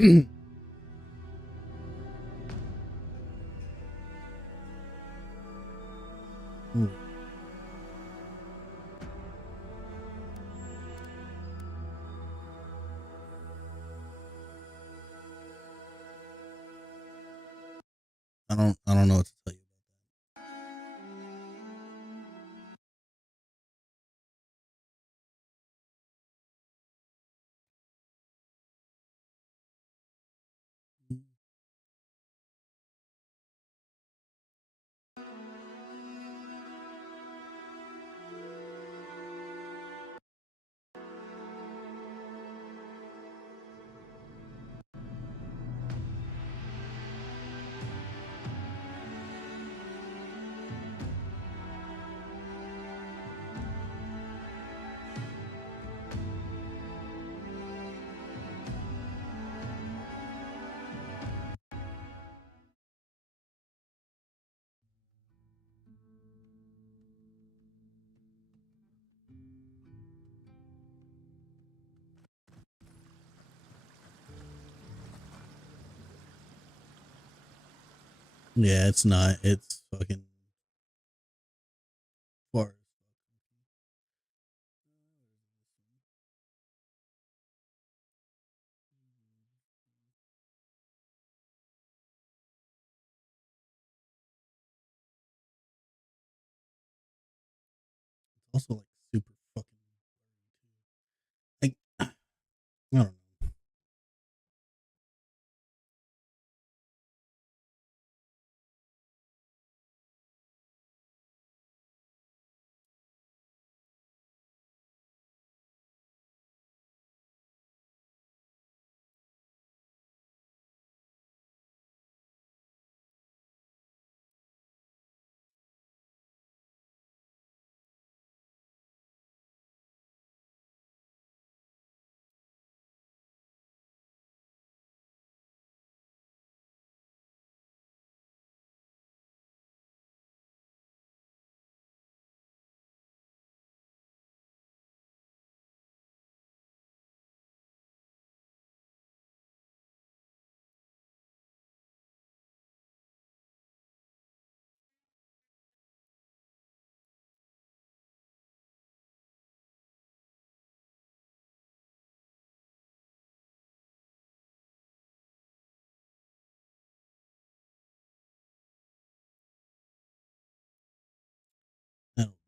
Ooh. I don't know what to tell you. Yeah, it's not. It's fucking far. It's also like super fucking like I don't know.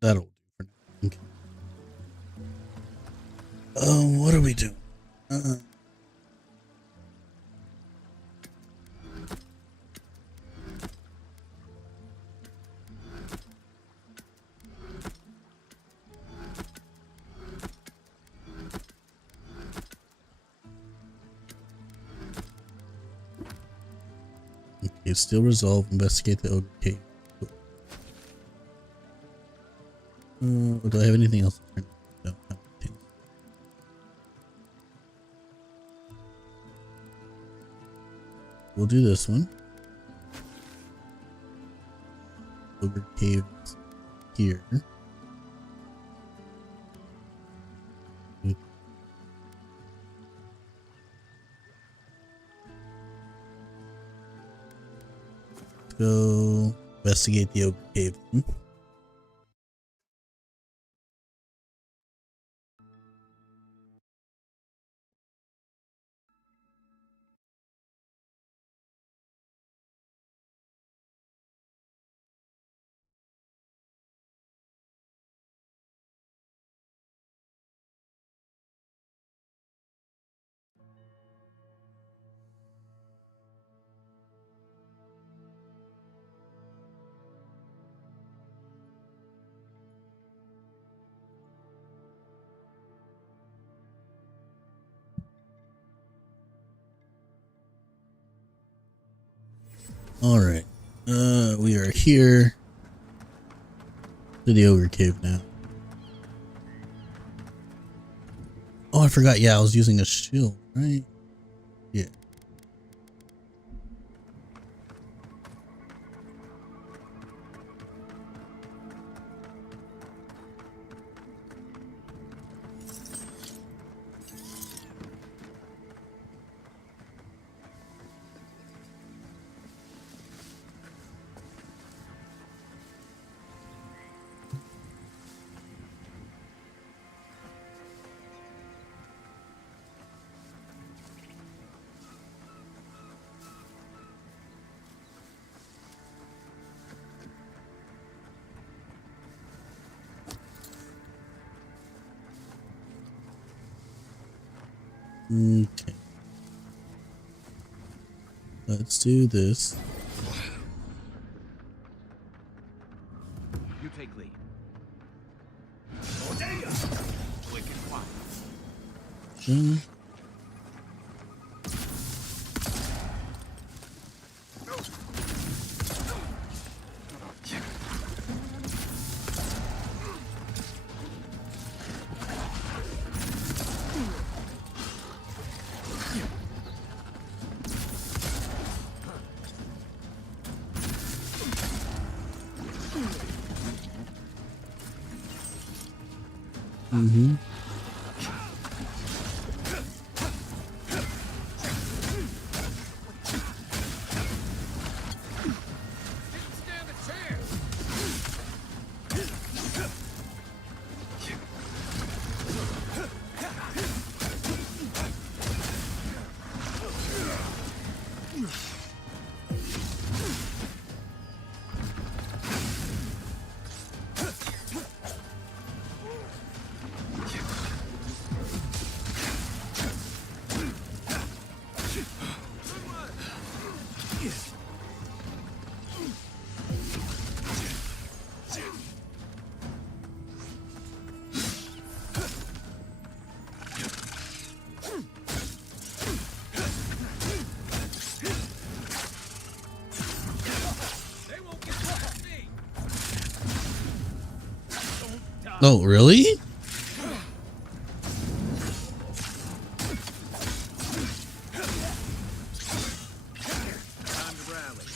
That'll do for now. Okay. What are we doing? Okay, still resolve. Investigate the ogre cave. Do I have anything else? No, I don't think so. We'll do this one. Ogre cave here. Let's go investigate the ogre cave. All right. We are here to the ogre cave now. Oh, I forgot. Yeah, I was using a shield, right? Yeah. Okay. Let's do this. You take lead. Quick and quiet. Mm-hmm. Didn't stand a chance. They won't get past me. Don't die. Oh, really? Time to rally.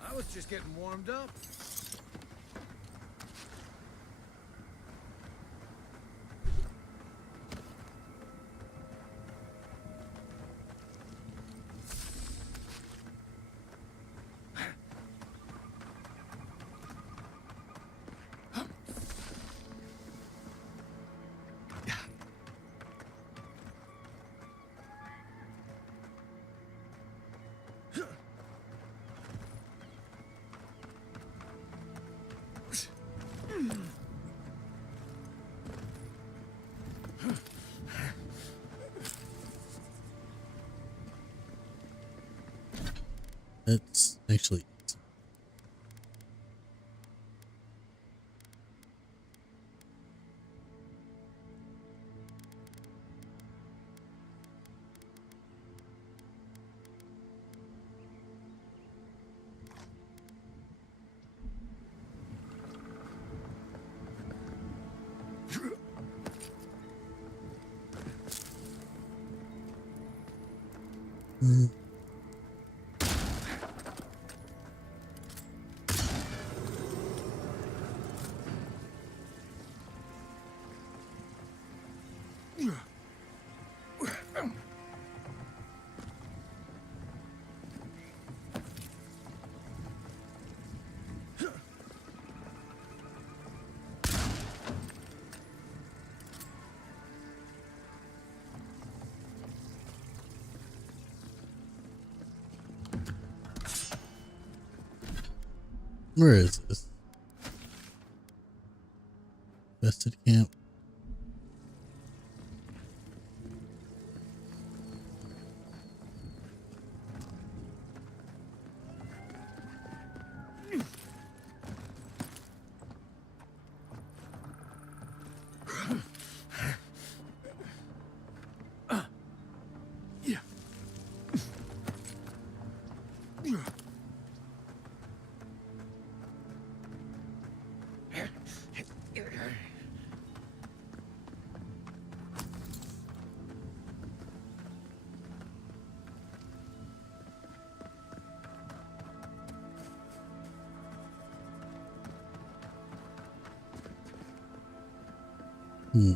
I was just getting warmed up. That's actually. Mm. Where is this? Vested camp. Hmm.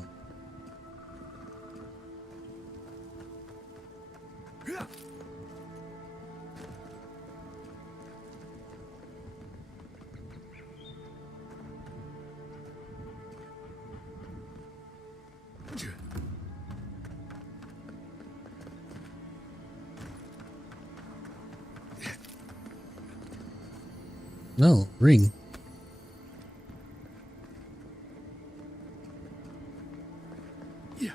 No, ring. Yeah.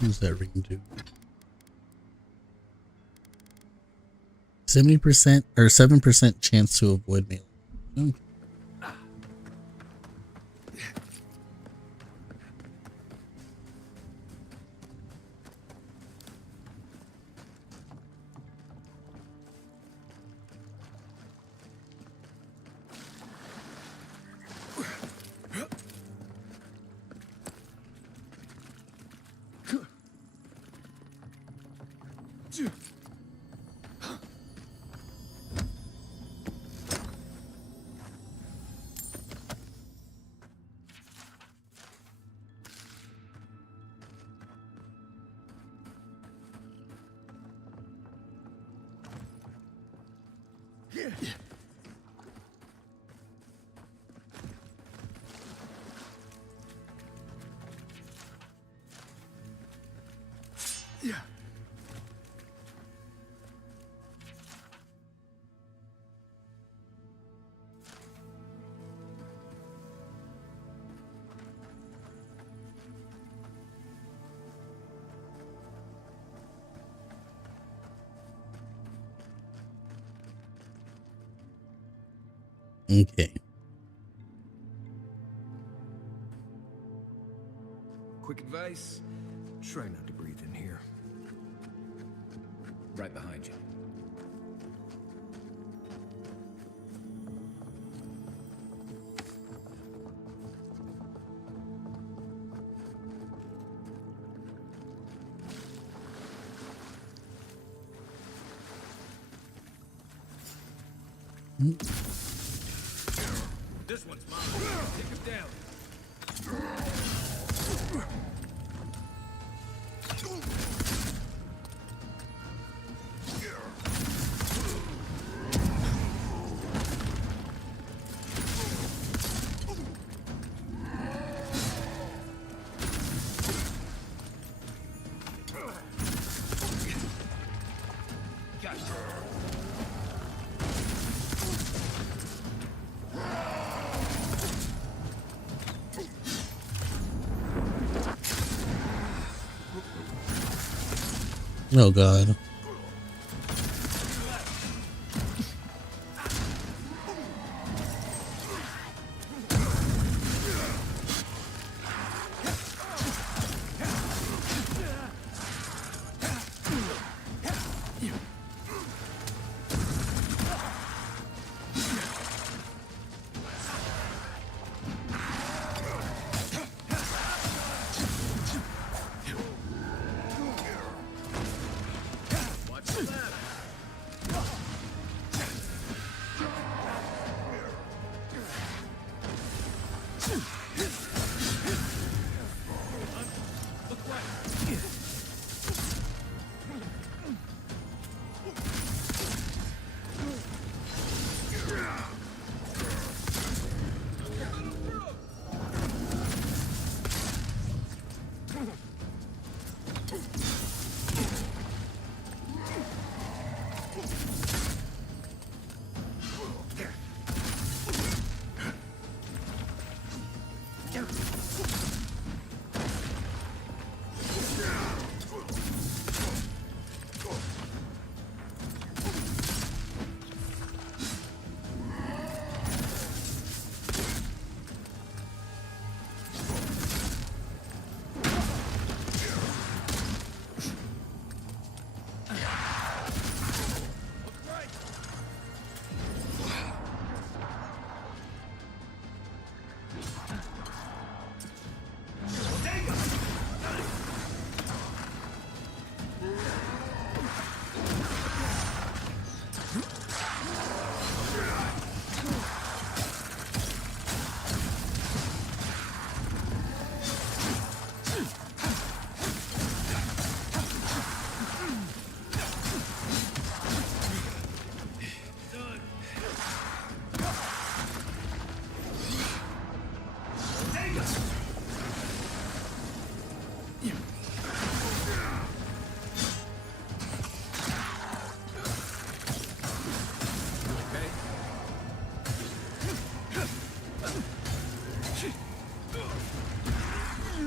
Who's that ring to? 70% or 7% chance to avoid melee. Okay. Yeah. Okay. Quick advice, try not to breathe in here. Right behind you. This one's mine. Take him down. Oh god.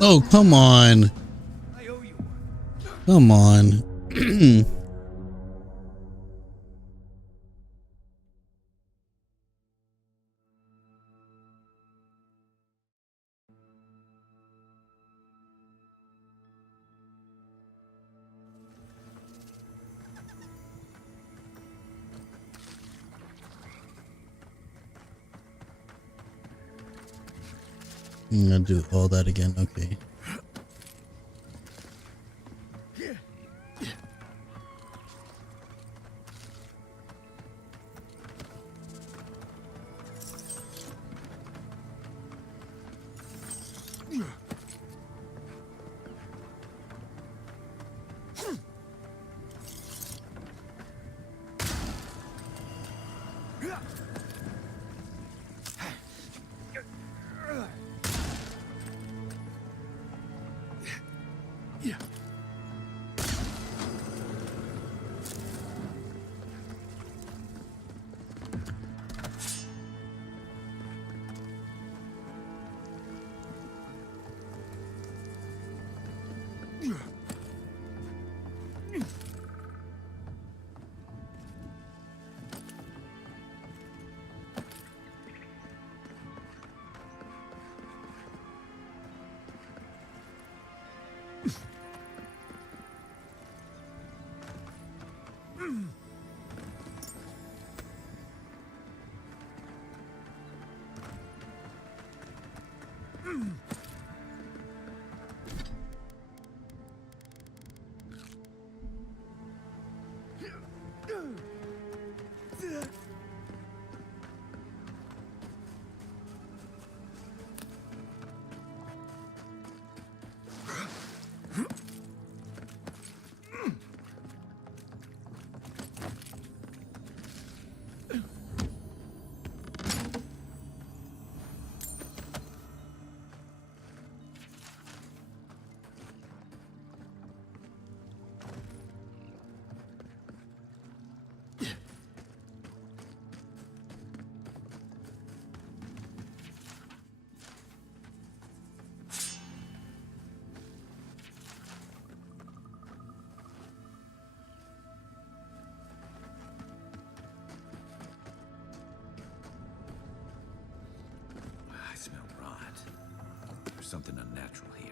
Oh, come on. I owe you one. Come on. I'm gonna do all that again. Okay. I smell rot. There's something unnatural here.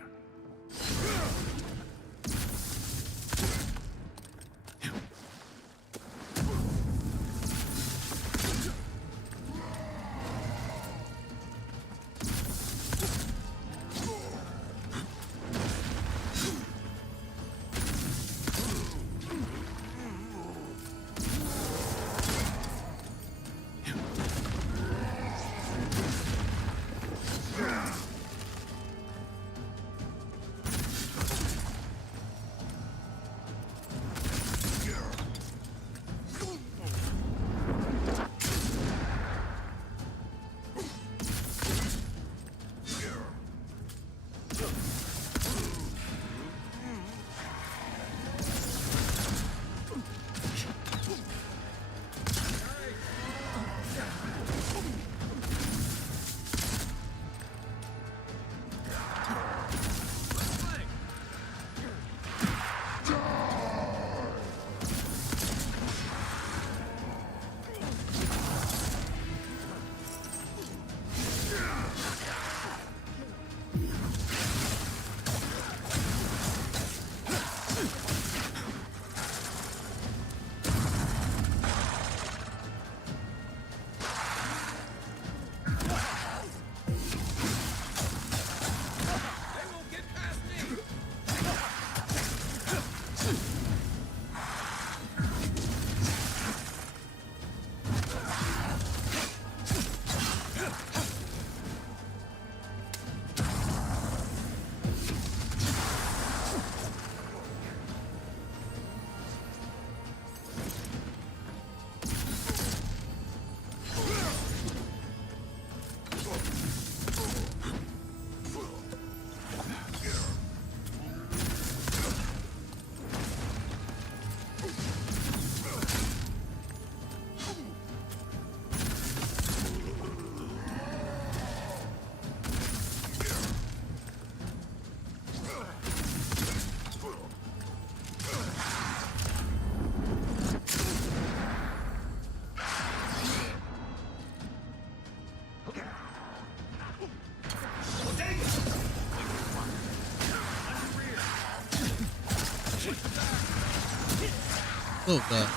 Oh god.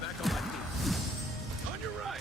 Back on my feet. On your right.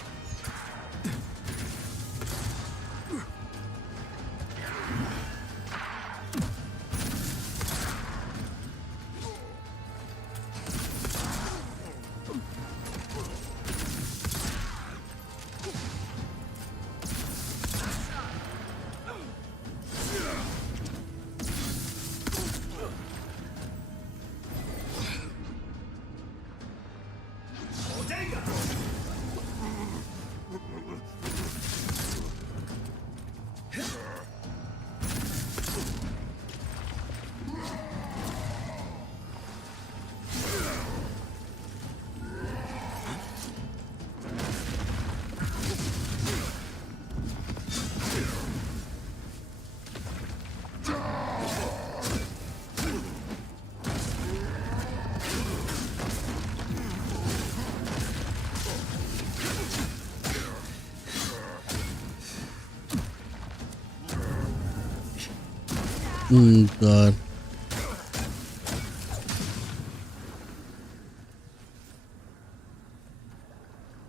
God.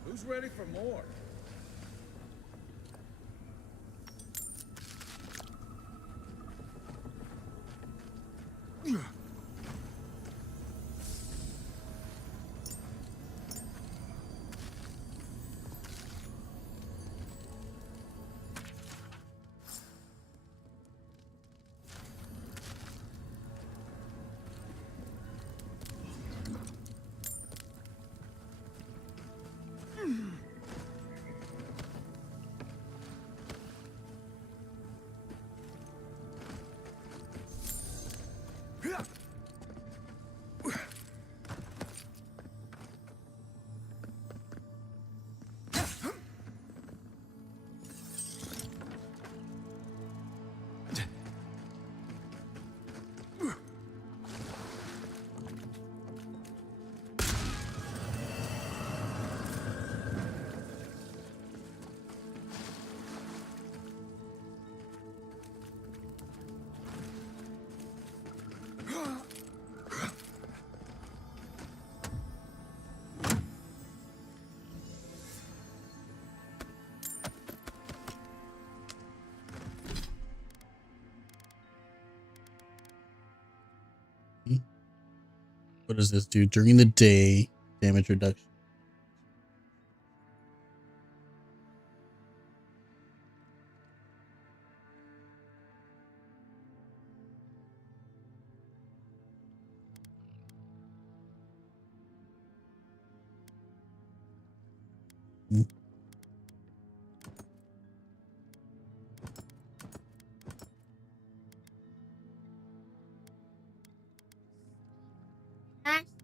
Who's ready for more? What does this do? During the day, damage reduction.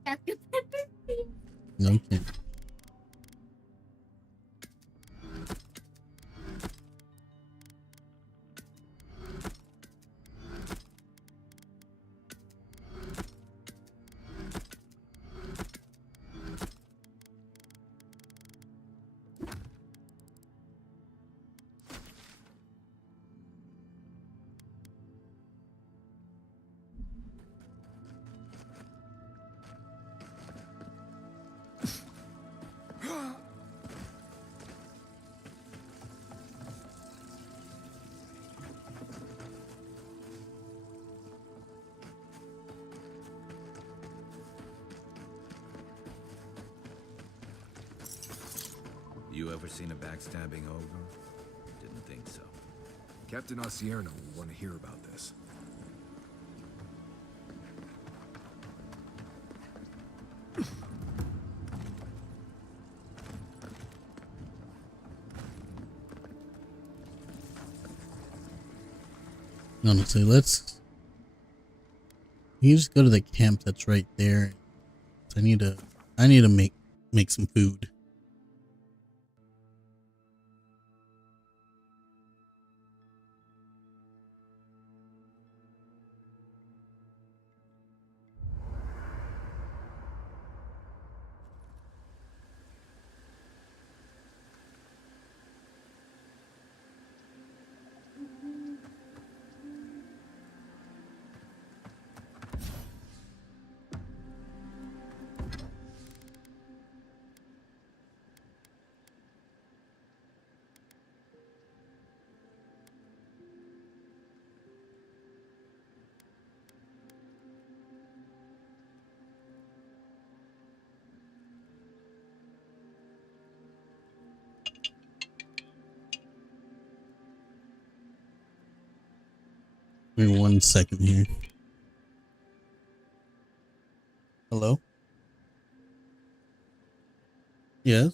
Dr. Pepper. Okay. You ever seen a backstabbing ogre? Didn't think so. Captain Osierno will want to hear about this. Honestly, let's. You just go to the camp that's right there. I need to. I need to make some food. Give me 1 second here. Hello? Yes?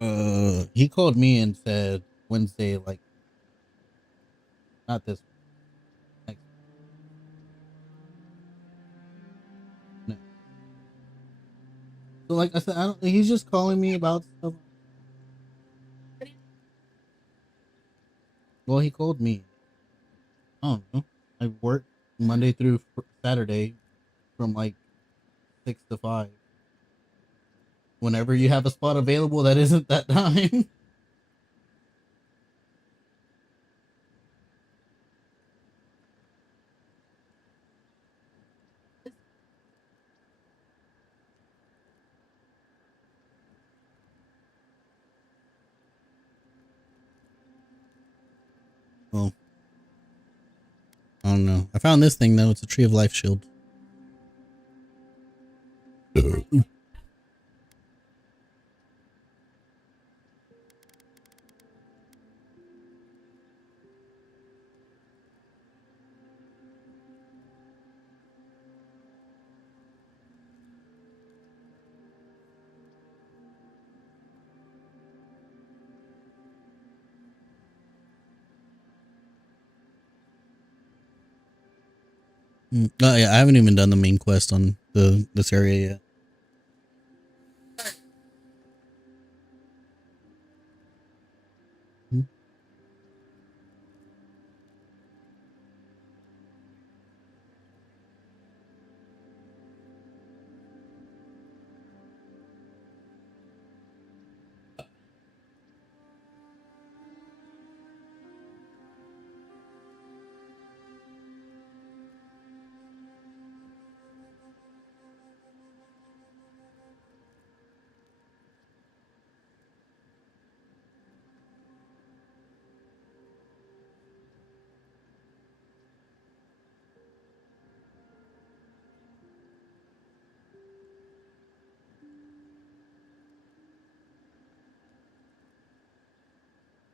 He called me and said Wednesday, like not this next. No. So like I said, I don't. He's just calling me about stuff. Well, he called me. I don't know. I work Monday through Saturday from like 6 to 5. Whenever you have a spot available that isn't that time. Well, I don't know. I found this thing though. It's a Tree of Life shield. Oh yeah, I haven't even done the main quest on this area yet.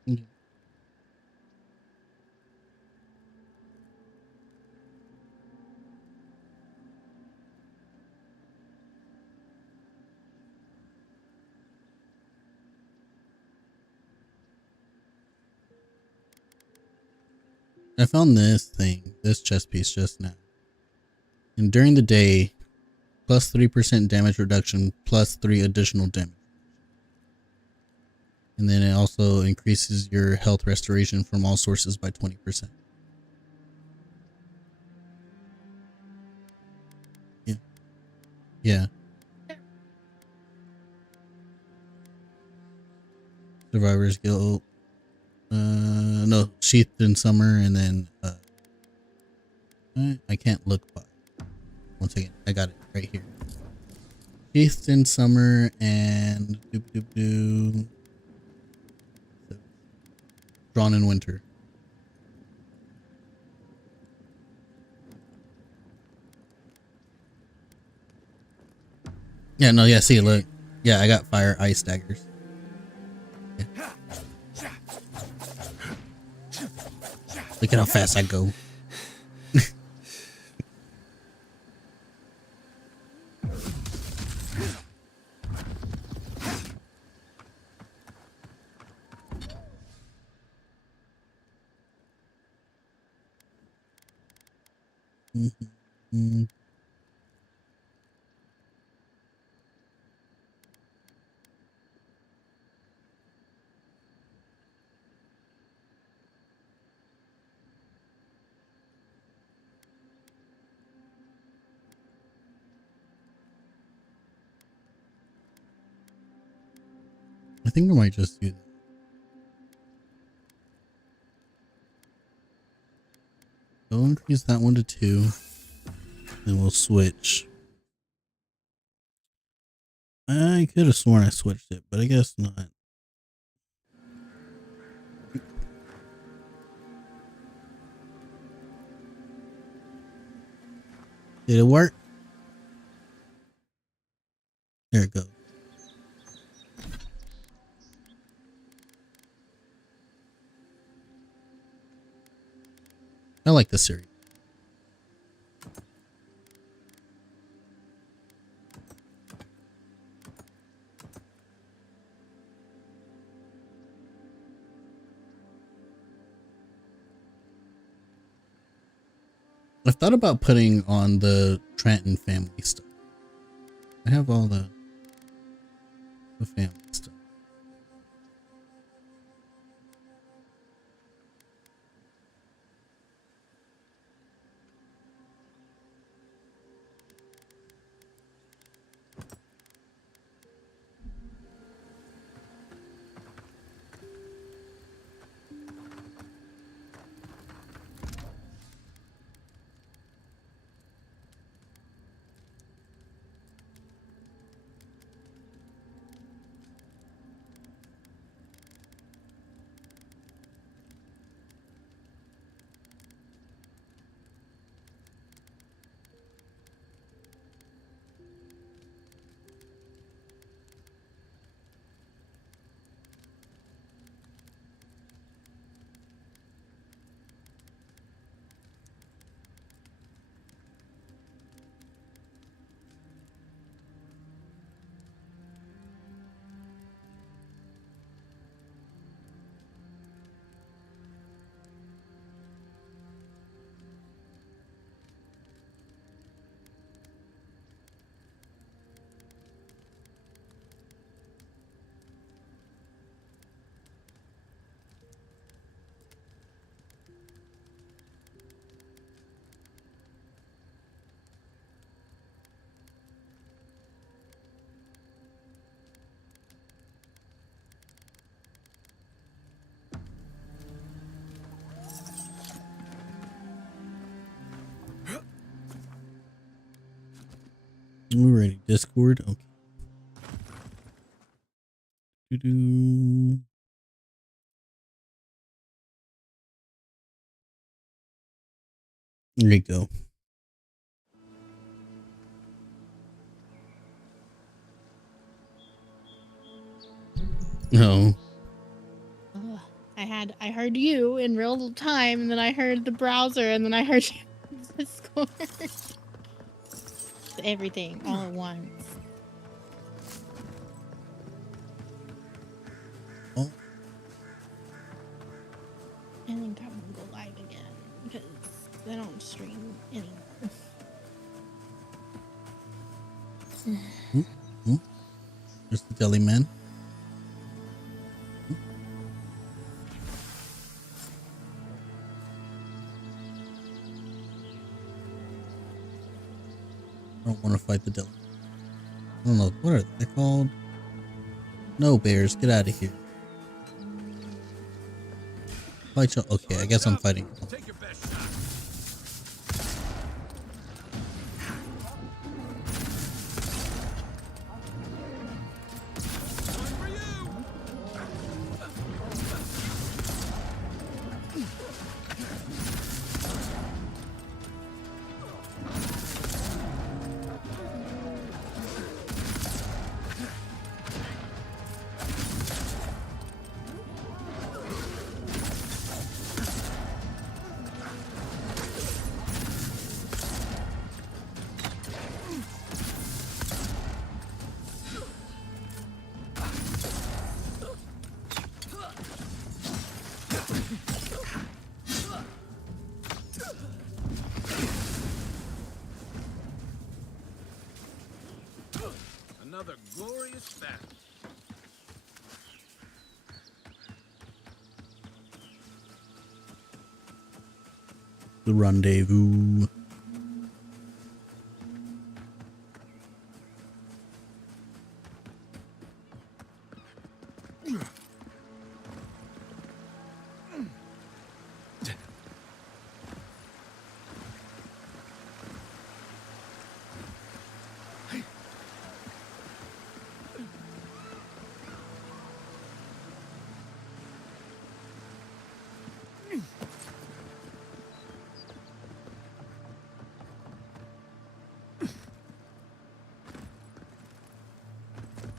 Mhm. I found this chest piece just now. And during the day, plus 3% damage reduction, plus 3 additional damage. And then it also increases your health restoration from all sources by 20%. Yeah. Yeah. Survivor's Guild. No, Sheathed in Summer, and then I can't look by. One second, I got it right here. Sheathed in Summer and Drawn in Winter. Yeah, no, yeah, see, look. Yeah, I got fire ice daggers. Yeah. Look at how fast I go. Mm-hmm. I think I might just do that. We'll increase that one to 2. Then we'll switch. I could have sworn I switched it, but I guess not. Did it work? There it goes. I like this series. I've thought about putting on the Trenton family stuff. I have all the family stuff. We're ready. Discord. Okay. Doo-doo. There you go. No. I heard you in real time, and then I heard the browser, and then I heard Discord. Everything all at once. Oh. I think I'm gonna go live again because I don't stream anymore. There's the deli man. I don't want to fight the deli. I don't know. What are they called? No bears. Get out of here. Fight you. Okay, I guess I'm fighting. Take your best shot. Another glorious battle. The rendezvous.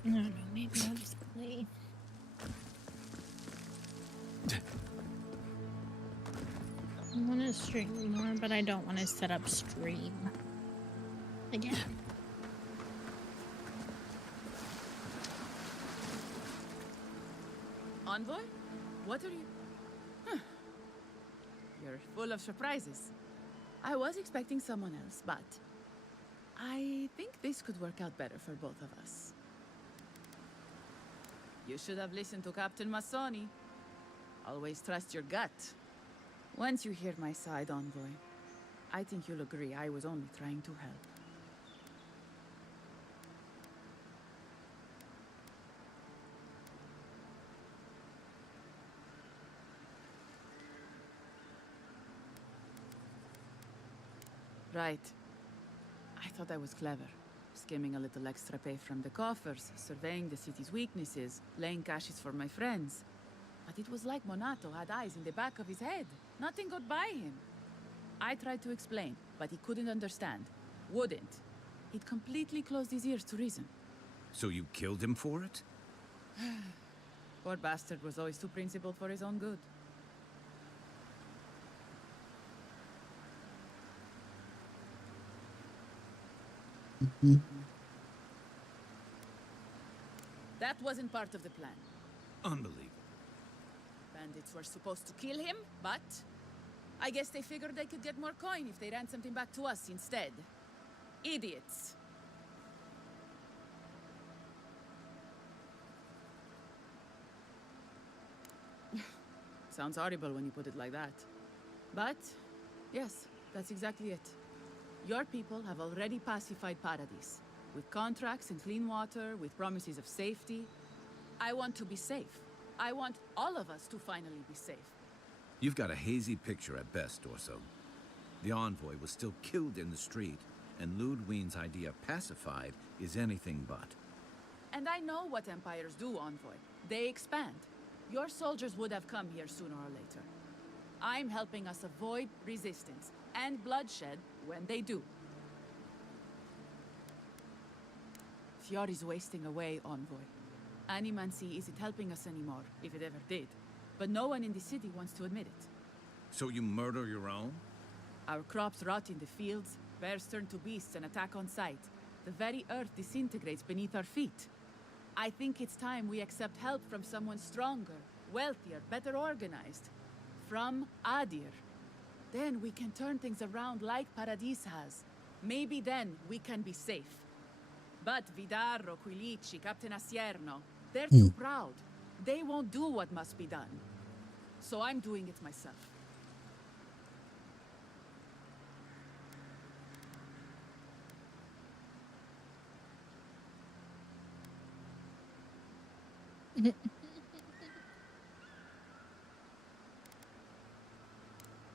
I don't know, maybe I'll just play. I want to stream more, but I don't want to set up stream again. Envoy? What are you... Huh. You're full of surprises. I was expecting someone else, but I think this could work out better for both of us. You should have listened to Captain Massoni. Always trust your gut. Once you hear my side, Envoy, I think you'll agree I was only trying to help. Right. I thought I was clever. Skimming a little extra pay from the coffers, surveying the city's weaknesses, laying caches for my friends. But it was like Monato had eyes in the back of his head. Nothing got by him. I tried to explain, but he couldn't understand. Wouldn't. He'd completely closed his ears to reason. So you killed him for it? Poor bastard was always too principled for his own good. That wasn't part of the plan. Unbelievable. Bandits were supposed to kill him, but I guess they figured they could get more coin if they ran something back to us instead. Idiots. Sounds horrible when you put it like that. But, yes, that's exactly it. Your people have already pacified Paradise. With contracts and clean water, with promises of safety. I want to be safe. I want all of us to finally be safe. You've got a hazy picture at best, Orso. The envoy was still killed in the street, and Ludwine's idea of pacified is anything but. And I know what empires do, Envoy. They expand. Your soldiers would have come here sooner or later. I'm helping us avoid resistance and bloodshed when they do. Fiori's wasting away, Envoy. Animancy isn't helping us anymore, if it ever did. But no one in the city wants to admit it. So you murder your own? Our crops rot in the fields, bears turn to beasts and attack on sight. The very earth disintegrates beneath our feet. I think it's time we accept help from someone stronger, wealthier, better organized. From Adir. Then we can turn things around like Paradis has. Maybe then we can be safe. But Vidarro, Quilici, Captain Asierno, they're too proud. They won't do what must be done. So I'm doing it myself.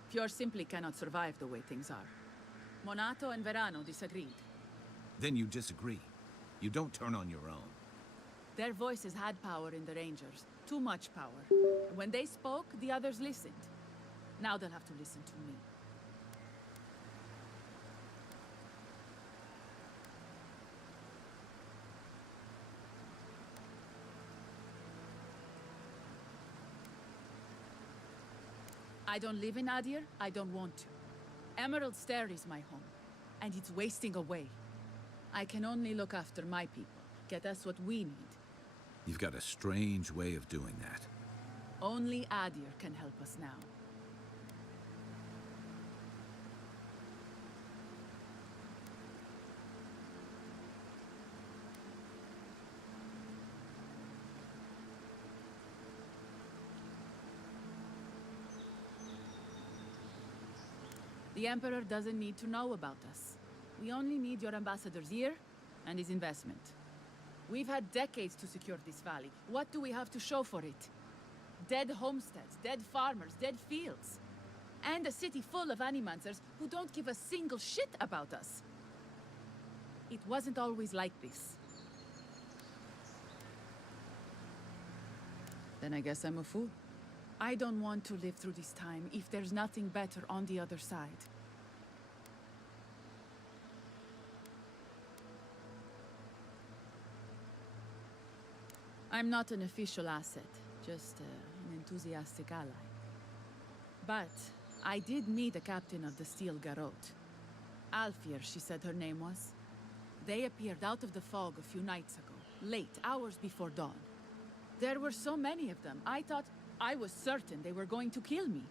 Fior simply cannot survive the way things are. Monato and Verano disagreed. Then you disagree. You don't turn on your own. Their voices had power in the Rangers. Too much power. When they spoke, the others listened. Now they'll have to listen to me. I don't live in Adir. I don't want to. Emerald Stair is my home, and it's wasting away. I can only look after my people, get us what we need. You've got a strange way of doing that. Only Adir can help us now. The Emperor doesn't need to know about us. We only need your ambassador's ear and his investment. We've had decades to secure this valley. What do we have to show for it? Dead homesteads, dead farmers, dead fields. And a city full of animancers who don't give a single shit about us. It wasn't always like this. Then I guess I'm a fool. I don't want to live through this time if there's nothing better on the other side. I'm not an official asset, just an enthusiastic ally. But I did meet the captain of the Steel Garrote. Alfir, she said her name was. They appeared out of the fog a few nights ago, late, hours before dawn. There were so many of them, I was certain they were going to kill me.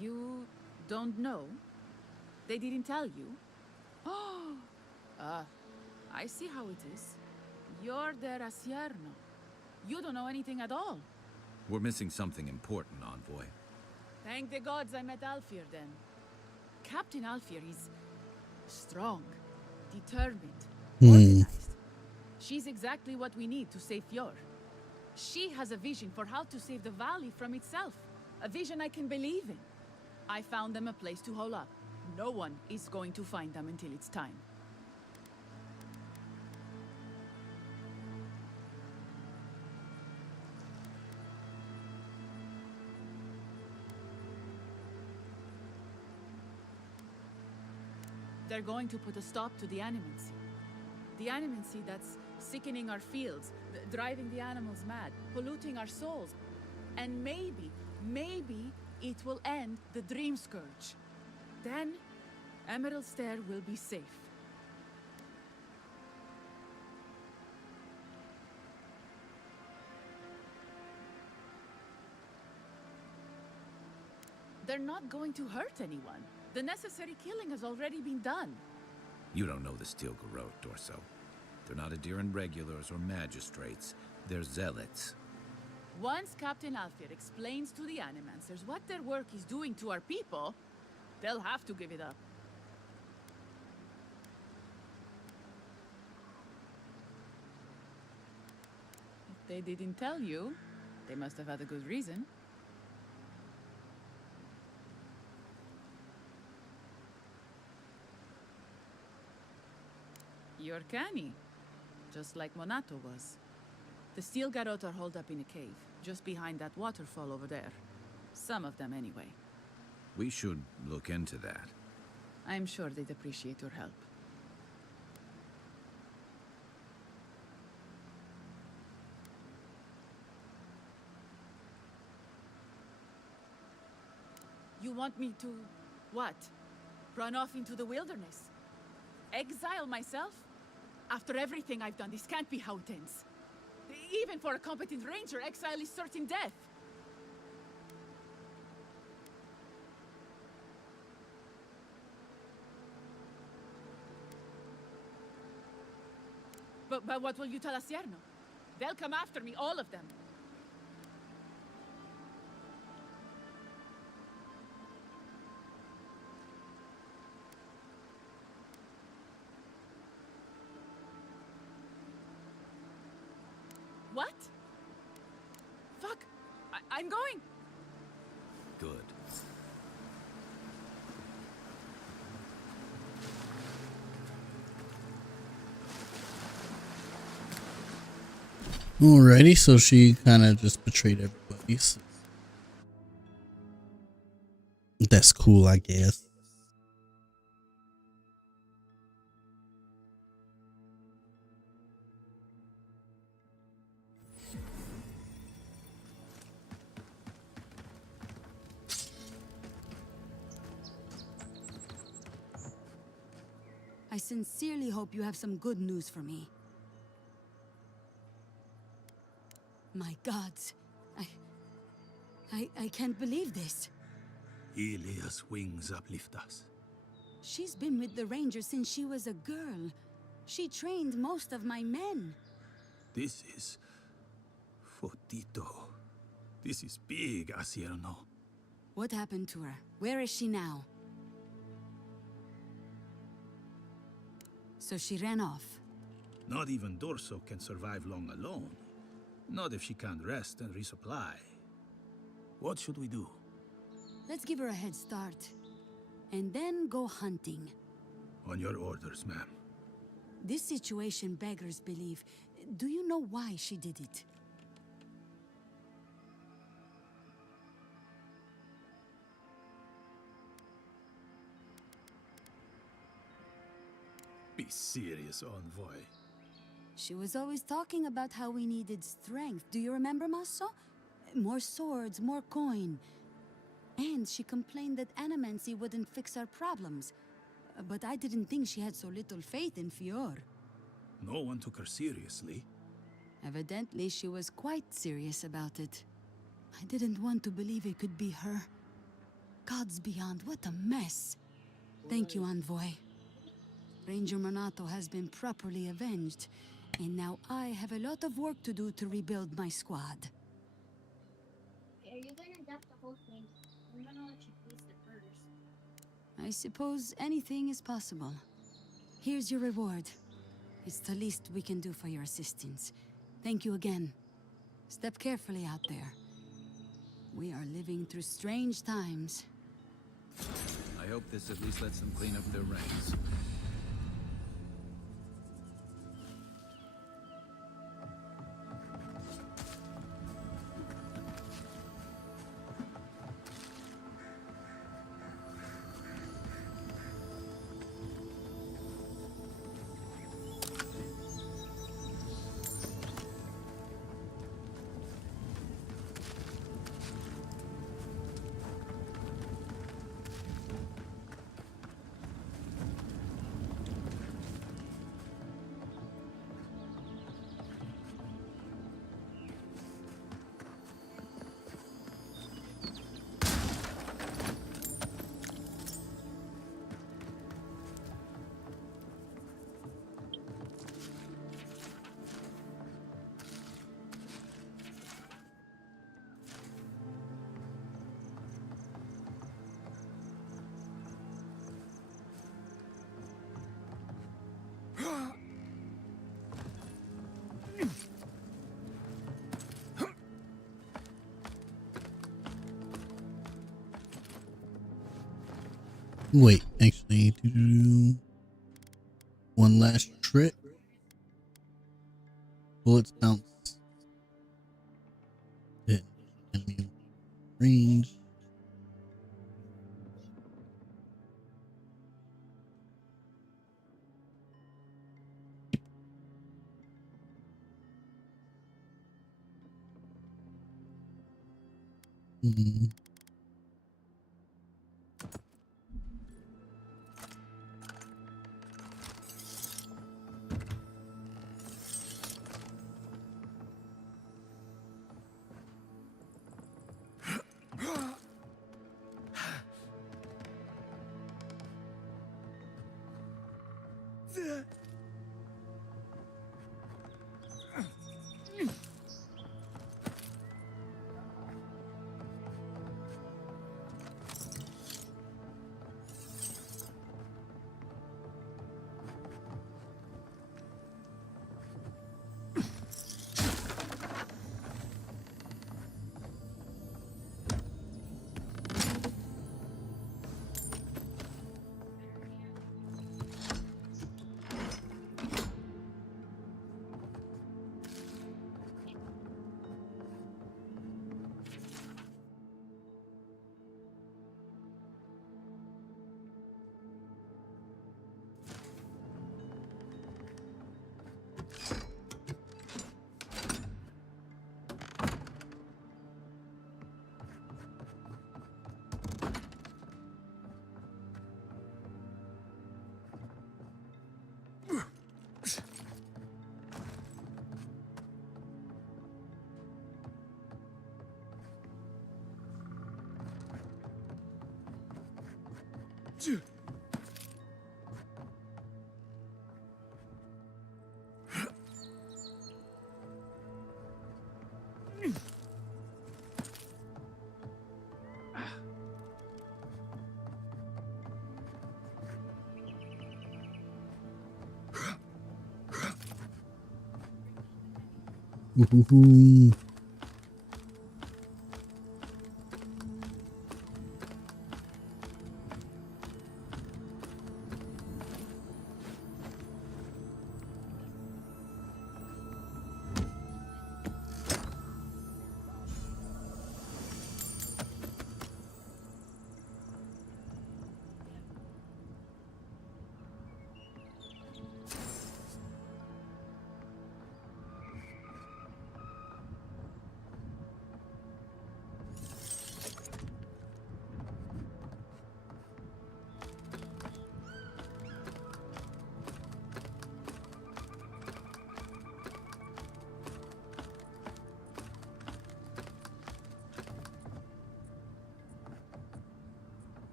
You don't know? They didn't tell you? Oh, I see how it is. You're the Rasierno. You don't know anything at all. We're missing something important, Envoy. Thank the gods I met Alfir then. Captain Alfir is strong, determined, organized. She's exactly what we need to save Fjord. She has a vision for how to save the valley from itself. A vision I can believe in. I found them a place to hole up. No one is going to find them until it's time. They're going to put a stop to the animancy. The animancy that's sickening our fields, driving the animals mad, polluting our souls. And maybe it will end the Dream Scourge. Then, Emerald Stair will be safe. They're not going to hurt anyone. The necessary killing has already been done. You don't know the Steel Garrote, Dorso. They're not Adiran regulars or magistrates. They're zealots. Once Captain Alfir explains to the Animancers what their work is doing to our people, they'll have to give it up. If they didn't tell you, they must have had a good reason. You're canny, just like Monato was. The Steel Garrote are holed up in a cave, just behind that waterfall over there. Some of them, anyway. We should look into that. I'm sure they'd appreciate your help. You want me to... what? Run off into the wilderness? Exile myself? After everything I've done, this can't be how it ends. Even for a competent ranger, exile is certain death. But what will you tell Asierno? They'll come after me, all of them. What? Fuck! I'm going! Good. Alrighty, so she kind of just betrayed everybody. So that's cool, I guess. I sincerely hope you have some good news for me. My gods, I can't believe this. Ilia's wings uplift us. She's been with the Rangers since she was a girl. She trained most of my men. This is... Fotito. This is big, Asierno. What happened to her? Where is she now? So she ran off. Not even Dorso can survive long alone. Not if she can't rest and resupply. What should we do? Let's give her a head start. And then go hunting. On your orders, ma'am. This situation beggars belief. Do you know why she did it? Be serious, Envoy. She was always talking about how we needed strength. Do you remember, Maso? More swords, more coin. And she complained that animancy wouldn't fix our problems. But I didn't think she had so little faith in Fjord. No one took her seriously. Evidently, she was quite serious about it. I didn't want to believe it could be her. Gods beyond, what a mess. Thank you, Envoy. Ranger Monato has been properly avenged, and now I have a lot of work to do to rebuild my squad. Are you gonna dump the whole thing? I'm gonna let you taste it first. I suppose anything is possible. Here's your reward. It's the least we can do for your assistance. Thank you again. Step carefully out there. We are living through strange times. I hope this at least lets them clean up their ranks. Wait, actually, one last trick. Bullets bounce. Hit enemy range. Mm. Ooh.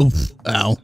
Oof. Ow.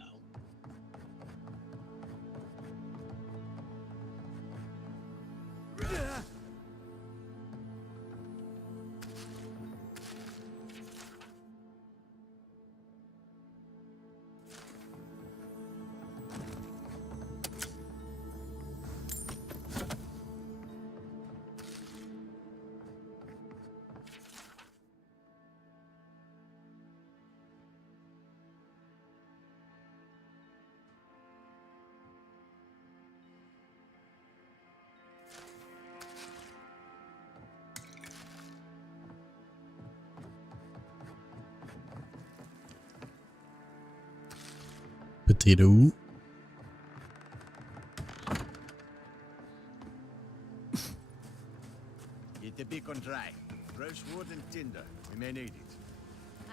Potato. Get the beacon dry. Fresh wood and tinder. We may need it.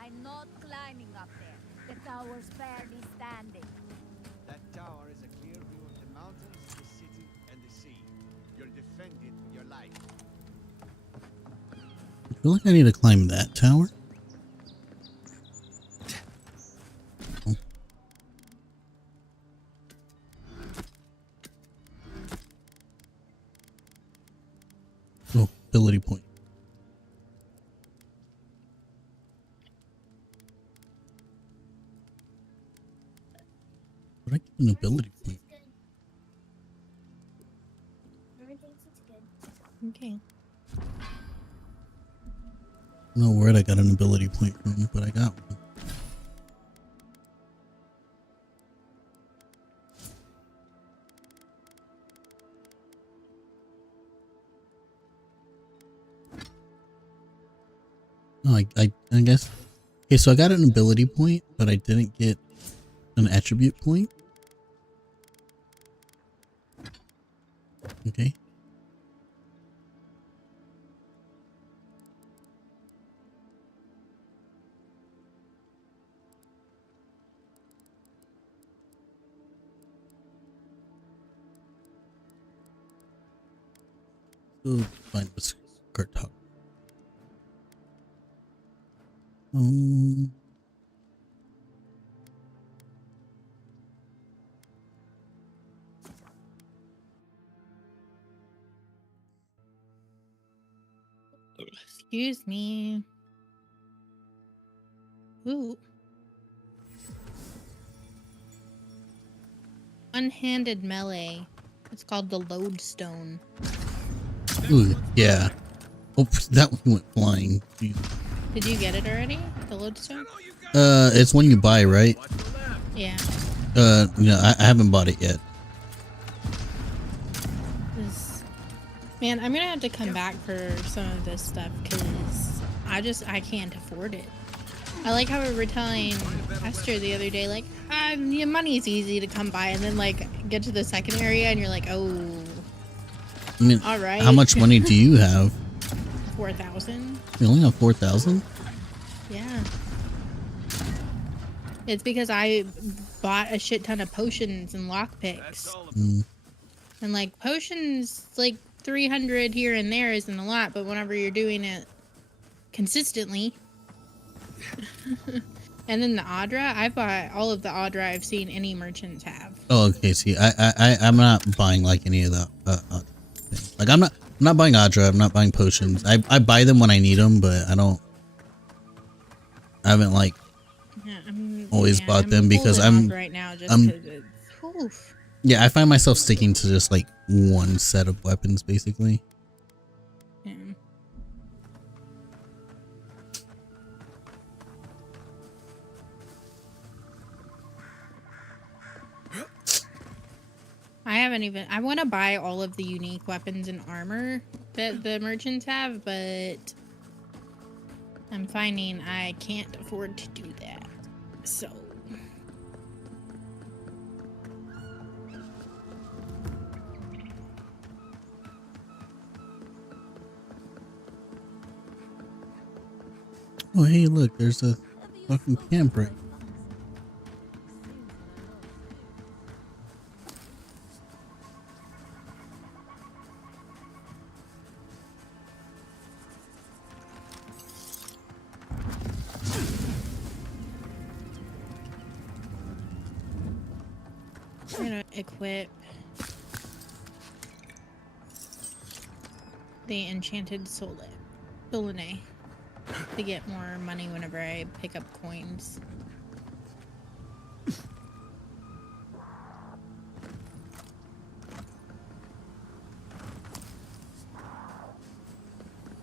I'm not climbing up there. The tower's barely standing. That tower is a clear view of the mountains, the city, and the sea. You'll defend it with your life. I feel like I need to climb that tower. Oh, ability point. But I get an ability point. Okay. I don't know where I got an ability point from, but I got one. Oh, I guess. Okay, so I got an ability point, but I didn't get an attribute point. Okay. So find this card top. Excuse me. Ooh. One-handed melee. It's called the lodestone. Ooh, yeah. Oh, that one went flying. Jeez. Did you get it already? The lodestone? It's one you buy, right? Yeah. No, I haven't bought it yet. Man, I'm gonna have to come back for some of this stuff because I can't afford it. I like how we were telling Esther the other day, like, your money's easy to come by, and then like get to the second area and you're like, oh, I mean, all right. how much money do you have? 4,000. You only have 4,000? Yeah. It's because I bought a shit ton of potions and lockpicks. And like potions, like 300 here and there isn't a lot, but whenever you're doing it consistently. And then the Audra, I bought all of the Audra I've seen any merchants have. Oh, okay. See, I'm not buying like any of that. Like I'm not buying Audra. I'm not buying potions. I buy them when I need them, but I haven't like always bought them because I'm right now just because it's oof. Yeah, I find myself sticking to just like one set of weapons basically. Yeah. I want to buy all of the unique weapons and armor that the merchants have, but I'm finding I can't afford to do that. So. Oh, hey, look, there's a fucking camp right. We're gonna equip the enchanted Solene to get more money whenever I pick up coins.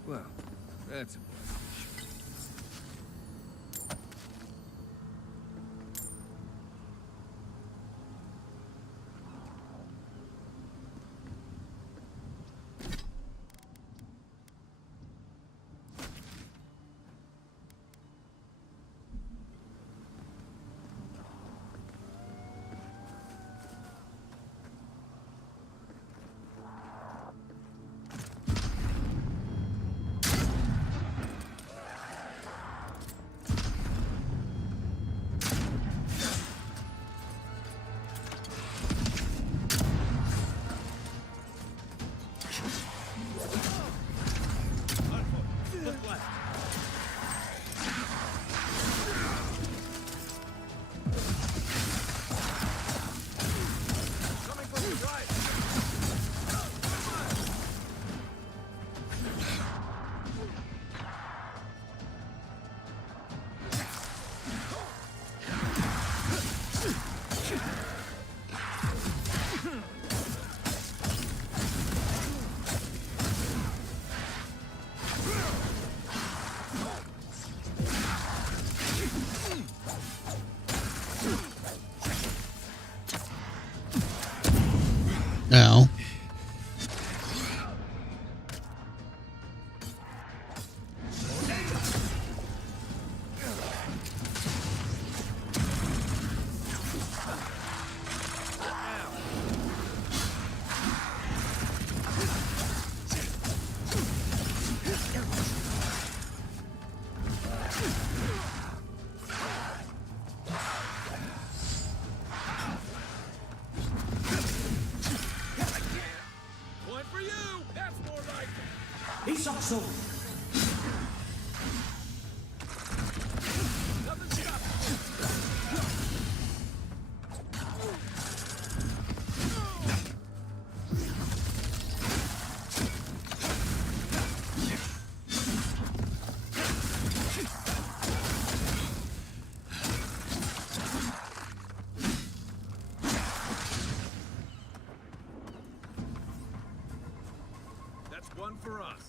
Well, that's a blessing. Now. One for you! That's more like it! He's also. Nothing shot! That's one for us.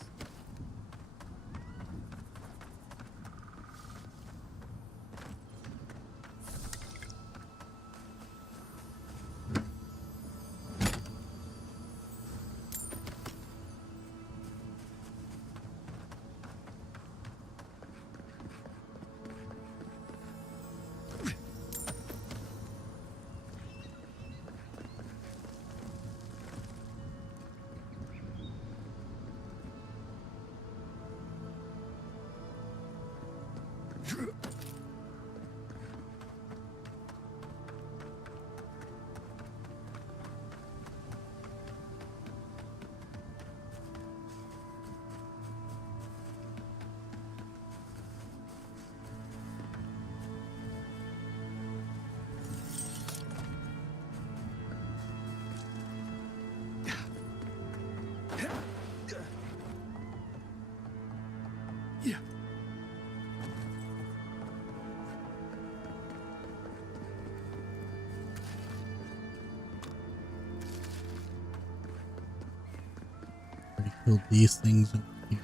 Already killed these things over here.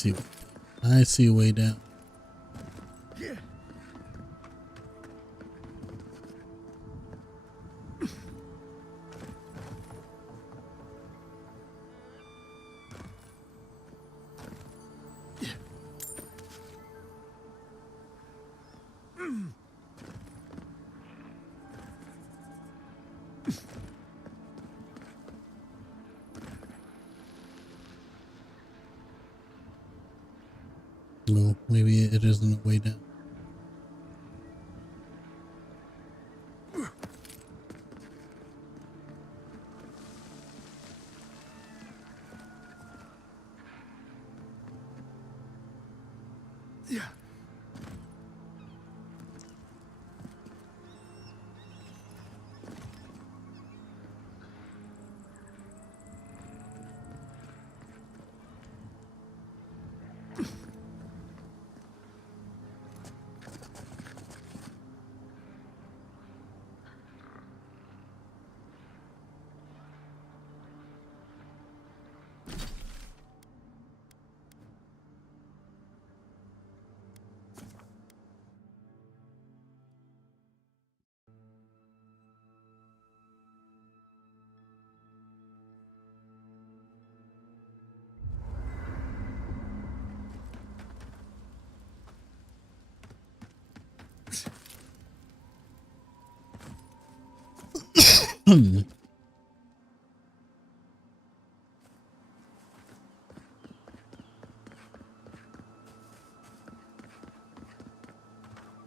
see. I see a way down. No, maybe it isn't a way down.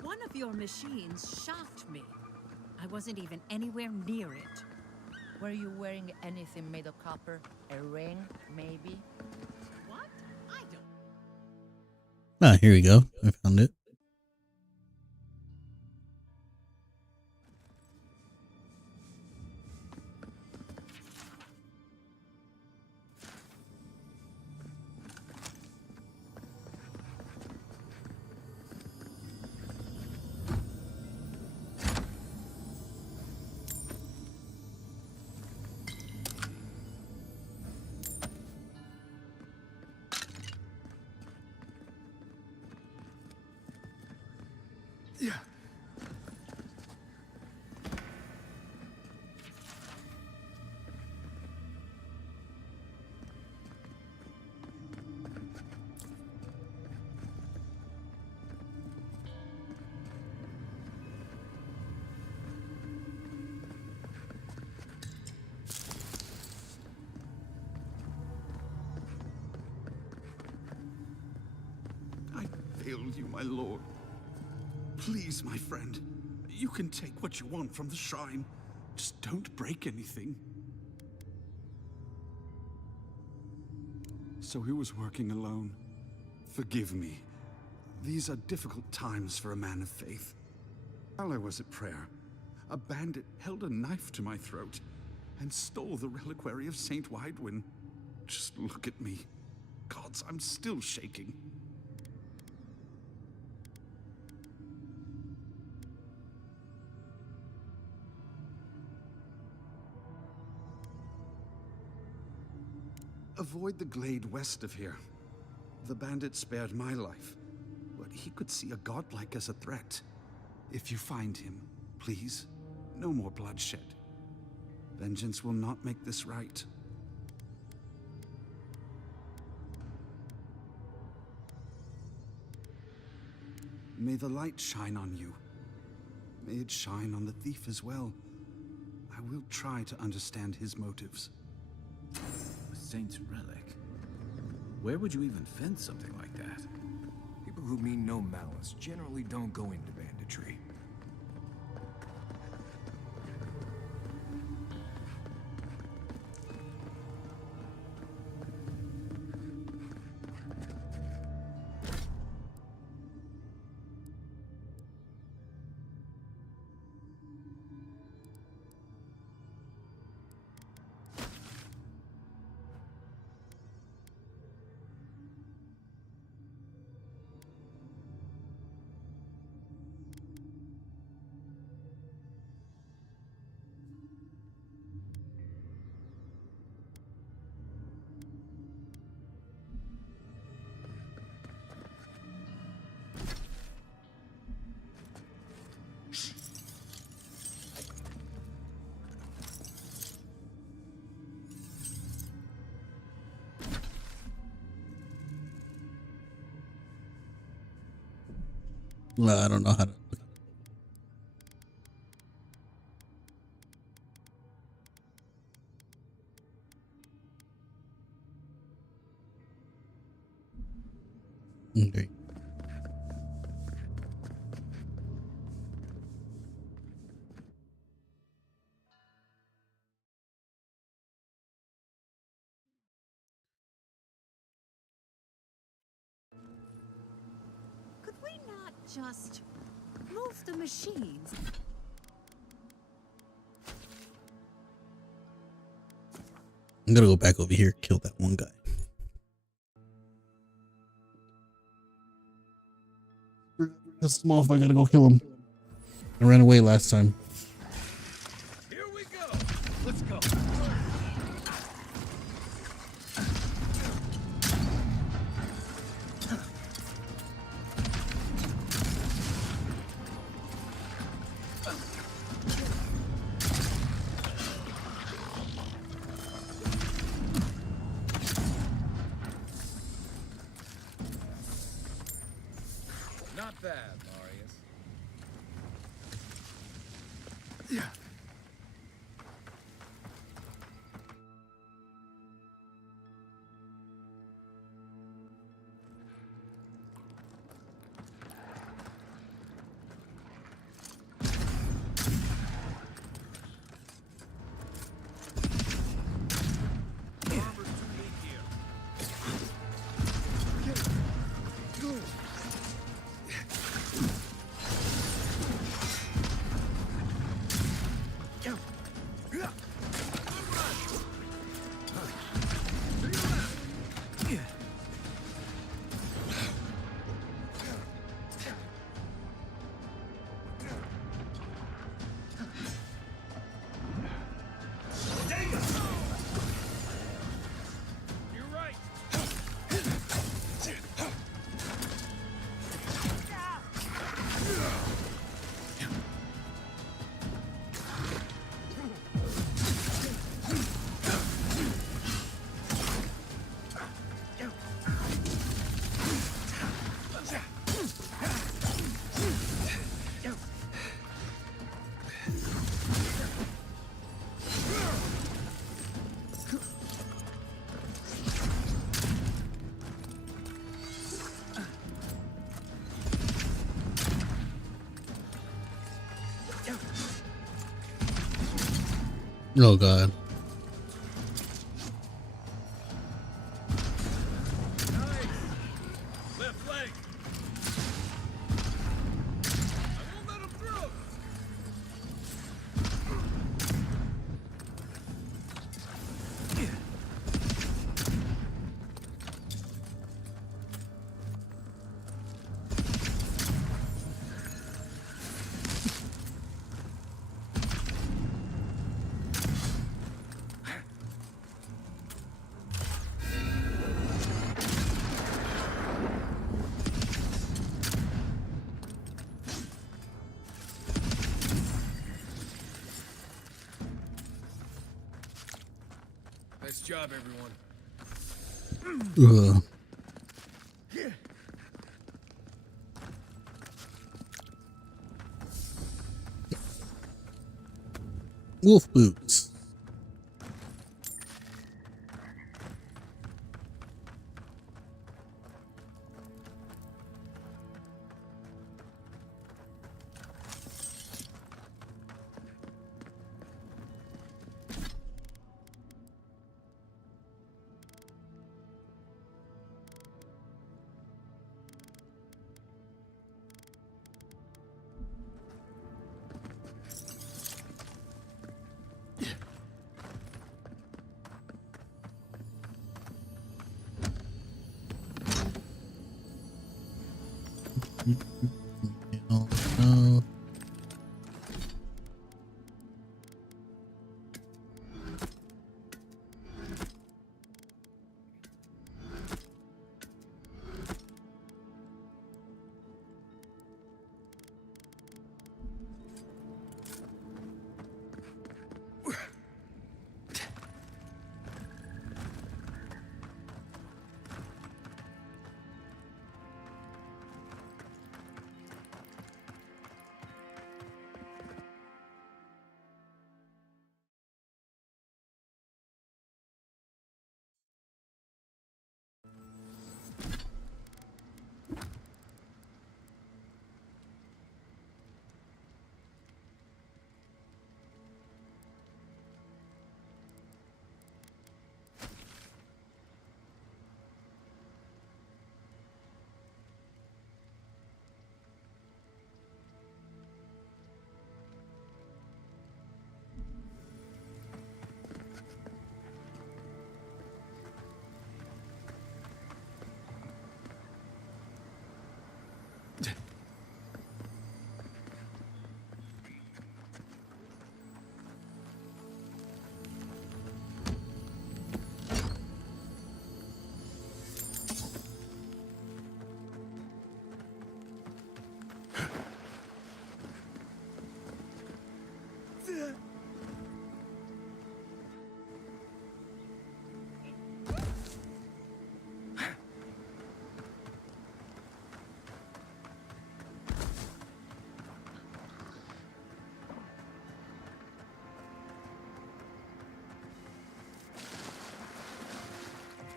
One of your machines shocked me. I wasn't even anywhere near it. Were you wearing anything made of copper? A ring, maybe? What? I don't. Ah, here we go. I found it. I failed you, my lord. Please, my friend, you can take what you want from the shrine. Just don't break anything. So he was working alone. Forgive me. These are difficult times for a man of faith. While I was at prayer, a bandit held a knife to my throat and stole the reliquary of Saint Widwin. Just look at me. Gods, I'm still shaking. Avoid the glade west of here. The bandit spared my life, but he could see a godlike as a threat. If you find him, please, no more bloodshed. Vengeance will not make this right. May the light shine on you. May it shine on the thief as well. I will try to understand his motives. A saint's relic? Where would you even find something like that? People who mean no malice generally don't go into banditry. Well, I don't know how to. Okay. Could we not just move the machines? I'm gonna go back over here, kill that one guy. This small, I gotta go kill him. I ran away last time. Here we go. Let's go. Not bad, Marius. Yeah. You're right. Oh god. Left leg. I won't let him through. Nice job, everyone. Ugh. Wolf boots.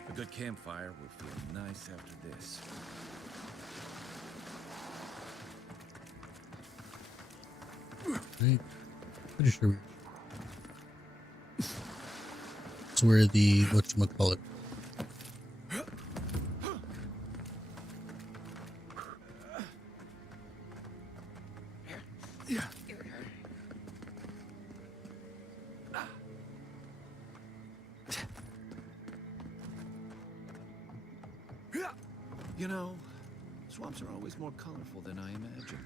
A good campfire will feel nice after this. Right. Pretty sure it's where the whatchamacallit. You know, swamps are always more colorful than I imagined.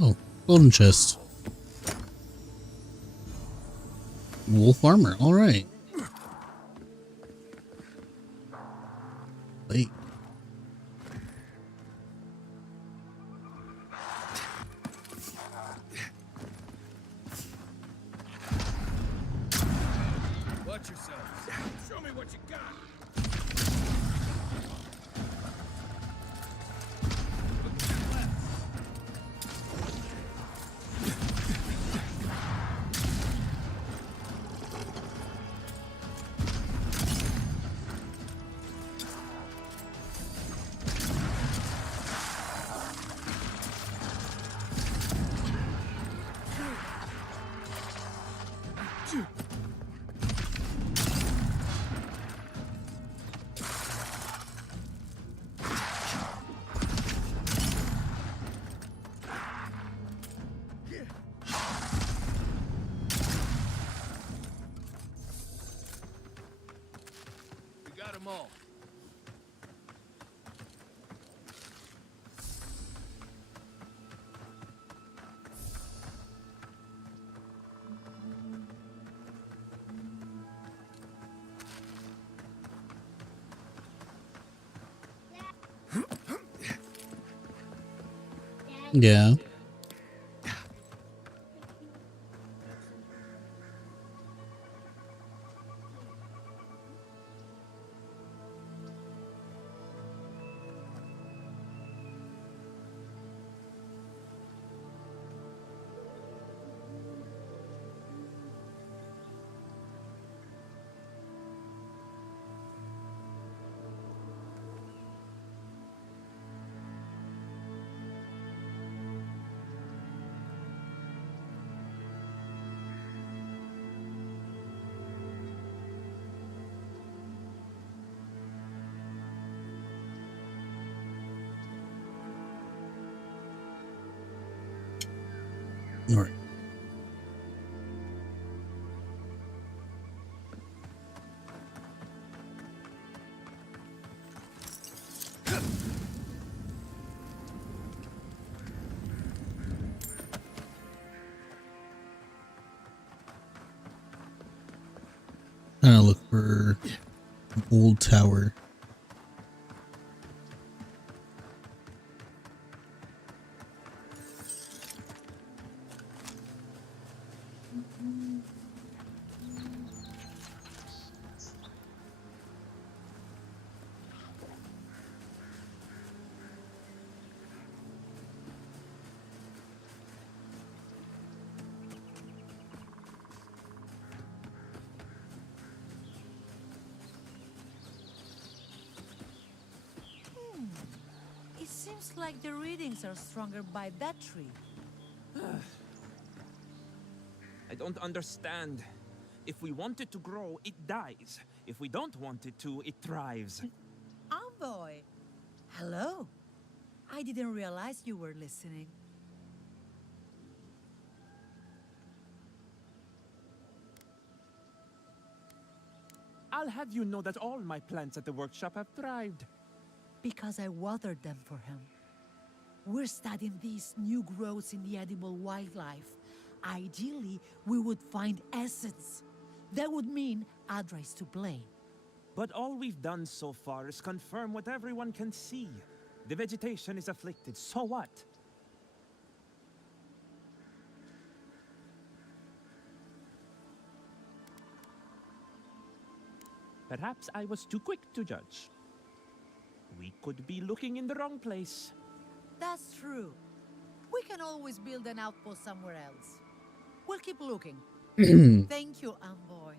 Oh, golden chest. Wolf armor. All right. Wait. Watch yourselves. Show me what you got. We got them all. Yeah. All right. Kind to look for an old tower. It seems like the readings are stronger by that tree. I don't understand. If we want it to grow, it dies. If we don't want it to, it thrives. Envoy! Hello. I didn't realize you were listening. I'll have you know that all my plants at the workshop have thrived. Because I watered them for him. We're studying these new growths in the edible wildlife. Ideally, we would find essence. That would mean Adra's to blame. But all we've done so far is confirm what everyone can see. The vegetation is afflicted, so what? Perhaps I was too quick to judge. We could be looking in the wrong place. That's true. We can always build an outpost somewhere else. We'll keep looking. Thank you, Envoy.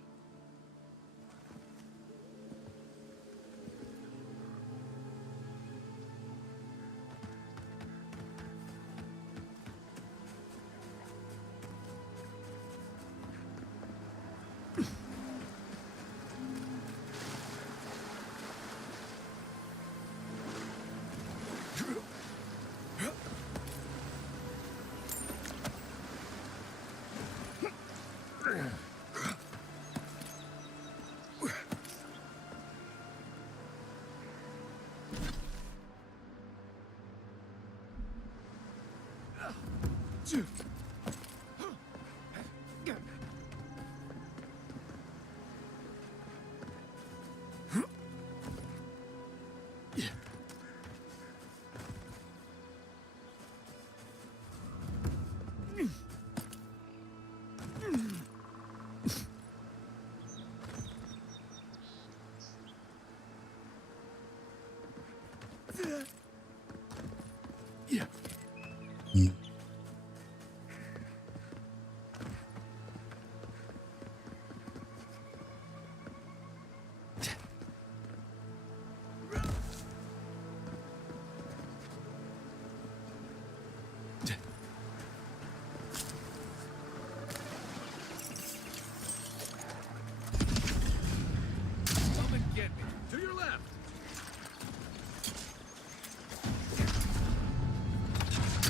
Come and get me. To your left.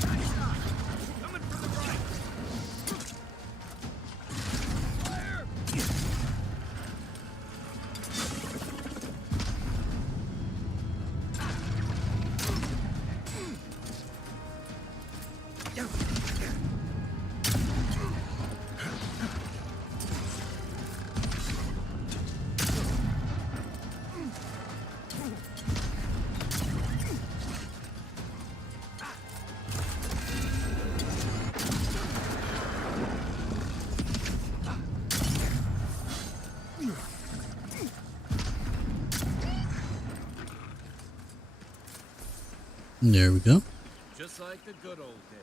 Nice shot. Coming from the right. Fire! There we go. Just like the good old days.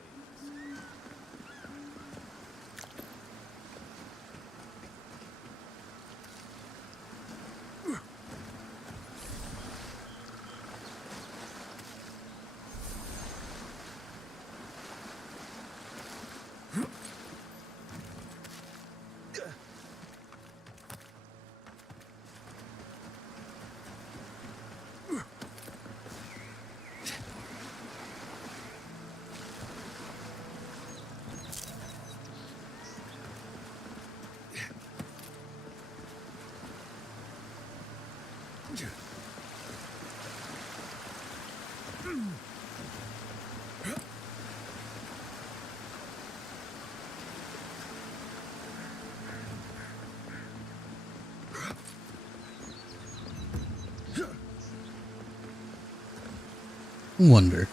Wonder.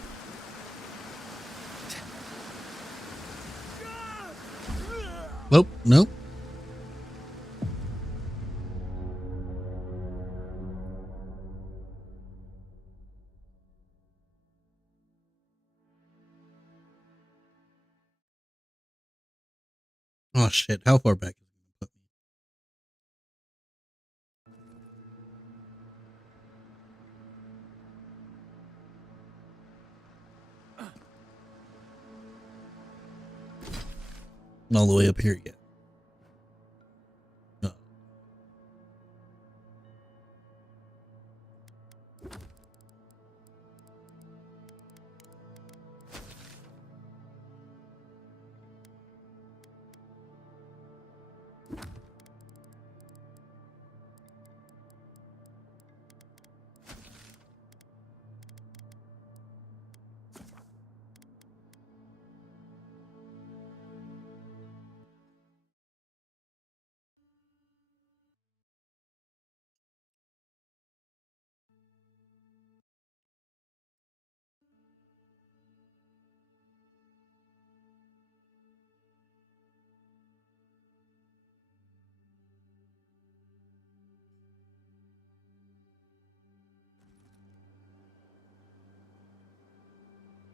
Nope, nope. Oh shit! How far back is it gonna put me? All the way up here yet? No.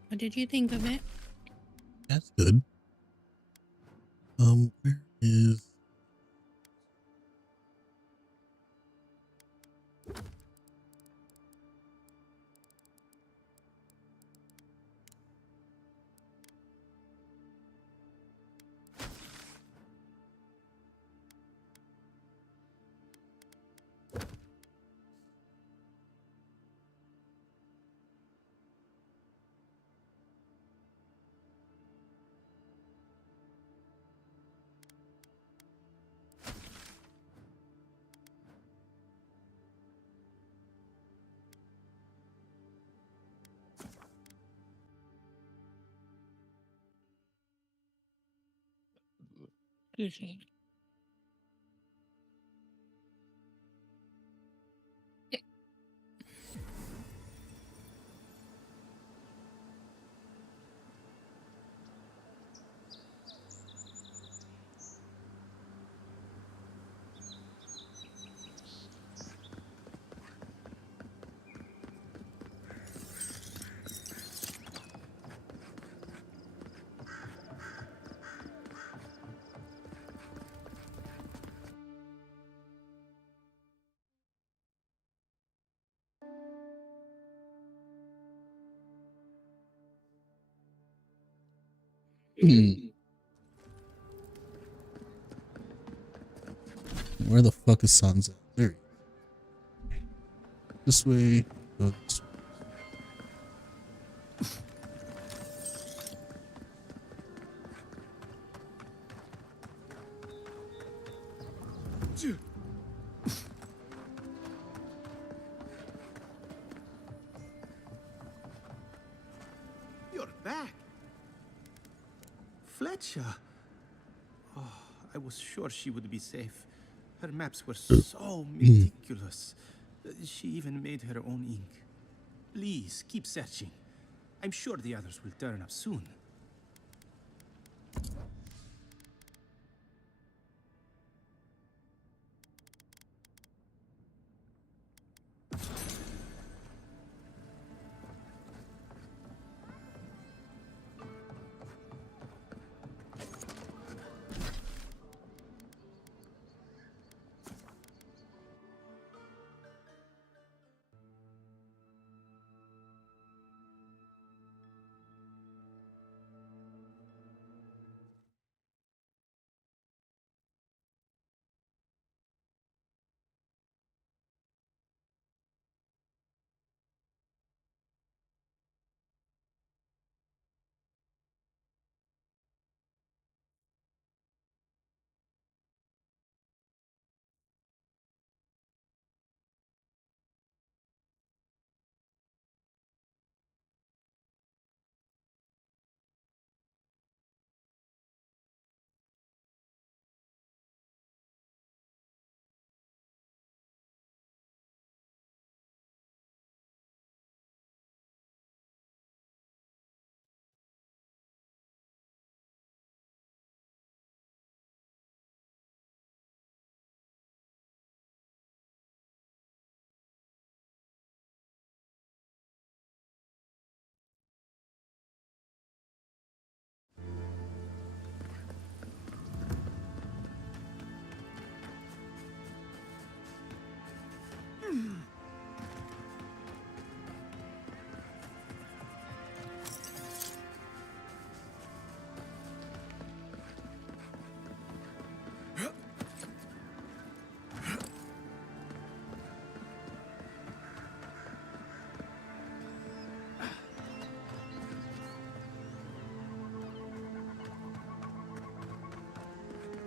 What did you think of it? That's good. Where is? Excuse me. Where the fuck is Sansa? There he is. This way. Go this way. You're back. Fletcher. Oh, I was sure she would be safe. Her maps were so meticulous. She even made her own ink. Please, keep searching. I'm sure the others will turn up soon.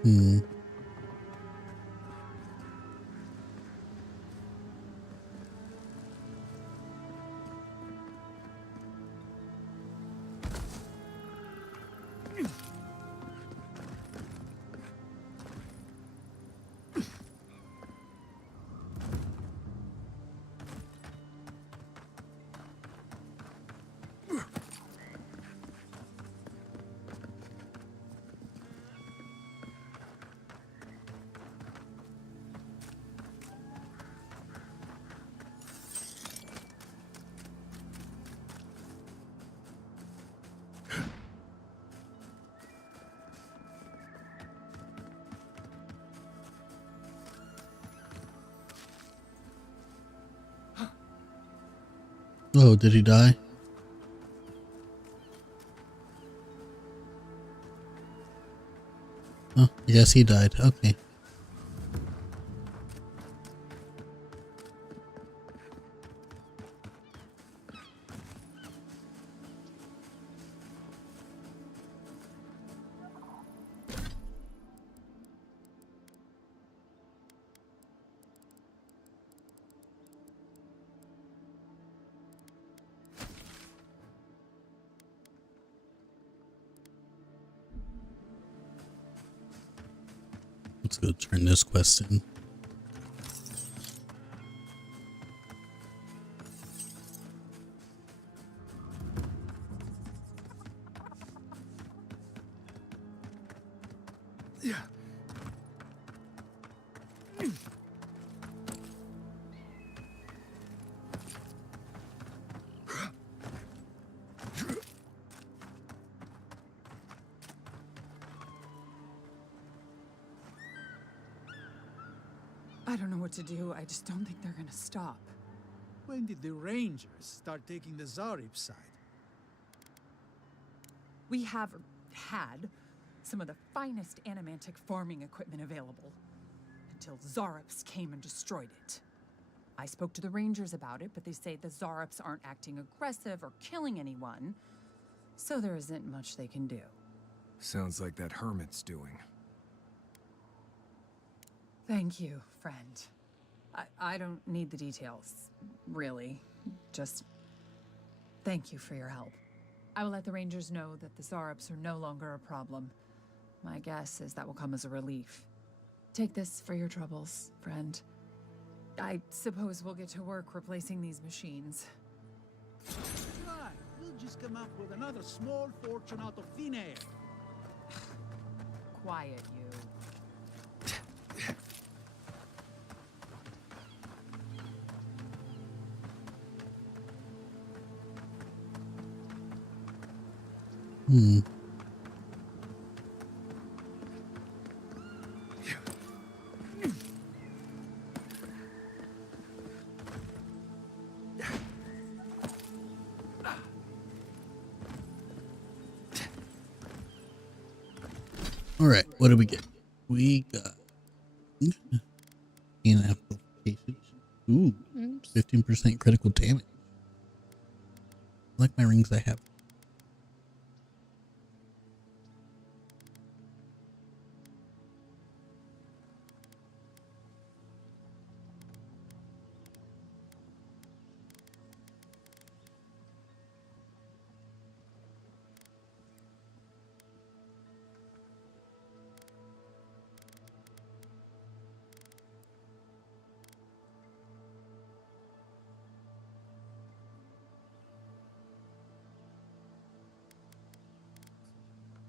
Hmm. Oh, did he die? Oh, yes, he died. Okay. Let's go turn this quest in. I don't know what to do. I just don't think they're gonna stop. When did the Rangers start taking the Zarib side? We have had some of the finest animantic farming equipment available until Zarops came and destroyed it. I spoke to the Rangers about it, but they say the Zarops aren't acting aggressive or killing anyone, so there isn't much they can do. Sounds like that hermit's doing. Thank you, friend. I don't need the details, really. Just thank you for your help. I will let the Rangers know that the Zarops are no longer a problem. My guess is that will come as a relief. Take this for your troubles, friend. I suppose we'll get to work replacing these machines. Right, we'll just come up with another small fortune out of thin air. Quiet, you. Hmm. All right, what do we get? We got in application. Ooh, 15% critical damage. I like my rings I have.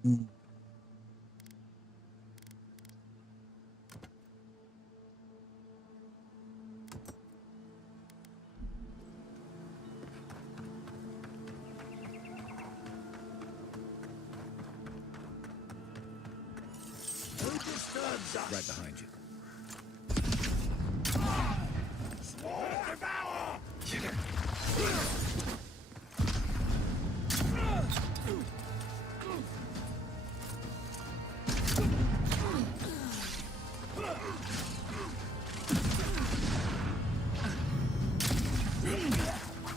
Mm. Right behind you.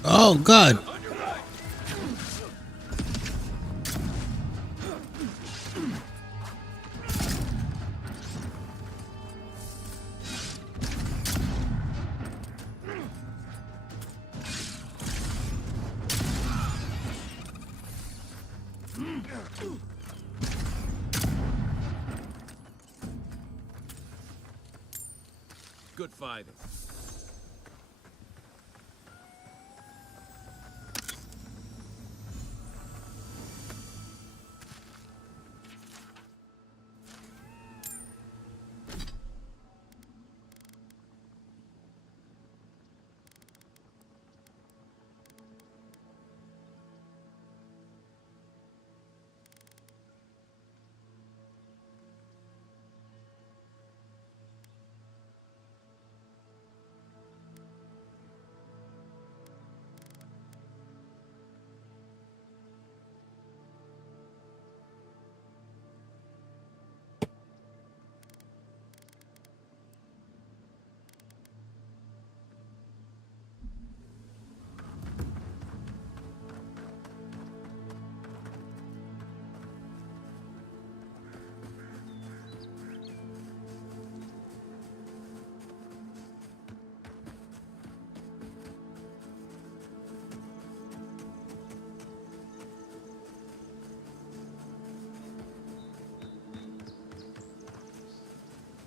Oh God. Good fighting.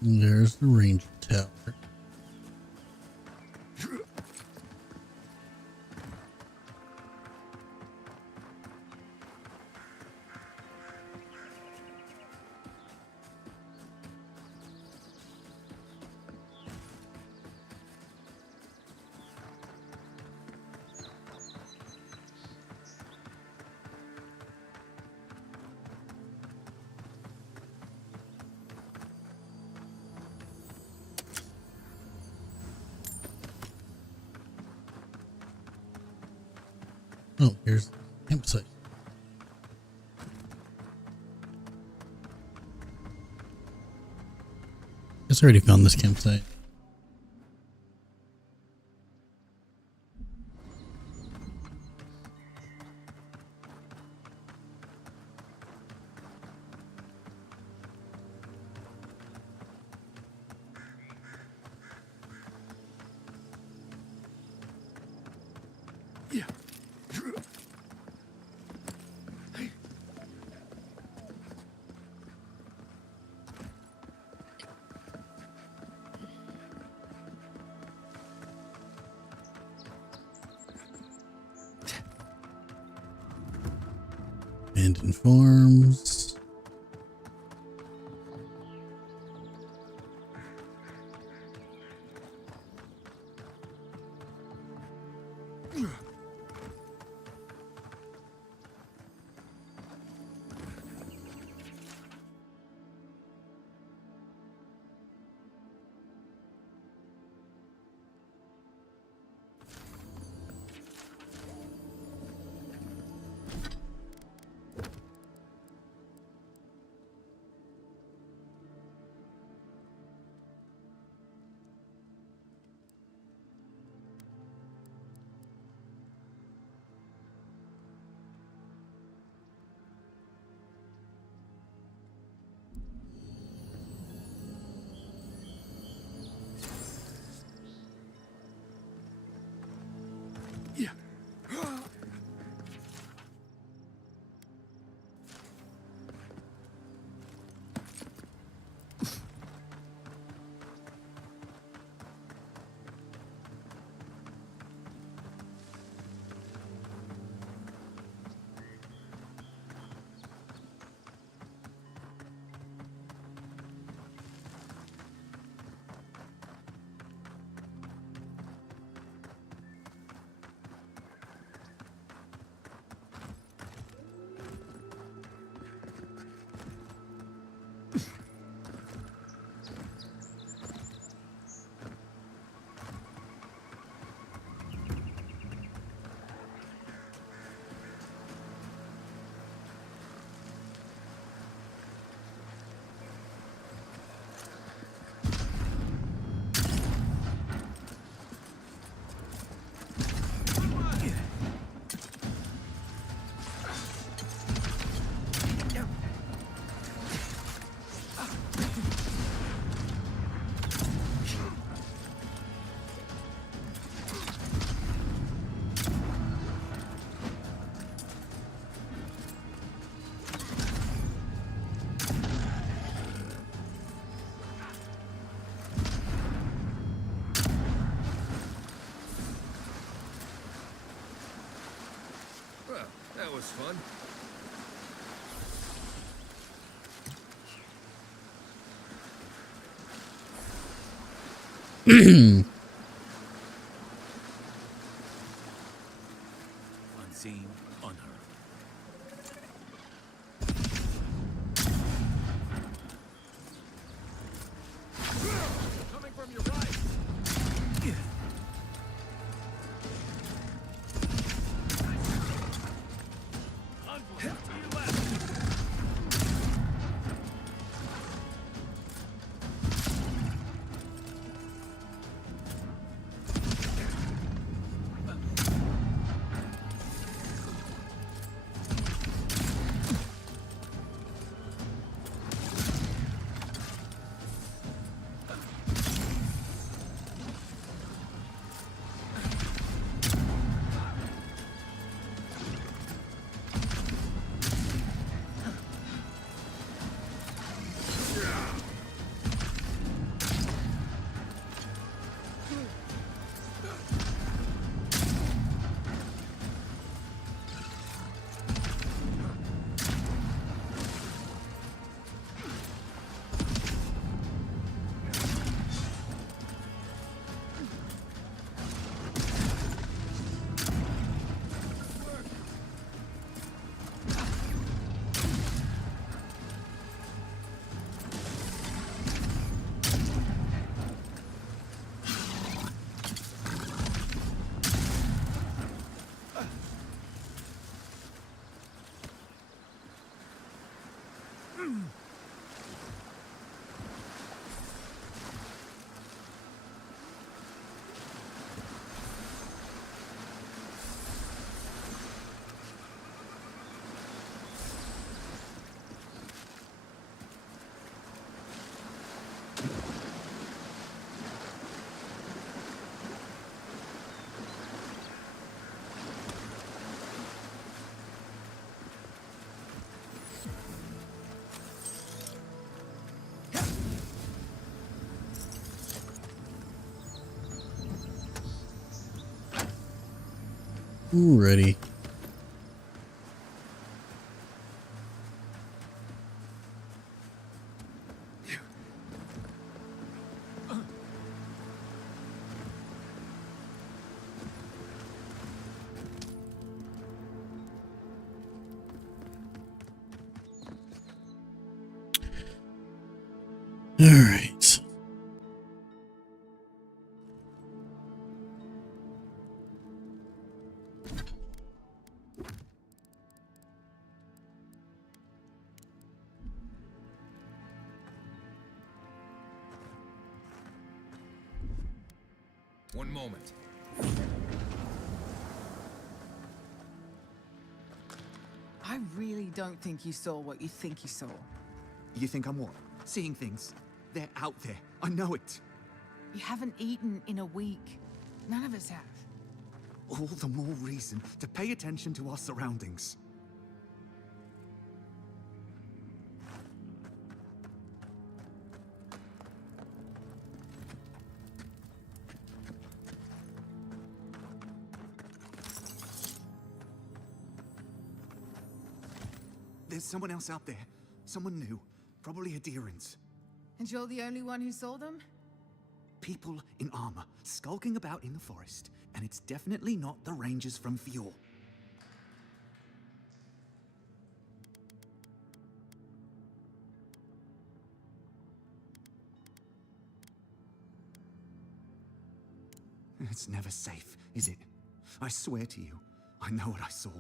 There's the ranger tower. Oh, here's the campsite. Guess I already found this campsite. Abandoned farms. That was fun. Unseen, unheard. Coming from your right. Envoy, to your left. Ready. All right. One moment. I really don't think you saw what you think you saw. You think I'm what? Seeing things? They're out there. I know it. You haven't eaten in a week. None of us have. All the more reason to pay attention to our surroundings. There's someone else out there. Someone new. Probably Adherents. And you're the only one who saw them? People in armor, skulking about in the forest. And it's definitely not the Rangers from Fjord. It's never safe, is it? I swear to you, I know what I saw.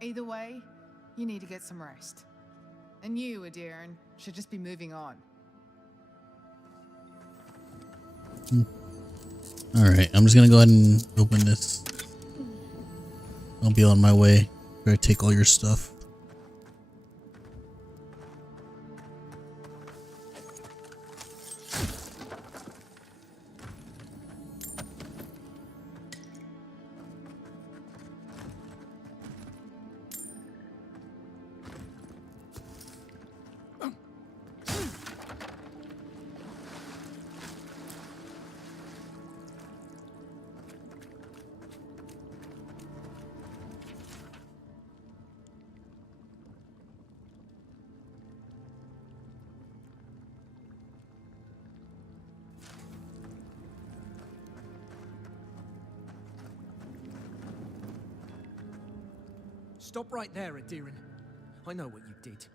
Either way, you need to get some rest. And you, Adiran, should just be moving on. All right, I'm just gonna go ahead and open this. I'll be on my way. Better take all your stuff. Stop right there, Adiran. I know what you did.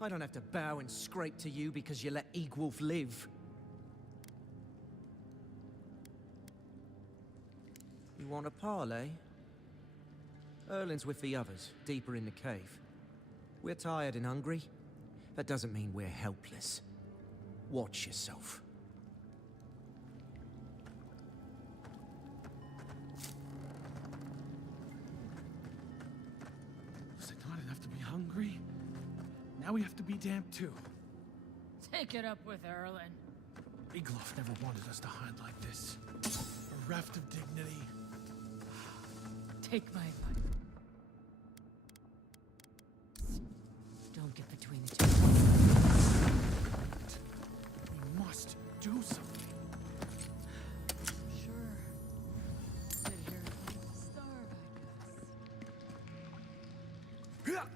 I don't have to bow and scrape to you because you let Egwolf live. You want a parley? Erlin's with the others, deeper in the cave. We're tired and hungry. That doesn't mean we're helpless. Watch yourself. Was it not enough to be hungry? Now we have to be damp too. Take it up with Erlin. Egloff never wanted us to hide like this. A raft of dignity. Take my advice. Don't get between the two. We must do something. Sure. Sit here and starve, I guess.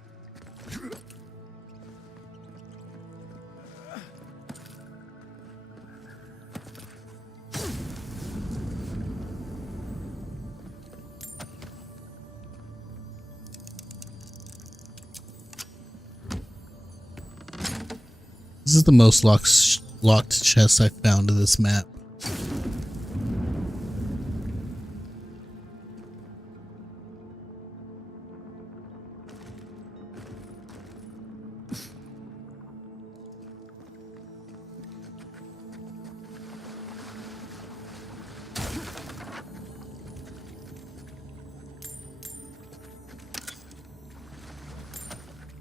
This is the most locked chest I've found in this map.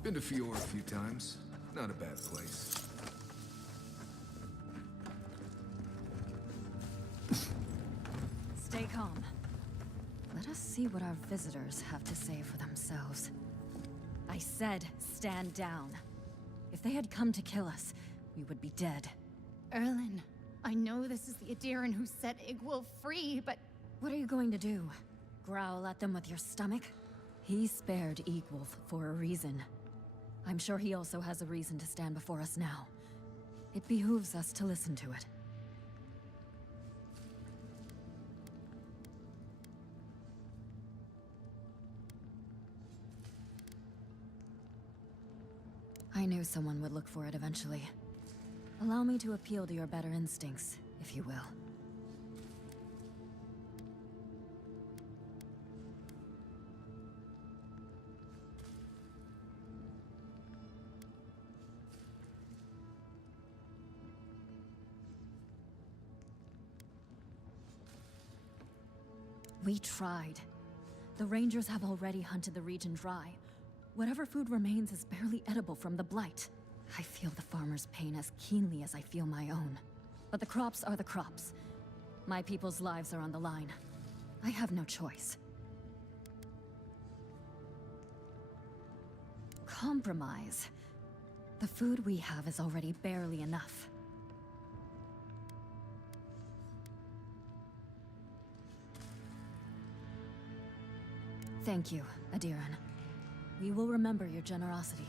Been to Fior a few times. Not a bad place. Stay calm. Let us see what our visitors have to say for themselves. I said, stand down. If they had come to kill us, we would be dead. Erlin, I know this is the Adiran who set Igwil free, but... What are you going to do? Growl at them with your stomach? He spared Egwolf for a reason. I'm sure he also has a reason to stand before us now. It behooves us to listen to it. I knew someone would look for it eventually. Allow me to appeal to your better instincts, if you will. We tried. The Rangers have already hunted the region dry. Whatever food remains is barely edible from the blight. I feel the farmer's pain as keenly as I feel my own. But the crops are the crops. My people's lives are on the line. I have no choice. Compromise. The food we have is already barely enough. Thank you, Adiran. We will remember your generosity.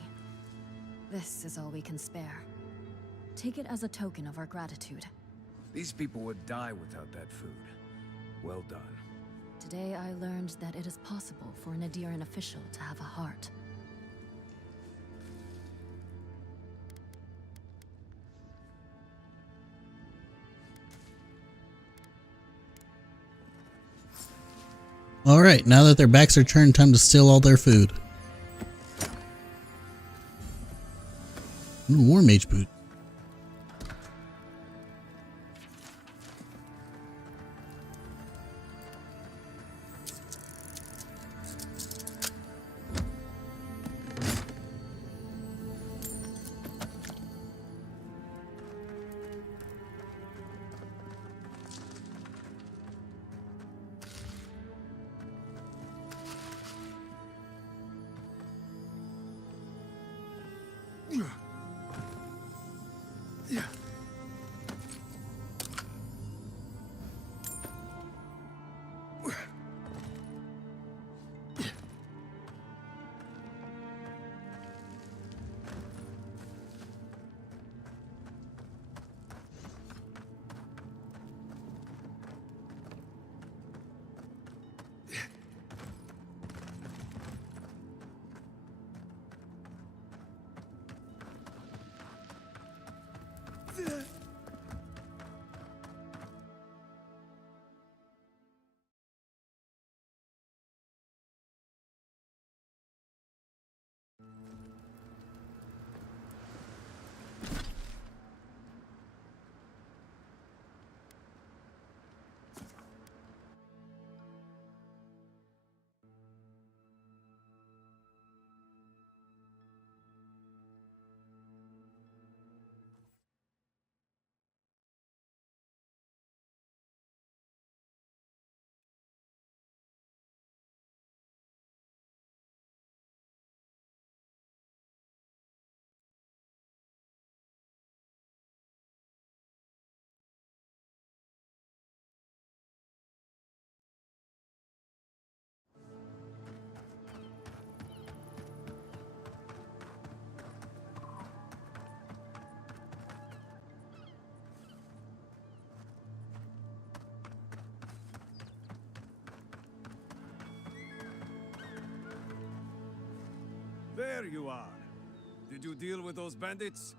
This is all we can spare. Take it as a token of our gratitude. These people would die without that food. Well done. Today I learned that it is possible for an Adiran official to have a heart. Alright, now that their backs are turned, time to steal all their food. Ooh, War Mage boot. There you are. Did you deal with those bandits?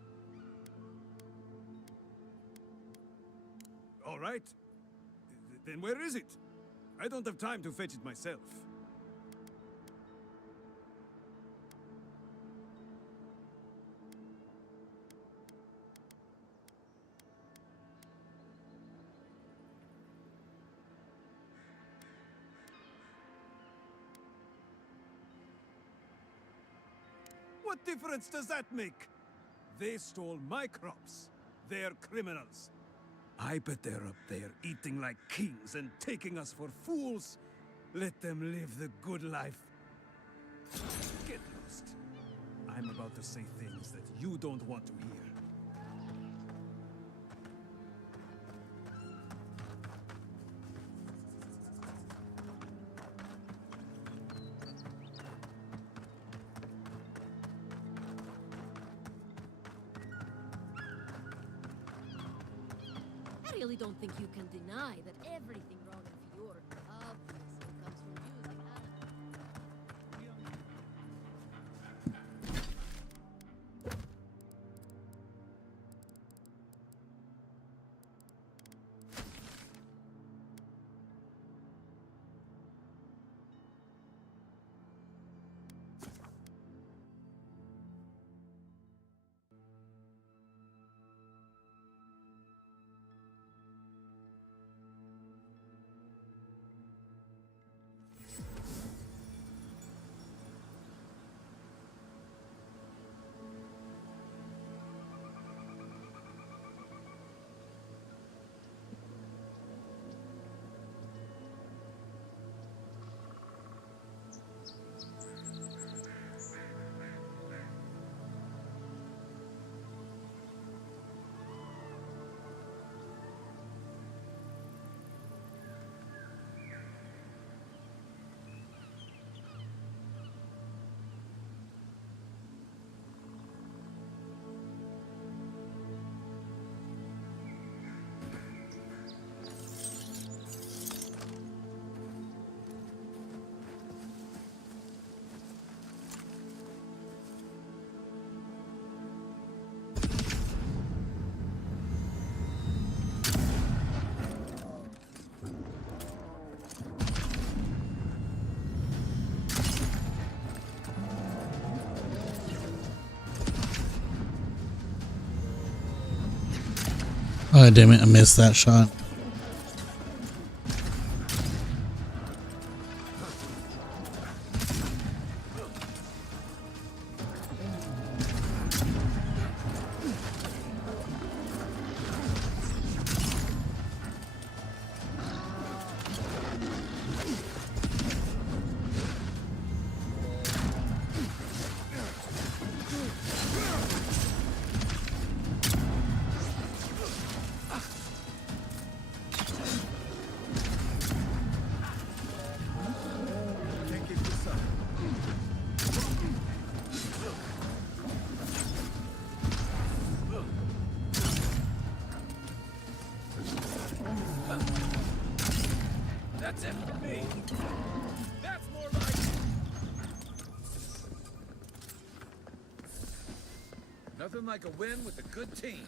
All right. Then where is it? I don't have time to fetch it myself. What difference does that make? They stole my crops. They're criminals. I bet they're up there eating like kings and taking us for fools. Let them live the good life. Get lost. I'm about to say things that you don't want to hear. I really don't think you can deny that everything wrong in Fior obviously comes from using Oh, damn it. I missed that shot. That's it for me. That's more like it. Nothing like a win with a good team.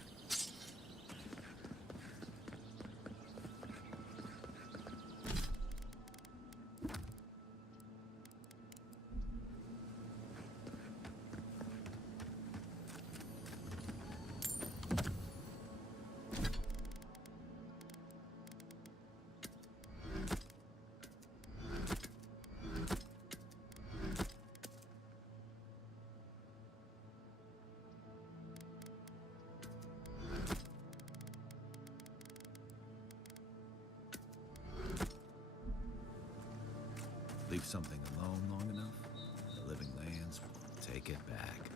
Leave something alone long enough, the living lands will take it back.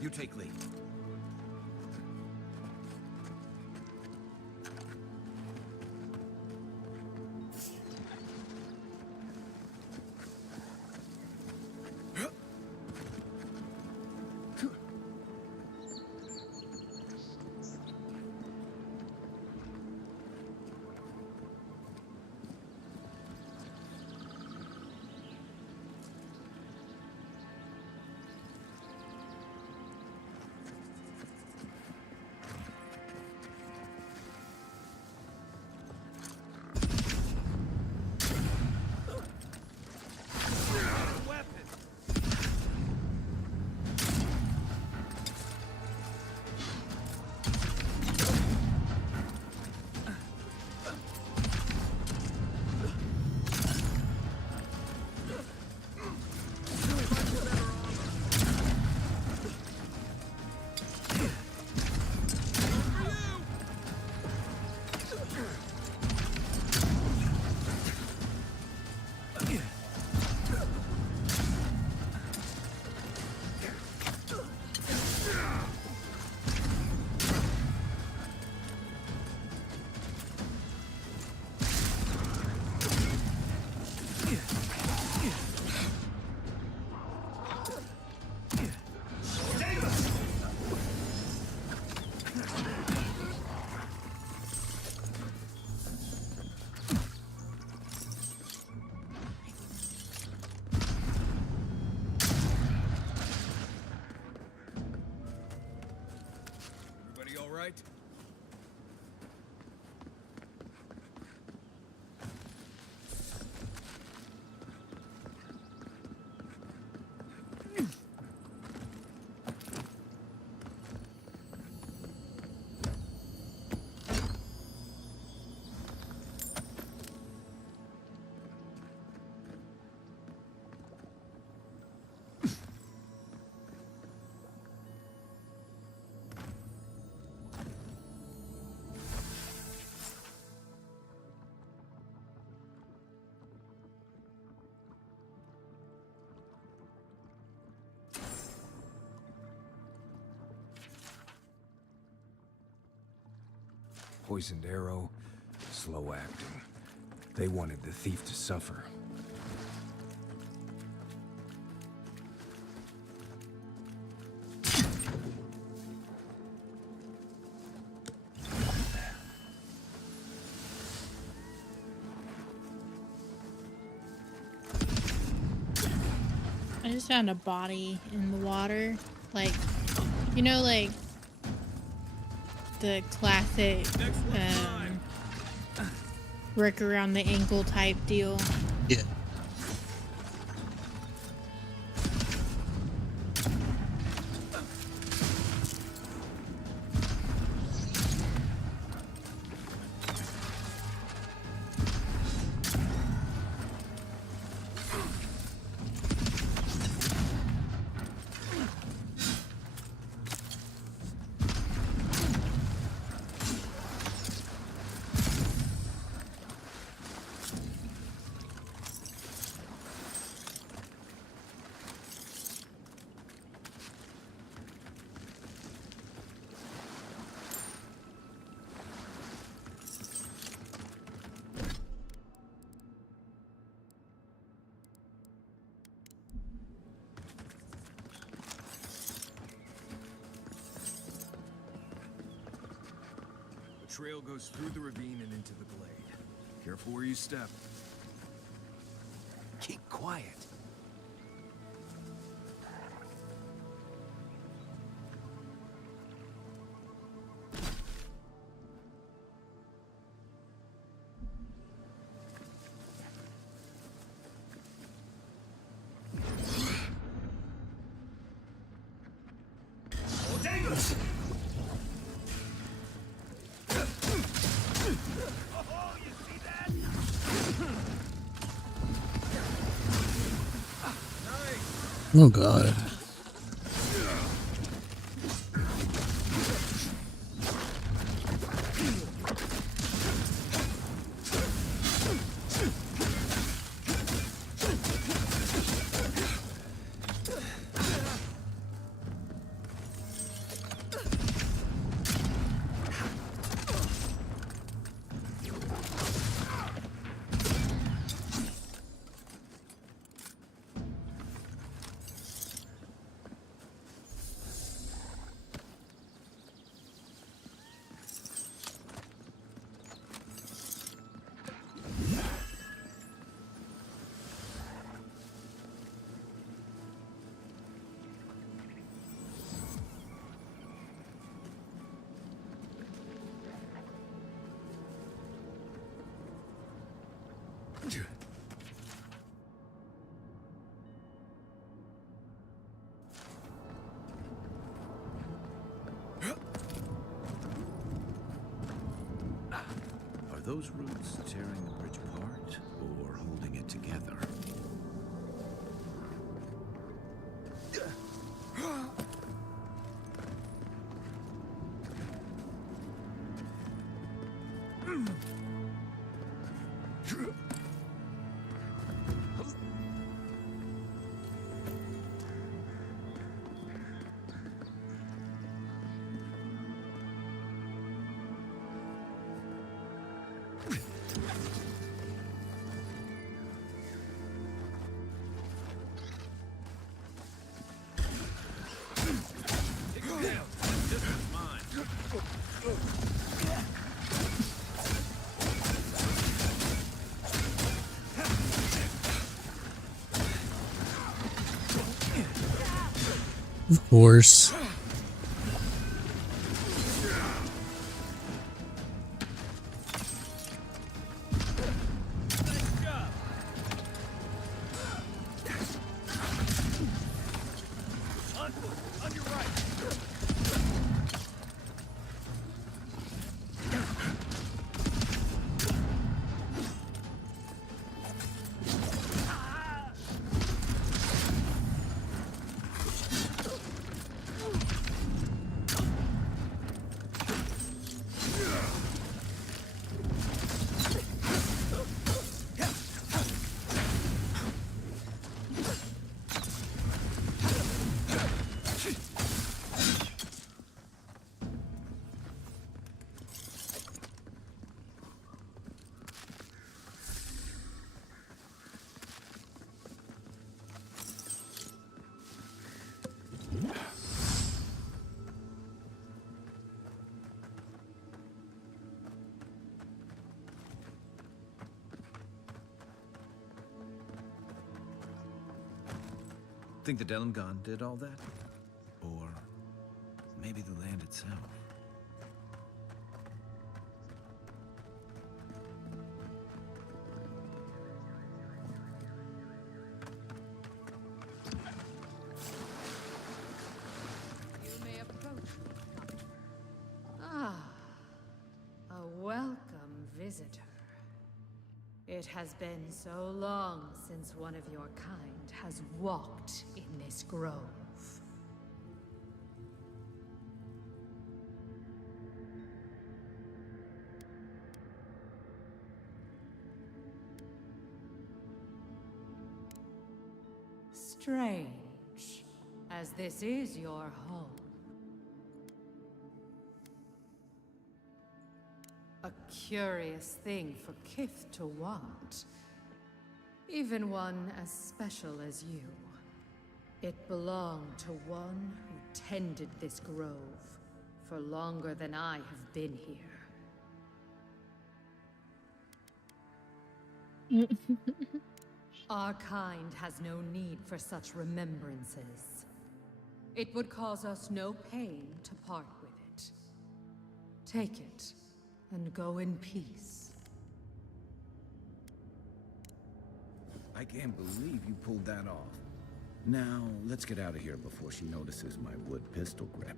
You take lead. right? Poisoned arrow, slow acting. They wanted the thief to suffer. I just found a body in the water. Like, you know, like the classic Rick around the ankle type deal. Yeah. The trail goes through the ravine and into the glade. Careful where you step. Keep quiet. Oh god. Are those roots tearing the bridge apart or holding it together? Of course. Think the Delimgon did all that? Or maybe the land itself? You may approach. Ah, a welcome visitor. It has been so long since one of your kind has walked in this grove. Strange, as this is your home. A curious thing for Kith to want. Even one as special as you. It belonged to one who tended this grove for longer than I have been here. Our kind has no need for such remembrances. It would cause us no pain to part with it. Take it, and go in peace. I can't believe you pulled that off. Now, let's get out of here before she notices my wood pistol grip.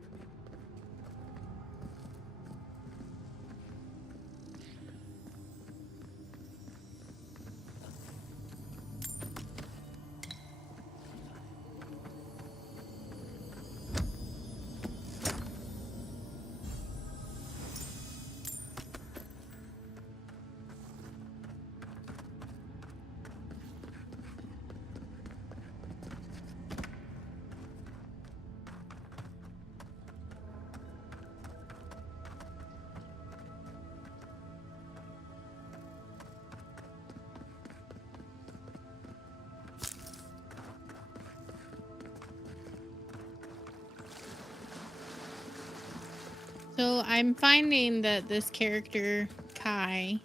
So I'm finding that this character, Kai,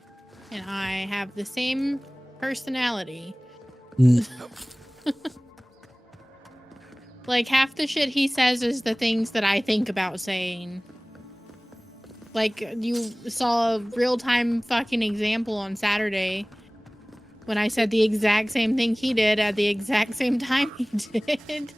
and I have the same personality. Like, half the shit he says is the things that I think about saying. Like, you saw a real-time fucking example on Saturday when I said the exact same thing he did at the exact same time he did.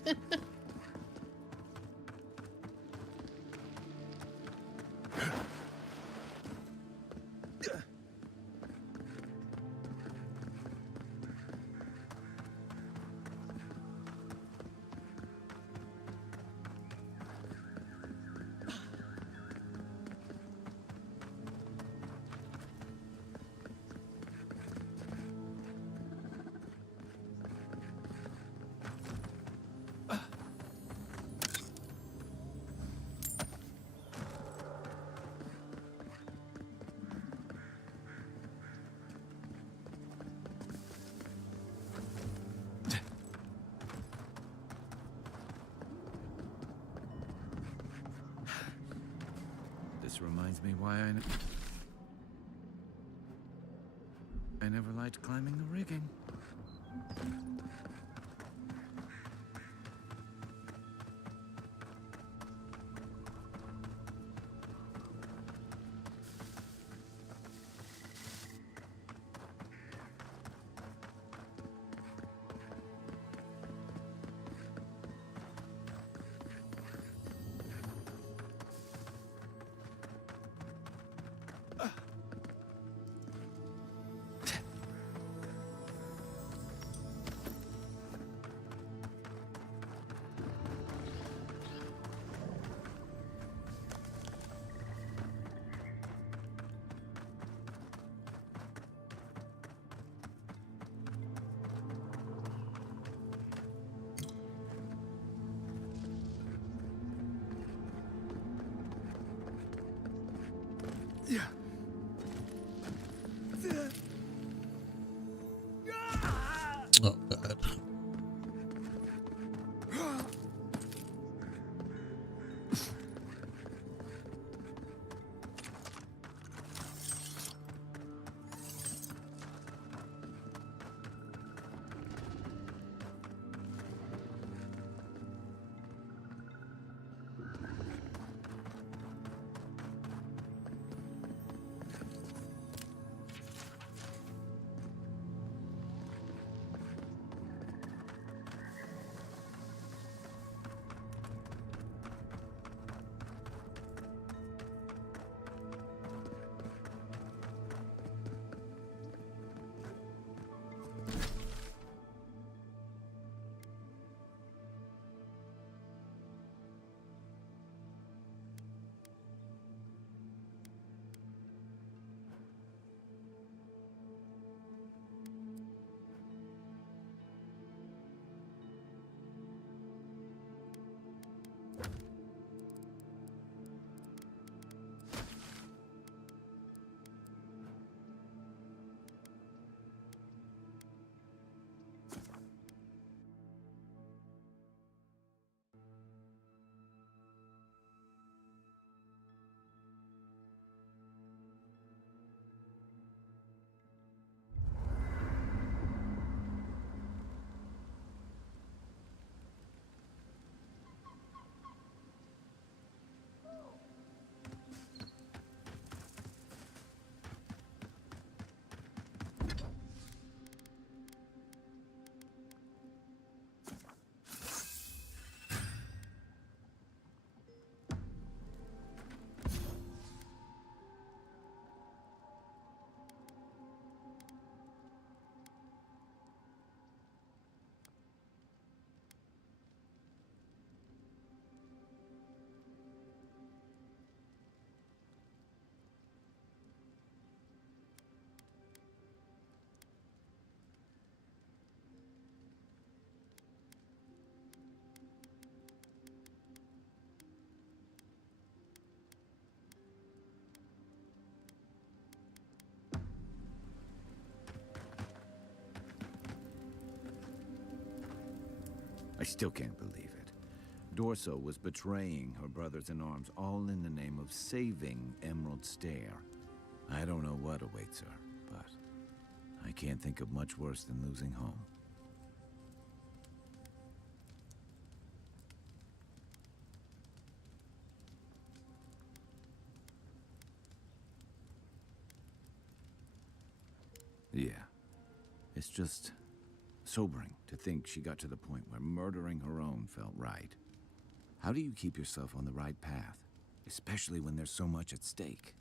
This reminds me why I never liked climbing the rigging. Oh god. still can't believe it. Dorso was betraying her brothers-in-arms, all in the name of saving Emerald Stair. I don't know what awaits her, but I can't think of much worse than losing home. Yeah, it's just sobering to think she got to the point where murdering her own felt right. How do you keep yourself on the right path, especially when there's so much at stake?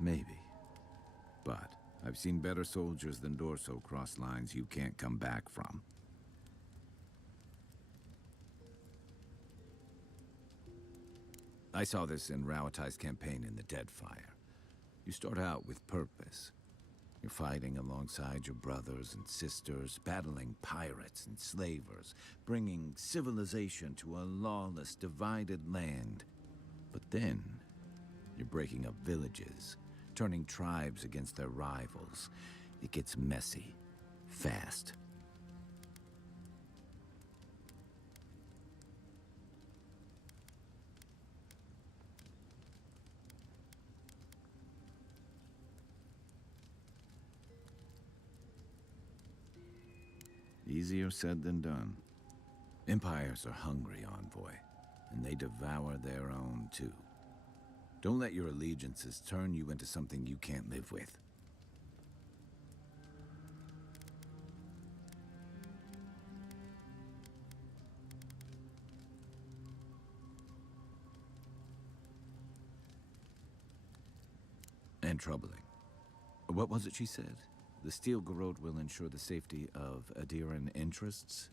Maybe. But I've seen better soldiers than Dorso cross lines you can't come back from. I saw this in Rauatai's campaign in the Deadfire. You start out with purpose. You're fighting alongside your brothers and sisters, battling pirates and slavers, bringing civilization to a lawless, divided land. But then, you're breaking up villages, turning tribes against their rivals. It gets messy, fast. Easier said than done. Empires are hungry, Envoy, and they devour their own too. Don't let your allegiances turn you into something you can't live with. And troubling. What was it she said? The Steel Garrote will ensure the safety of Adiran interests?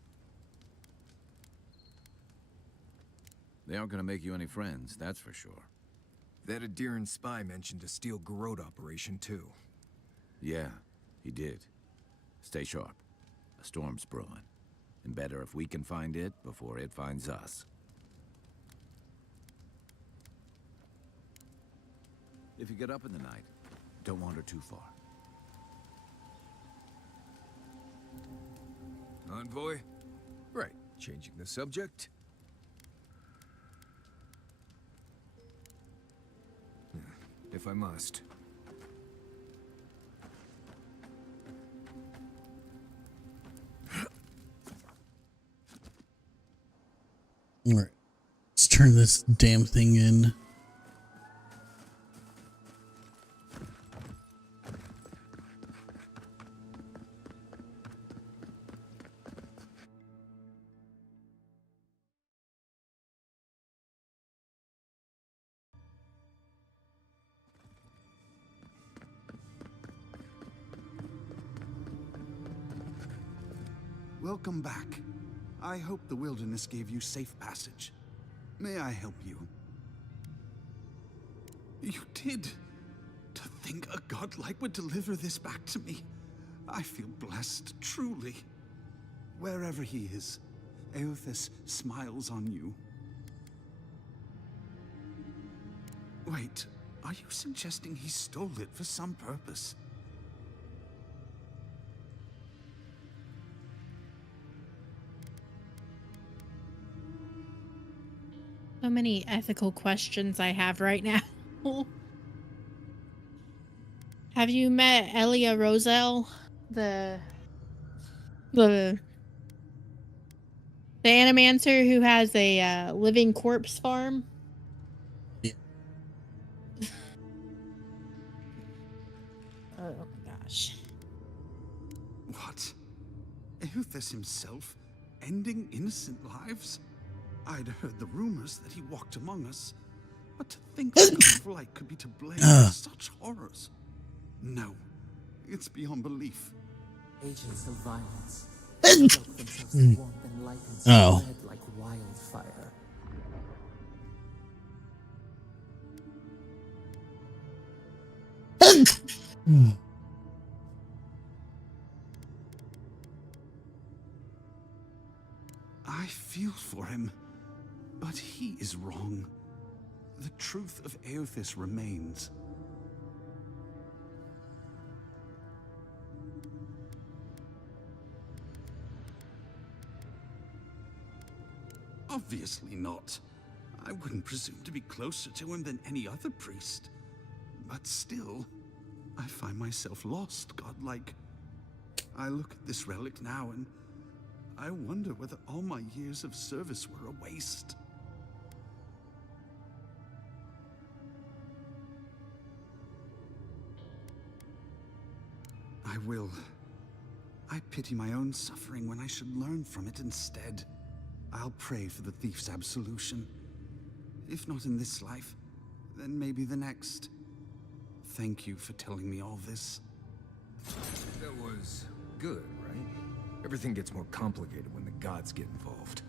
They aren't gonna make you any friends, that's for sure. That Adiran spy mentioned a Steel Garrote operation, too. Yeah, he did. Stay sharp. A storm's brewing. And better if we can find it before it finds us. If you get up in the night, don't wander too far. Envoy? Right, changing the subject. If I must. Alright. Let's turn this damn thing in. Welcome back. I hope the wilderness gave you safe passage. May I help you? You did. To think a godlike would deliver this back to me. I feel blessed, truly. Wherever he is, Eothas smiles on you. Wait, are you suggesting he stole it for some purpose? So many ethical questions I have right now. Have you met Elia Roselle? The animancer who has a living corpse farm? Yeah. Oh my gosh. What? Eothas himself ending innocent lives? I'd heard the rumors that he walked among us, but to think that Godlike could be to blame for such horrors. No, it's beyond belief. Agents of violence soak themselves in warmth and light and spread like wildfire. I feel for him, but he is wrong. The truth of Eothas remains. Obviously not. I wouldn't presume to be closer to him than any other priest. But still, I find myself lost, godlike. I look at this relic now and I wonder whether all my years of service were a waste. I will. I pity my own suffering when I should learn from it instead. I'll pray for the thief's absolution. If not in this life, then maybe the next. Thank you for telling me all this. That was good, right? Everything gets more complicated when the gods get involved.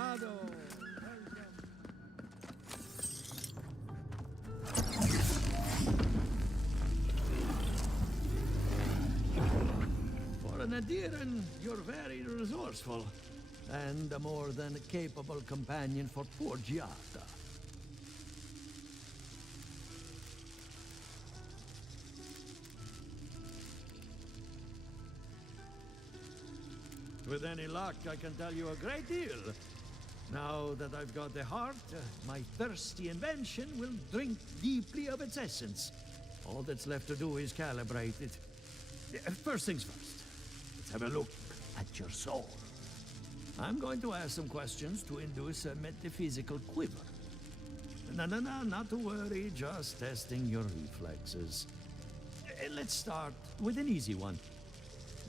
Ado. For an Adiran, you're very resourceful, and a more than capable companion for poor Giada. With any luck, I can tell you a great deal. Now that I've got the heart, my thirsty invention will drink deeply of its essence. All that's left to do is calibrate it. First things first, let's have a look at your soul. I'm going to ask some questions to induce a metaphysical quiver. No, not to worry, just testing your reflexes. Let's start with an easy one.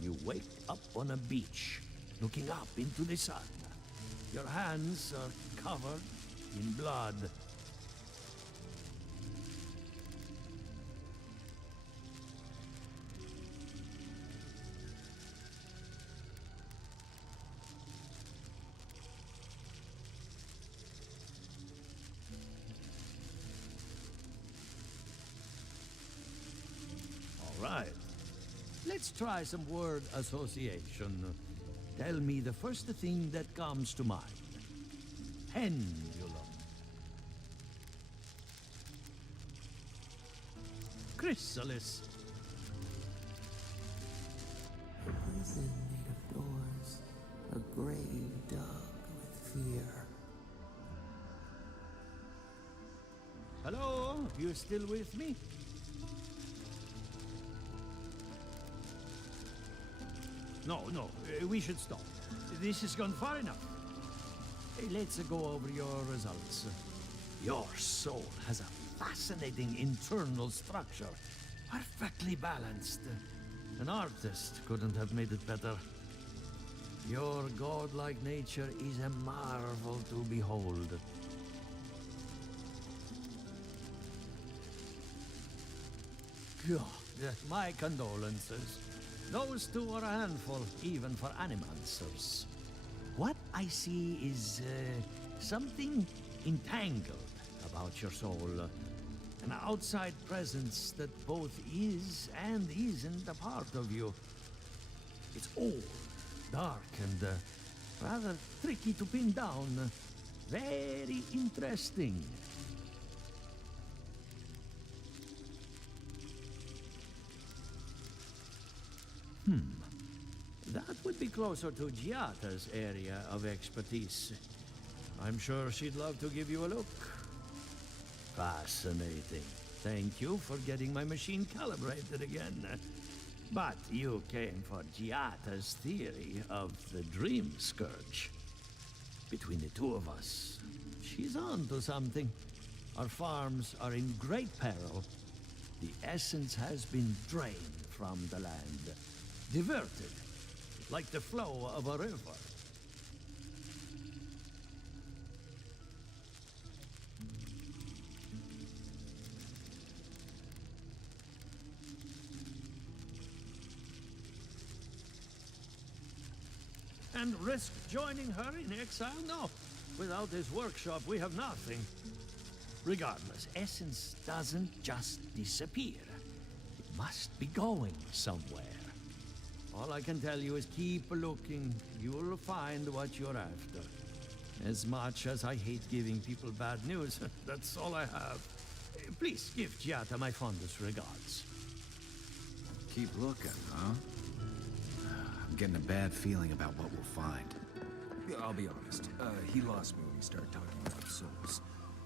You wake up on a beach, looking up into the sun. Your hands are covered in blood. All right. Let's try some word association. Tell me the first thing that comes to mind. Pendulum. Chrysalis. A prison made of doors, a grave dug with fear. Hello? You still with me? No, we should stop. This has gone far enough. Let's go over your results. Your soul has a fascinating internal structure, perfectly balanced. An artist couldn't have made it better. Your godlike nature is a marvel to behold. God, my condolences. Those two are a handful, even for animancers. What I see is something entangled about your soul. An outside presence that both is and isn't a part of you. It's old, dark, and rather tricky to pin down. Very interesting. That would be closer to Giata's area of expertise. I'm sure she'd love to give you a look. Fascinating. Thank you for getting my machine calibrated again. But you came for Giata's theory of the Dream Scourge. Between the two of us, she's on to something. Our farms are in great peril. The essence has been drained from the land, diverted, like the flow of a river. And risk joining her in exile? No. Without this workshop, we have nothing. Regardless, essence doesn't just disappear. It must be going somewhere. All I can tell you is keep looking. You'll find what you're after. As much as I hate giving people bad news, that's all I have. Please give Giata my fondest regards. Keep looking, huh? I'm getting a bad feeling about what we'll find. Yeah, I'll be honest. He lost me when he started talking about souls.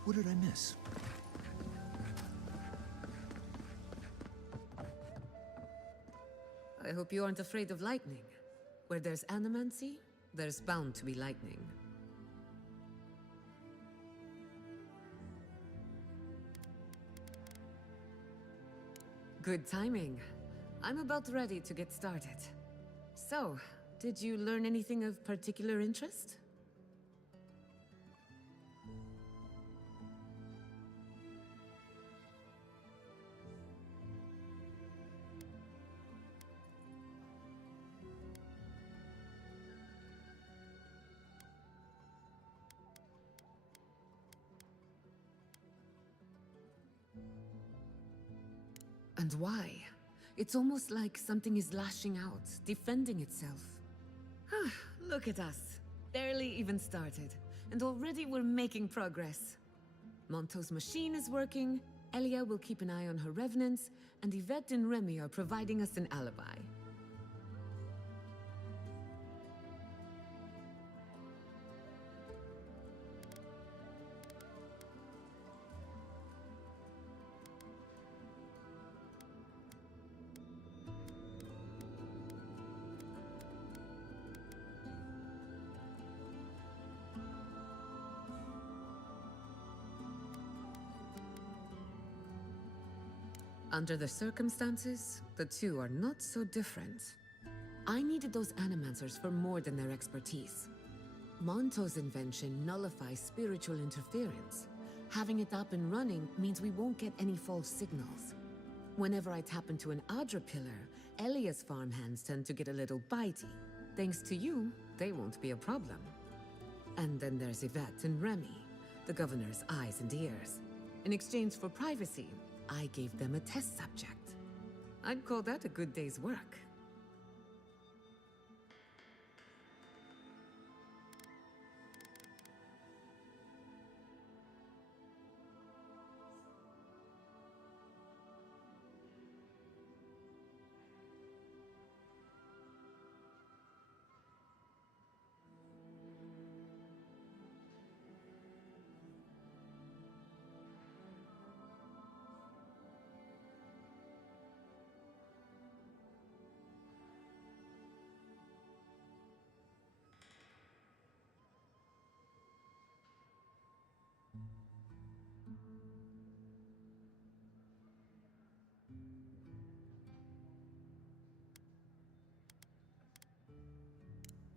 What did I miss? I hope you aren't afraid of lightning. Where there's animancy, there's bound to be lightning. Good timing. I'm about ready to get started. So, did you learn anything of particular interest? And why? It's almost like something is lashing out, defending itself. Look at us. Barely even started, and already we're making progress. Monto's machine is working, Elia will keep an eye on her revenants, and Yvette and Remy are providing us an alibi. Under the circumstances, the two are not so different. I needed those animancers for more than their expertise. Monto's invention nullifies spiritual interference. Having it up and running means we won't get any false signals. Whenever I tap into an Adra pillar, Elia's farmhands tend to get a little bitey. Thanks to you, they won't be a problem. And then there's Yvette and Remy, the governor's eyes and ears. In exchange for privacy, I gave them a test subject. I'd call that a good day's work.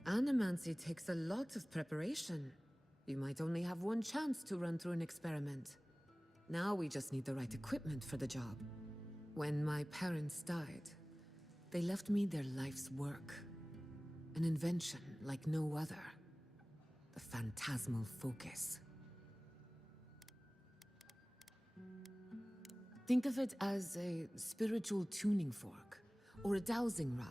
Animancy takes a lot of preparation. You might only have one chance to run through an experiment. Now we just need the right equipment for the job. When my parents died, they left me their life's work. An invention like no other. The phantasmal focus. Think of it as a spiritual tuning fork, or a dowsing rod.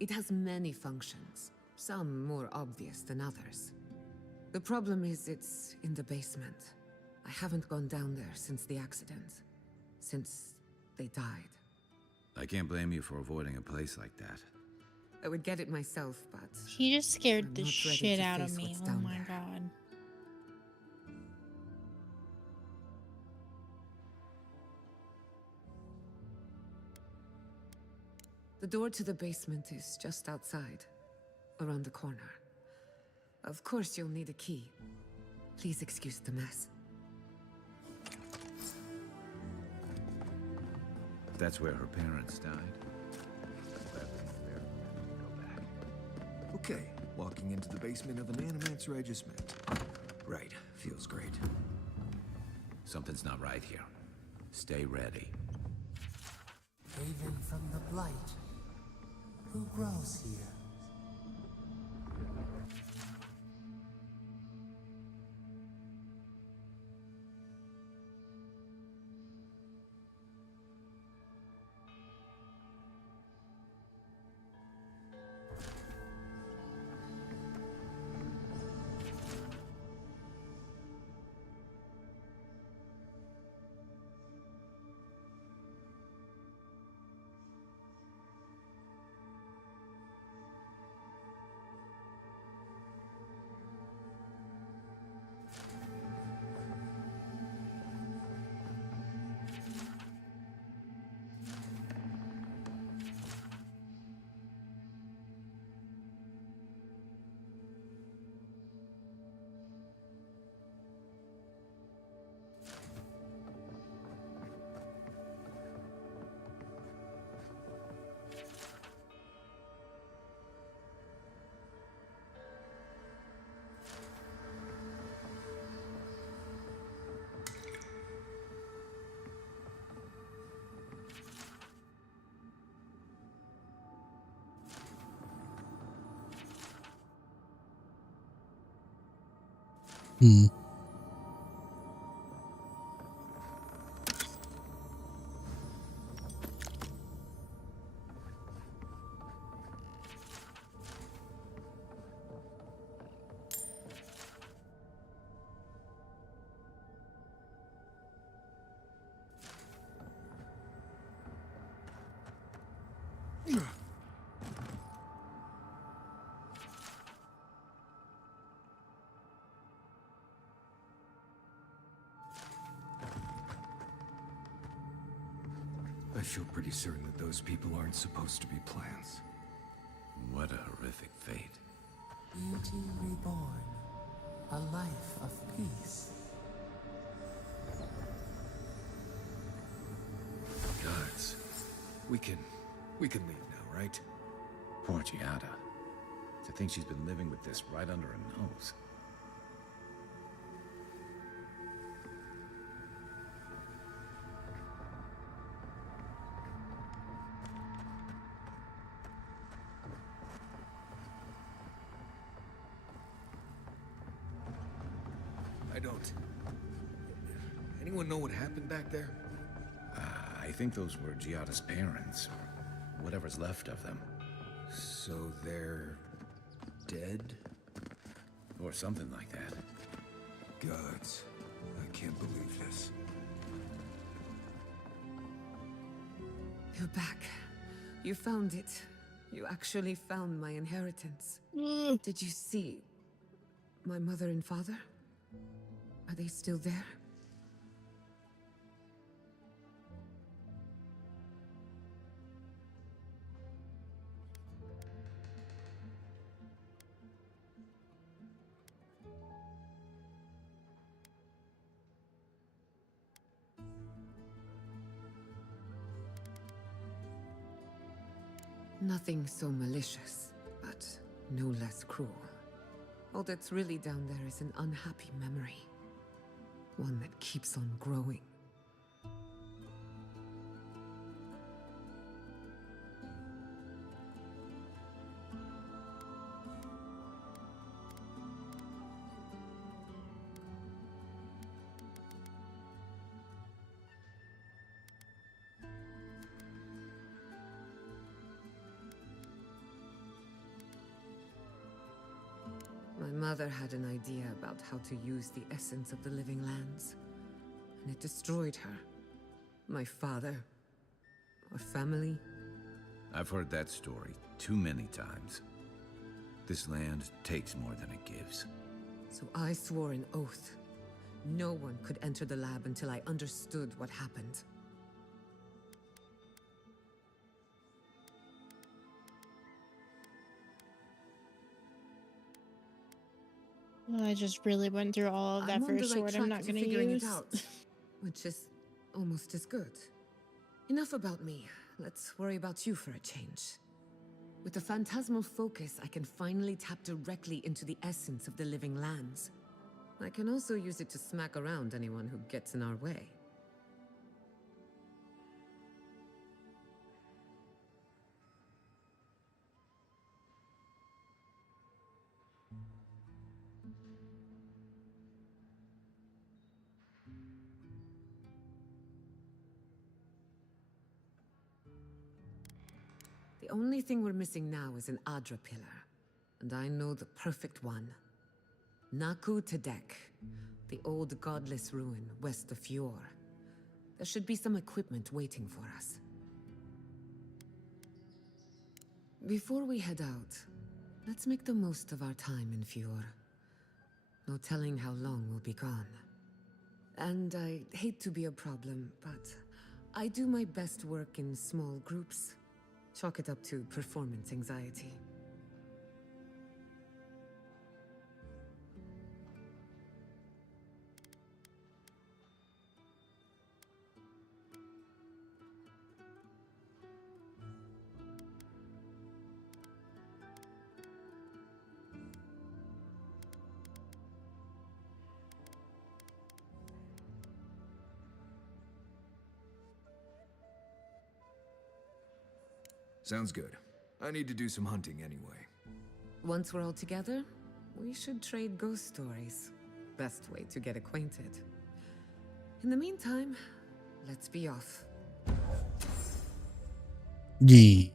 It has many functions, some more obvious than others. The problem is it's in the basement. I haven't gone down there since the accident. Since they died. I can't blame you for avoiding a place like that. I would get it myself, but... He just scared I'm the not ready shit to out of face me. what's Oh down my there. god. The door to the basement is just outside, around the corner. Of course you'll need a key. Please excuse the mess. That's where her parents died. Okay, walking into the basement of an animancer I just met. Right, feels great. Something's not right here. Stay ready. Haven from the blight. Who grows here? Hmm. I feel pretty certain that those people aren't supposed to be plants. What a horrific fate. Beauty reborn. A life of peace. Gods. We can leave now, right? Poor Giada. To think she's been living with this right under her nose. I don't. Anyone know what happened back there? I think those were Giada's parents, or whatever's left of them. So they're dead? Or something like that. Gods. I can't believe this. You're back. You found it. You actually found my inheritance. Did you see my mother and father? Are they still there? Nothing so malicious, but no less cruel. All that's really down there is an unhappy memory. One that keeps on growing. My mother had an idea about how to use the essence of the living lands, and it destroyed her. My father, our family. I've heard that story too many times. This land takes more than it gives. So I swore an oath. No one could enter the lab until I understood what happened. Well, I just really went through all of that I'm for on a the right sword I'm track not to gonna figuring use. it out, which is almost as good. Enough about me. Let's worry about you for a change. With the phantasmal focus, I can finally tap directly into the essence of the living lands. I can also use it to smack around anyone who gets in our way. The only thing we're missing now is an Adra pillar. And I know the perfect one. Naku Tedek, the old godless ruin west of Fjord. There should be some equipment waiting for us. Before we head out, let's make the most of our time in Fjord. No telling how long we'll be gone. And I hate to be a problem, but I do my best work in small groups. Chalk it up to performance anxiety. Sounds good. I need to do some hunting anyway. Once we're all together, we should trade ghost stories. Best way to get acquainted. In the meantime, let's be off. Yeah.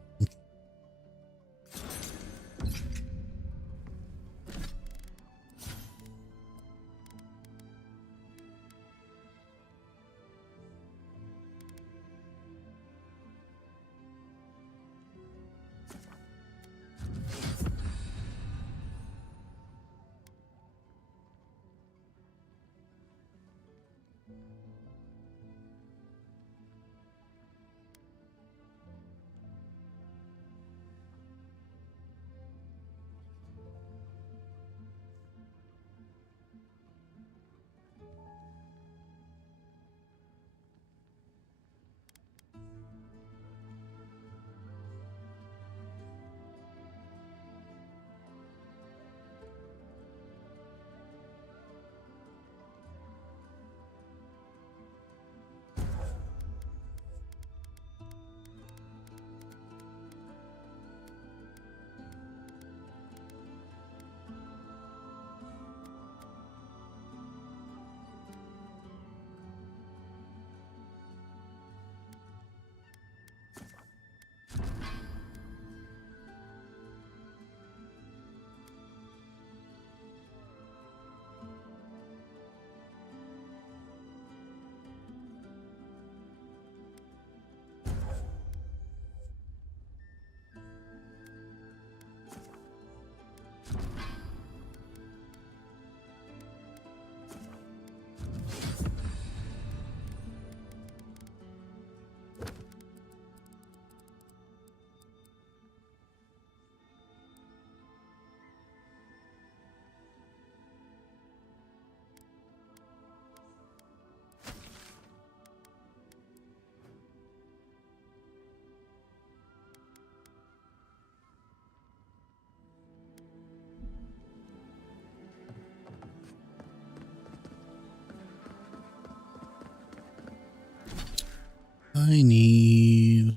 I need.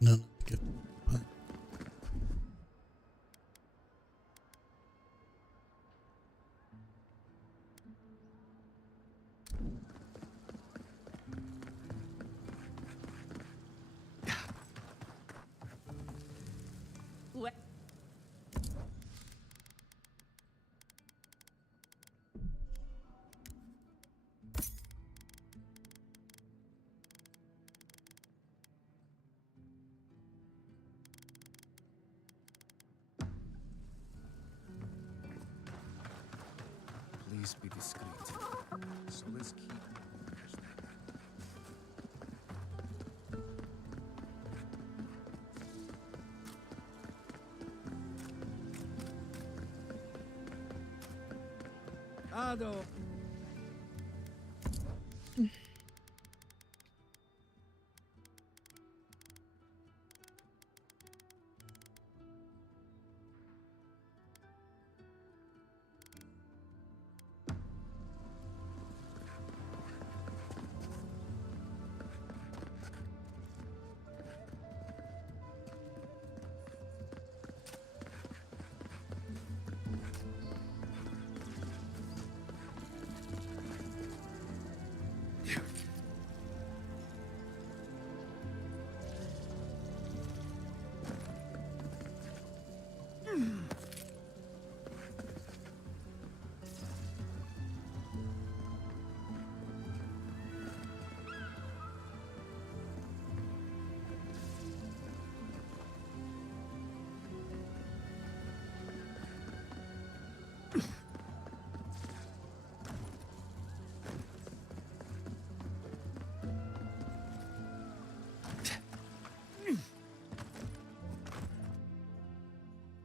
No, get. Please be discreet. So let's keep. Ado.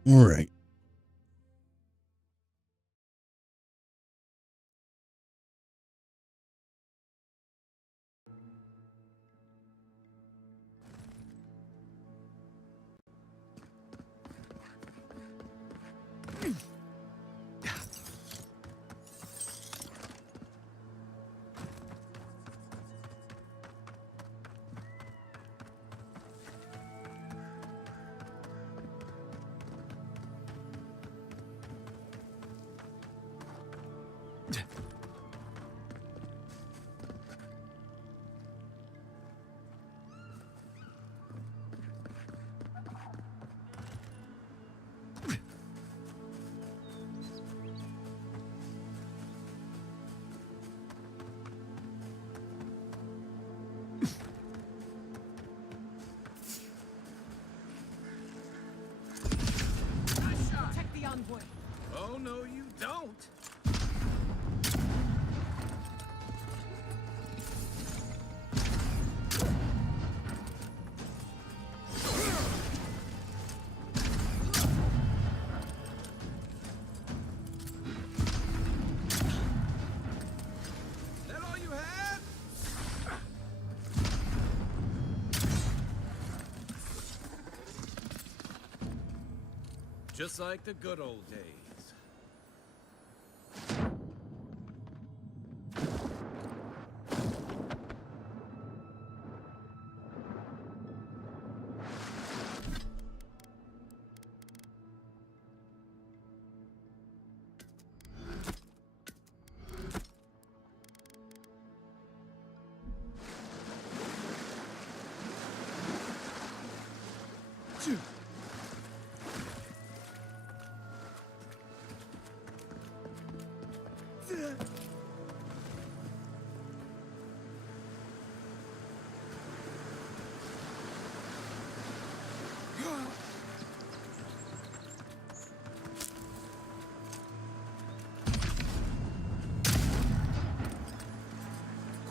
All right. Protect the envoy. Oh, no, you don't. That all you had? Just like the good old days.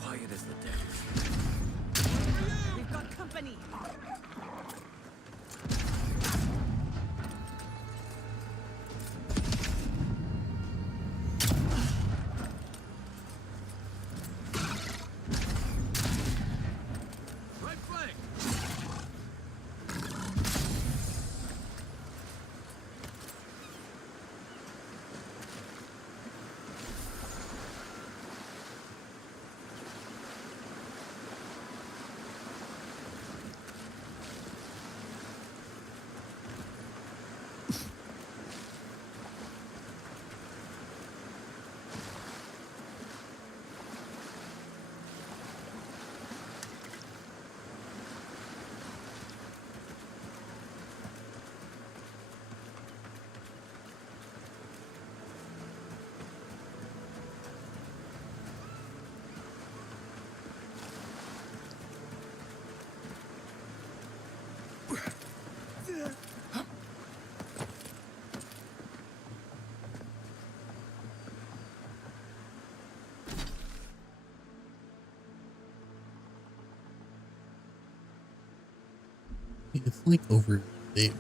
Quiet as the dead. We've got company. It's like over there.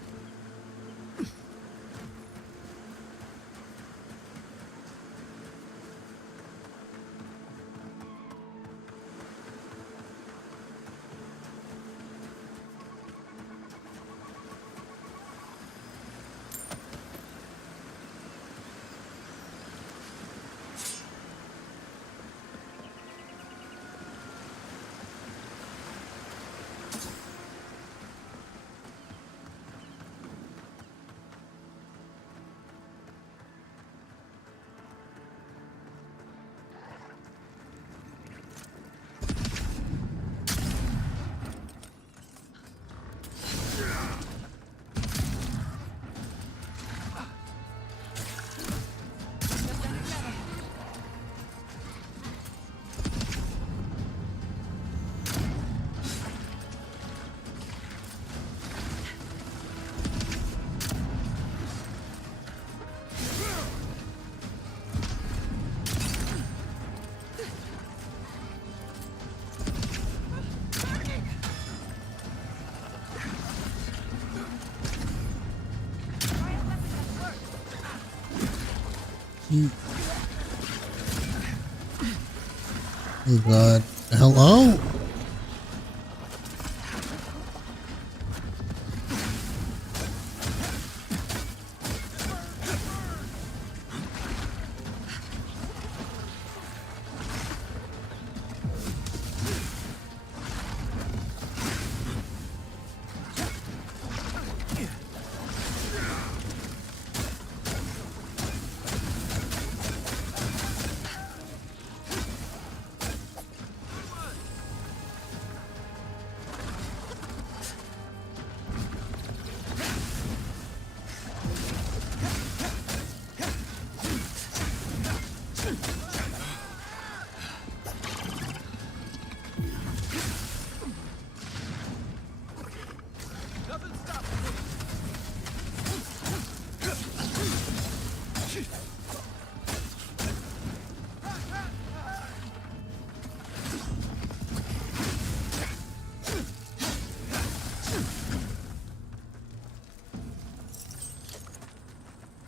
Oh God. Hello?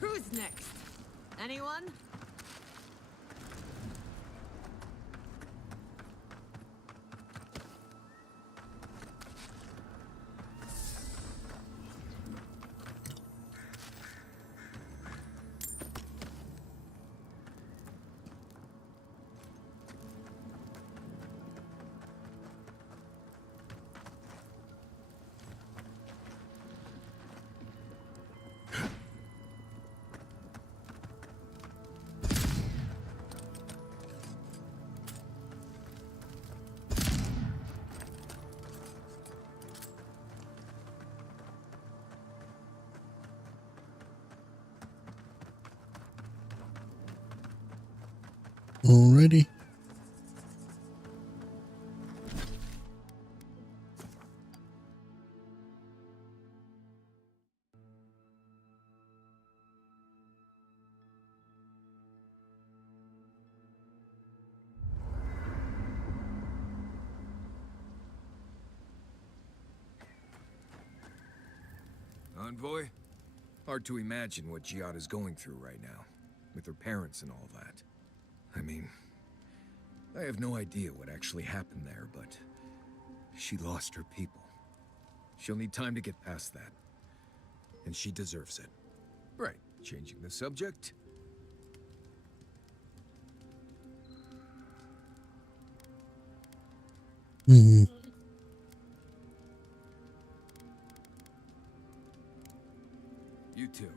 Who's next? Anyone? Already. Envoy? Hard to imagine what Giada's going through right now, with her parents and all that. I mean, I have no idea what actually happened there, but she lost her people. She'll need time to get past that. And she deserves it. Right, changing the subject? Hmm. You too.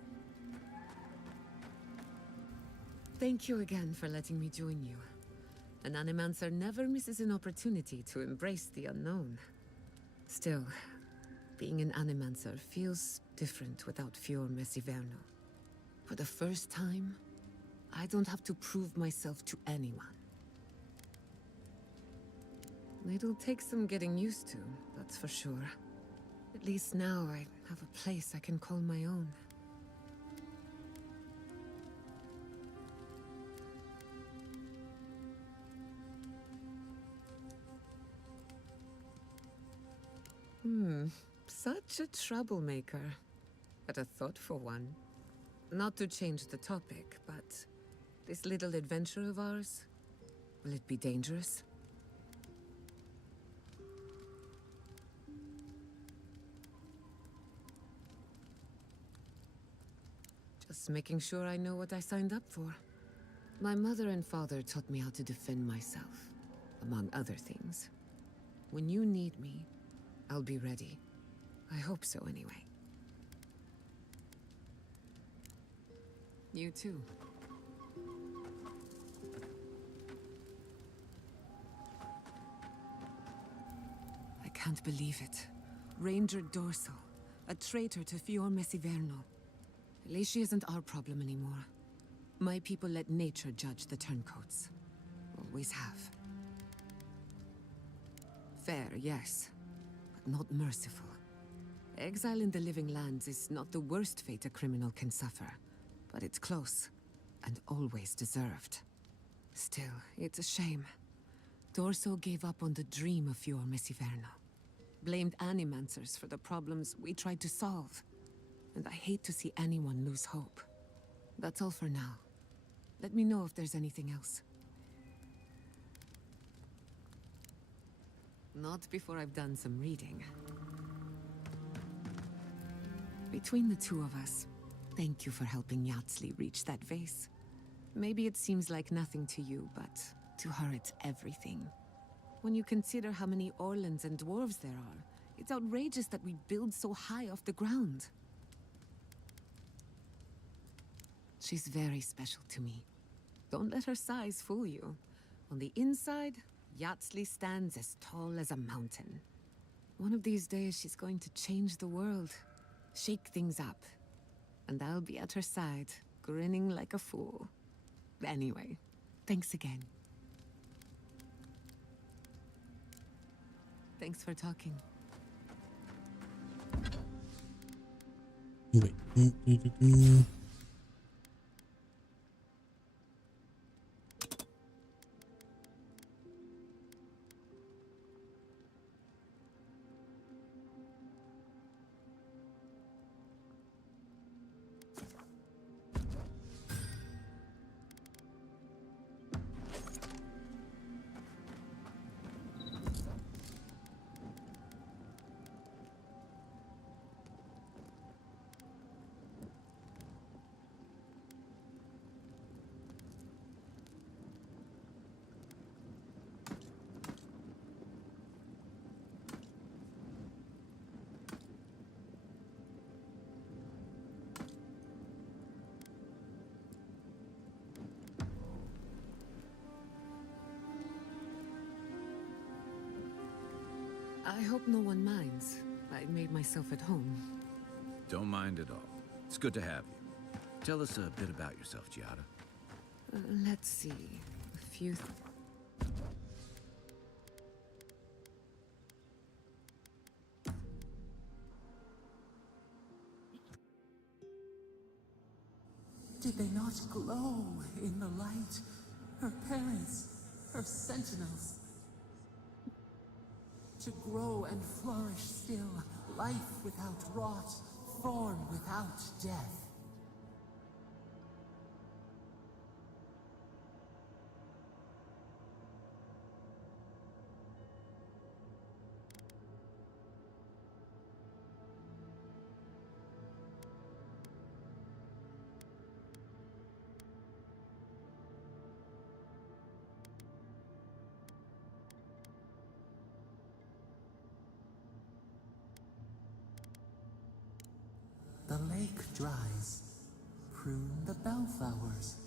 Thank you again for letting me join you. An animancer never misses an opportunity to embrace the unknown. Still, being an animancer feels different without Fior Messiverno. For the first time, I don't have to prove myself to anyone. It'll take some getting used to, that's for sure. At least now I have a place I can call my own. Such a troublemaker, but a thoughtful one. Not to change the topic, but this little adventure of ours, will it be dangerous? Just making sure I know what I signed up for. My mother and father taught me how to defend myself, among other things. When you need me, I'll be ready. I hope so, anyway. You too. I can't believe it. Ranger Dorsal, a traitor to Fior Messiverno. At least she isn't our problem anymore. My people let nature judge the turncoats. Always have. Fair, yes, but not merciful. Exile in the living lands is not the worst fate a criminal can suffer, but it's close, and always deserved. Still, it's a shame. Dorso gave up on the dream of Fior Messiverno. Blamed animancers for the problems we tried to solve. And I hate to see anyone lose hope. That's all for now. Let me know if there's anything else. Not before I've done some reading. Between the two of us, thank you for helping Yatsli reach that vase. Maybe it seems like nothing to you, but to her it's everything. When you consider how many Orlans and dwarves there are, it's outrageous that we build so high off the ground. She's very special to me. Don't let her size fool you. On the inside, Yatsli stands as tall as a mountain. One of these days, she's going to change the world, shake things up. And I'll be at her side, grinning like a fool. Anyway, thanks again. Thanks for talking. Wait. I hope no one minds. I made myself at home. Don't mind at all. It's good to have you. Tell us a bit about yourself, Giada. Let's see. A few... Did they not glow in the light? Her parents, her sentinels. To grow and flourish still, life without rot, form without death. The lake dries. Prune the bellflowers.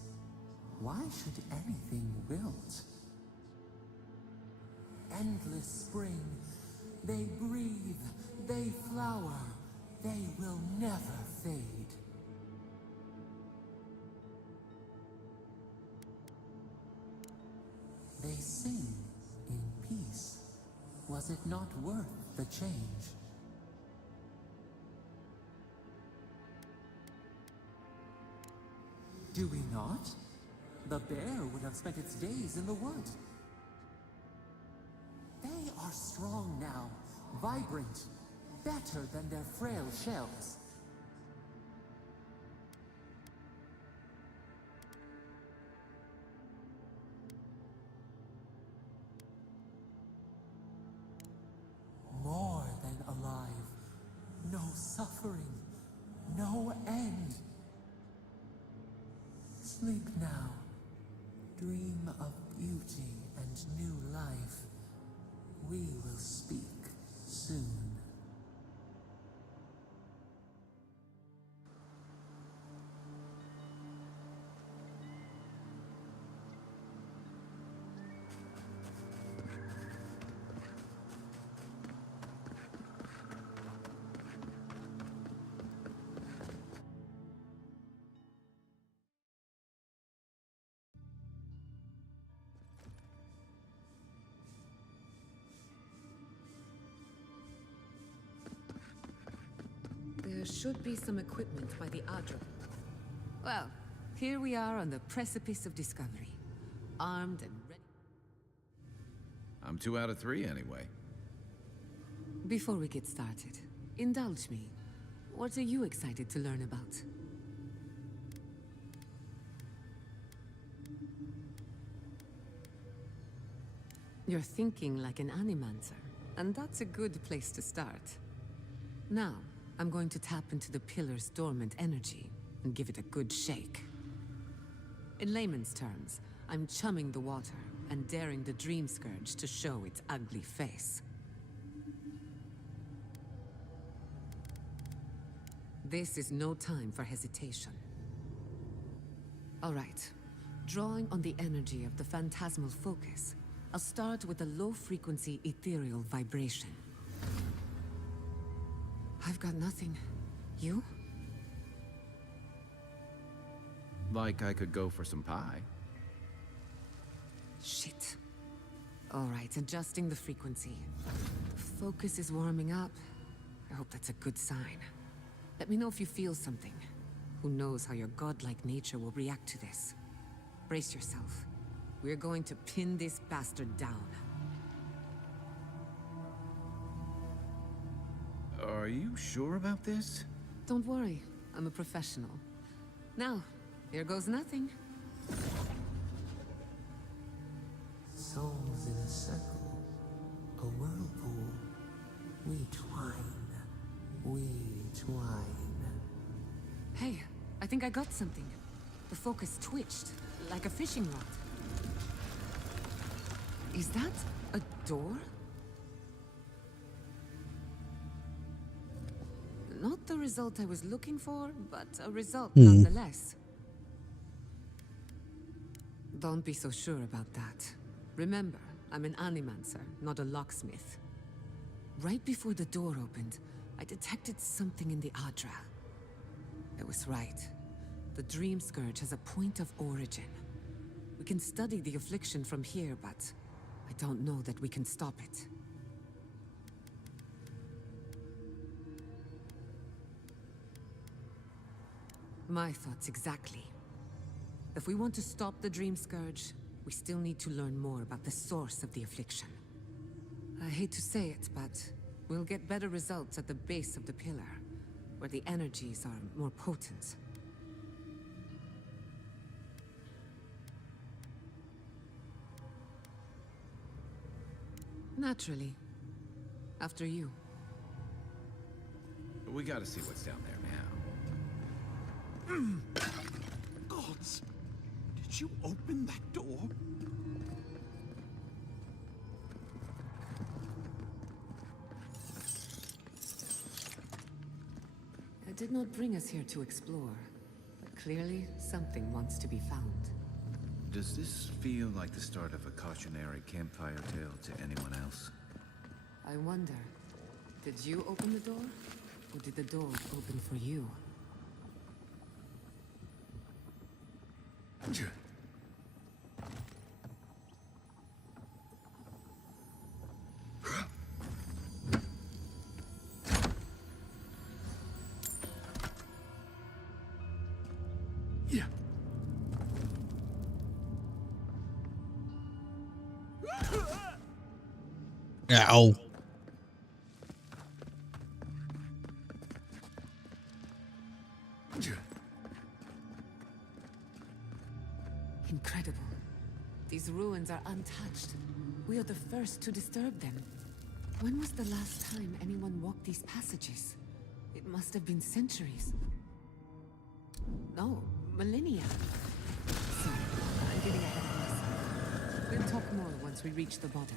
Why should anything wilt? Endless spring. They breathe. They flower. They will never fade. They sing in peace. Was it not worth the change? Do we not? The bear would have spent its days in the wood. They are strong now, vibrant. better than their frail shells. More than alive. No suffering. No end. Sleep now. Dream of beauty and new life. We will speak soon. There should be some equipment by the Adra. Well, here we are on the precipice of discovery. Armed and ready. I'm 2 out of 3 anyway. Before we get started, indulge me. What are you excited to learn about? You're thinking like an animancer, and that's a good place to start. Now, I'm going to tap into the pillar's dormant energy and give it a good shake. In layman's terms, I'm chumming the water and daring the Dream Scourge to show its ugly face. This is no time for hesitation. All right, drawing on the energy of the phantasmal focus, I'll start with a low-frequency ethereal vibration. I've got nothing. You? Like I could go for some pie. Shit. All right, adjusting the frequency. The focus is warming up. I hope that's a good sign. Let me know if you feel something. Who knows how your godlike nature will react to this. Brace yourself. We're going to pin this bastard down. Are you sure about this? Don't worry, I'm a professional. Now, here goes nothing. Souls in a circle, a whirlpool. We twine, we twine. Hey, I think I got something. The focus twitched, like a fishing rod. Is that a door? Not the result I was looking for, but a result nonetheless. Don't be so sure about that. Remember, I'm an animancer, not a locksmith. Right before the door opened, I detected something in the Adra. I was right. The Dream Scourge has a point of origin. We can study the affliction from here, but I don't know that we can stop it. My thoughts exactly. If we want to stop the Dream Scourge, we still need to learn more about the source of the affliction. I hate to say it, but we'll get better results at the base of the pillar, where the energies are more potent. Naturally. After you. We gotta see what's down there now. Gods! Did you open that door? It did not bring us here to explore, but clearly something wants to be found. Does this feel like the start of a cautionary campfire tale to anyone else? I wonder, did you open the door? Or did the door open for you? Yeah. Ow. Incredible. These ruins are untouched. We are the first to disturb them. When was the last time anyone walked these passages? It must have been centuries. No, millennia. Sorry, I'm getting ahead of myself. We'll talk more once we reach the bottom.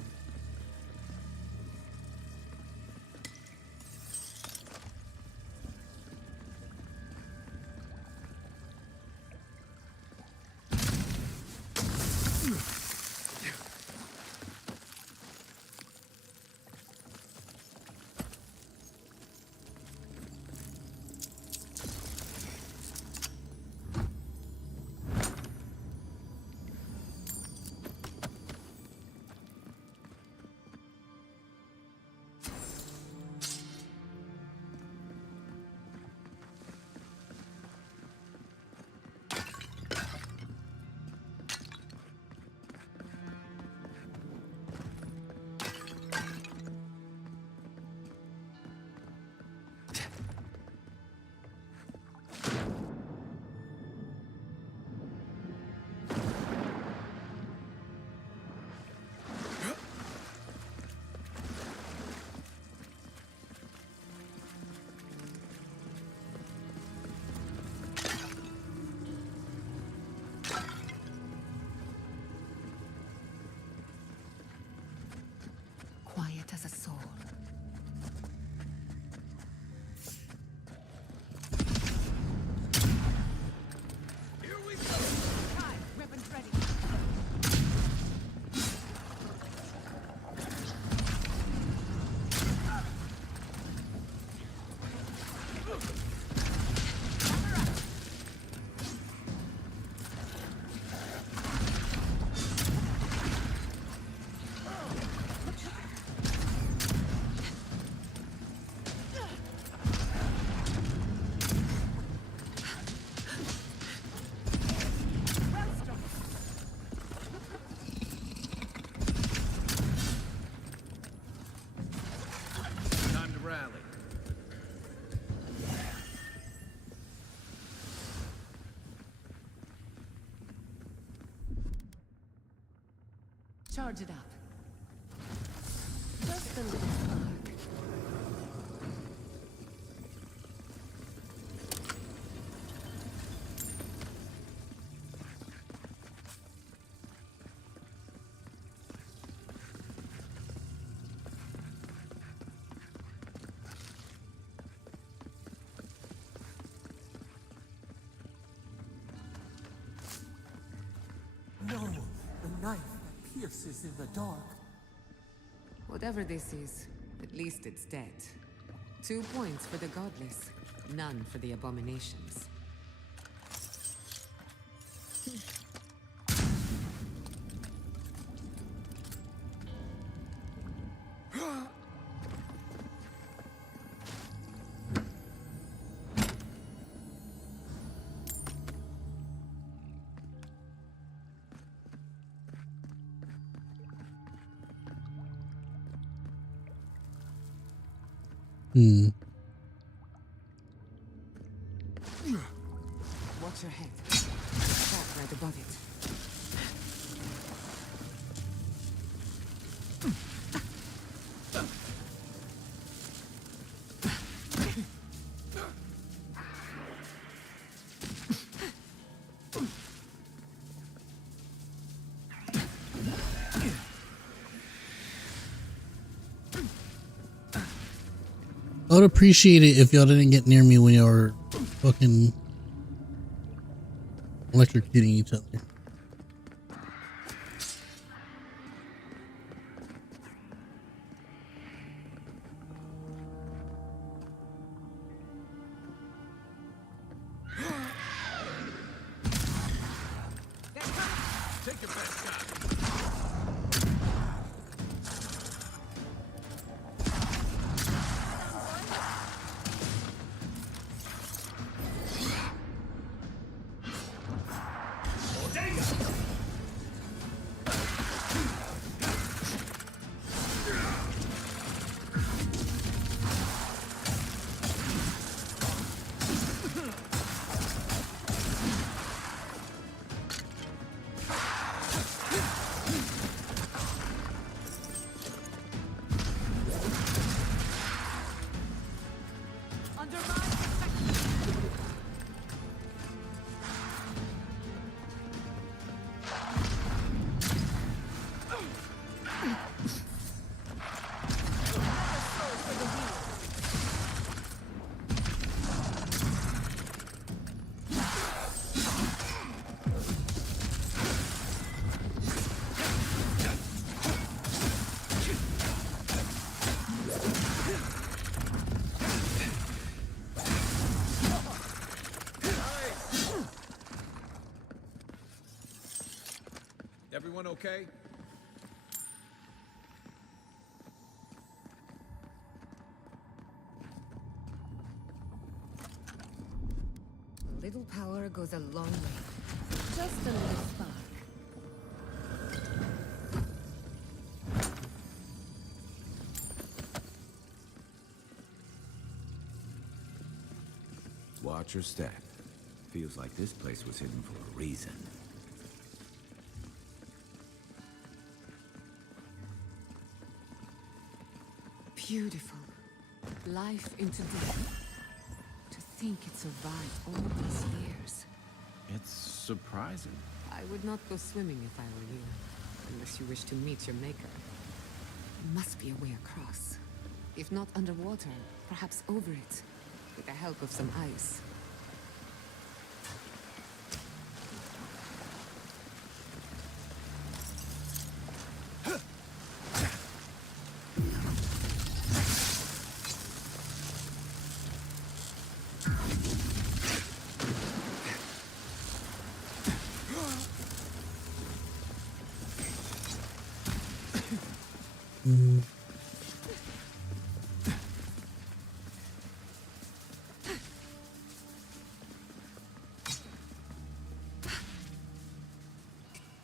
Quiet as a soul. Here we go! Time, weapons ready. Time to rally. Charge it up. Just a little spark. No, the knife that pierces in the dark. Whatever this is, at least it's dead. 2 points for the godless, none for the abominations. Watch your head. Trap right above it. I would appreciate it if y'all didn't get near me when y'all were fucking electrocuting each other. Take your best shot. Everyone okay? A little power goes a long way. Just a little spark. Watch your step. Feels like this place was hidden for a reason. Beautiful. Life into death. To think it survived all these years. It's surprising. I would not go swimming if I were you. Unless you wish to meet your maker. There must be a way across. If not underwater, perhaps over it. With the help of some ice.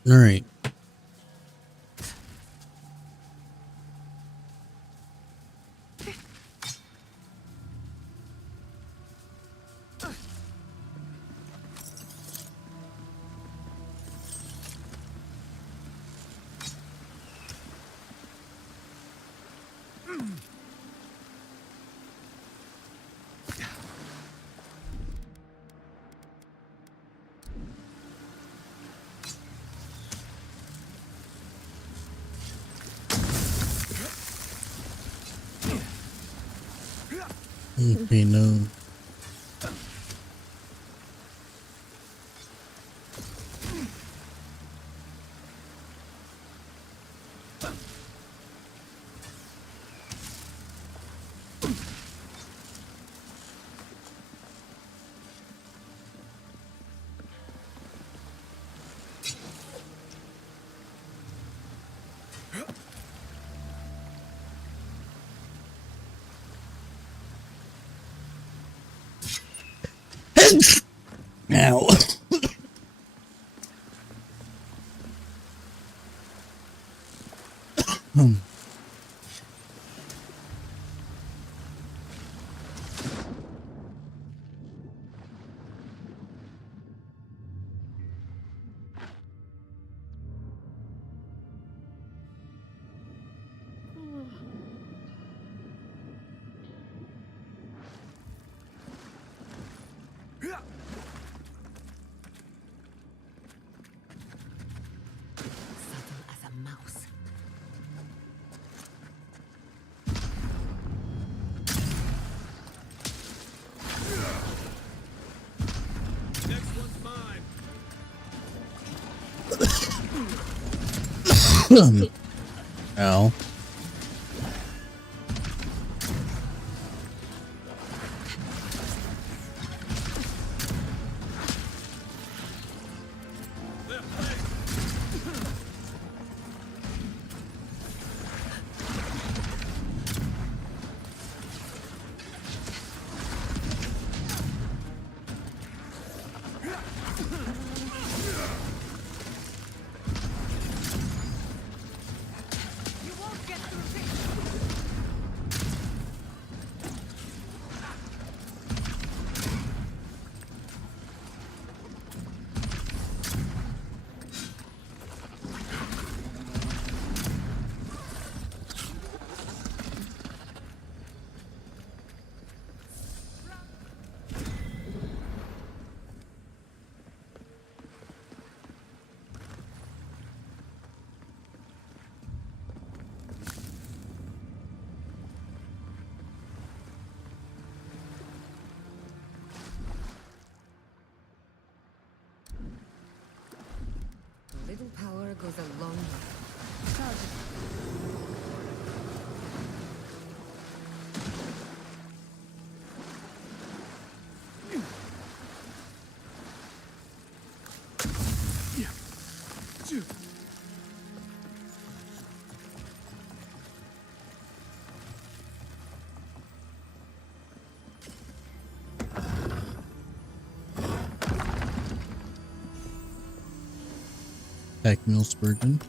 All right. Okay, no. Now. Subtle as a mouse. Next one's mine. Ow. A little power goes a long way. Pack meal Spurgeon.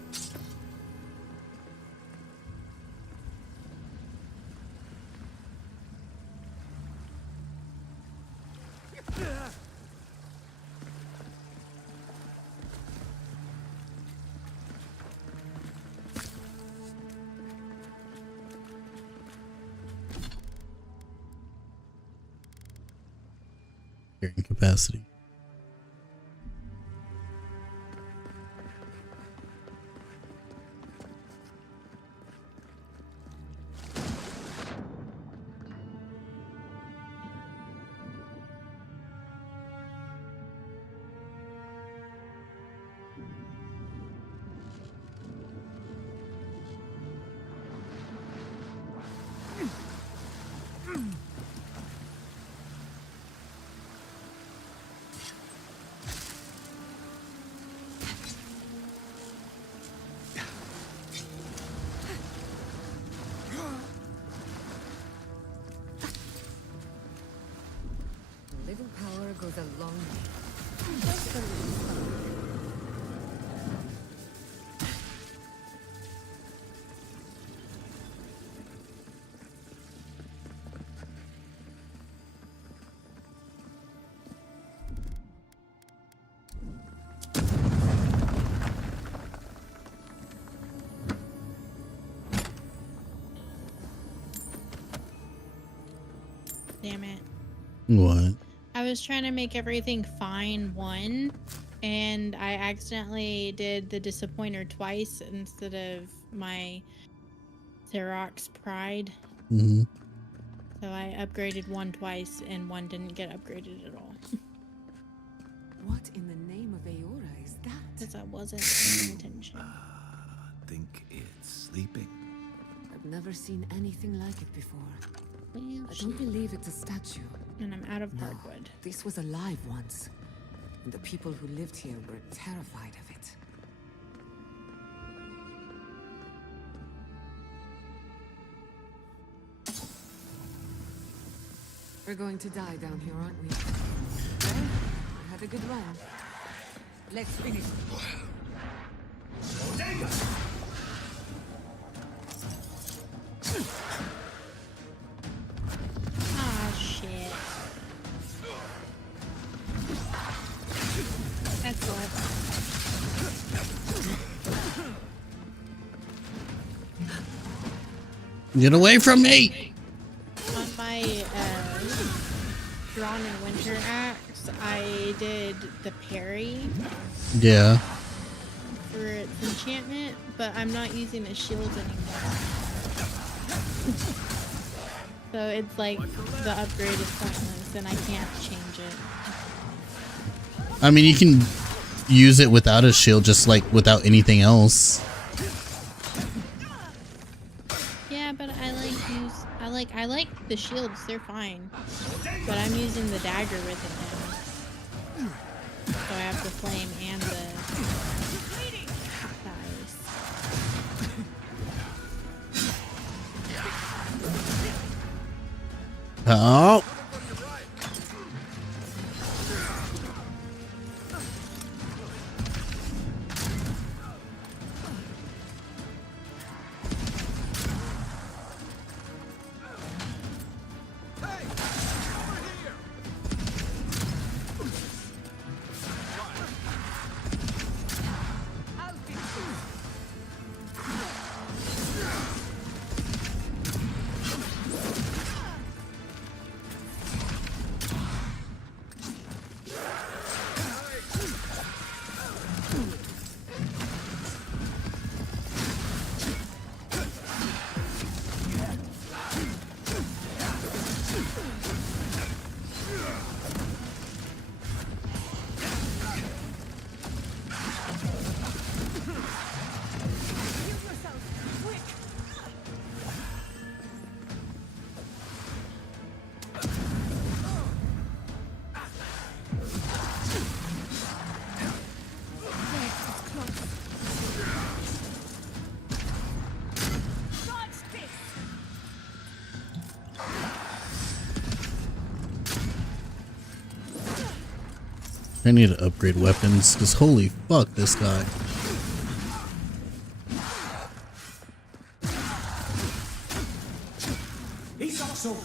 Carrying capacity. Little power goes a long way. Just a little power. Damn it. What? I was trying to make everything fine one, and I accidentally did the disappointer twice instead of my Xerox Pride. Mm-hmm. So I upgraded one twice, and one didn't get upgraded at all. What in the name of Aora is that? Because I wasn't paying attention. Think it's sleeping. I've never seen anything like it before. Well, I don't believe it's a statue. And I'm out of No, hardwood. this was alive once. And the people who lived here were terrified of it. We're going to die down here, aren't we? Well, we had a good run. Let's finish. Ah, shit. That's what. Get away from me! On my Drawn in Winter axe, I did the parry Yeah. for its enchantment, but I'm not using the shield anymore. So it's like the upgrade is pointless and I can't change it. I mean, you can use it without a shield, just like without anything else. Yeah, but I like the shields, they're fine. But I'm using the dagger with it now. So I have the flame and the thighs. Oh. I need to upgrade weapons, because holy fuck, this guy. soul.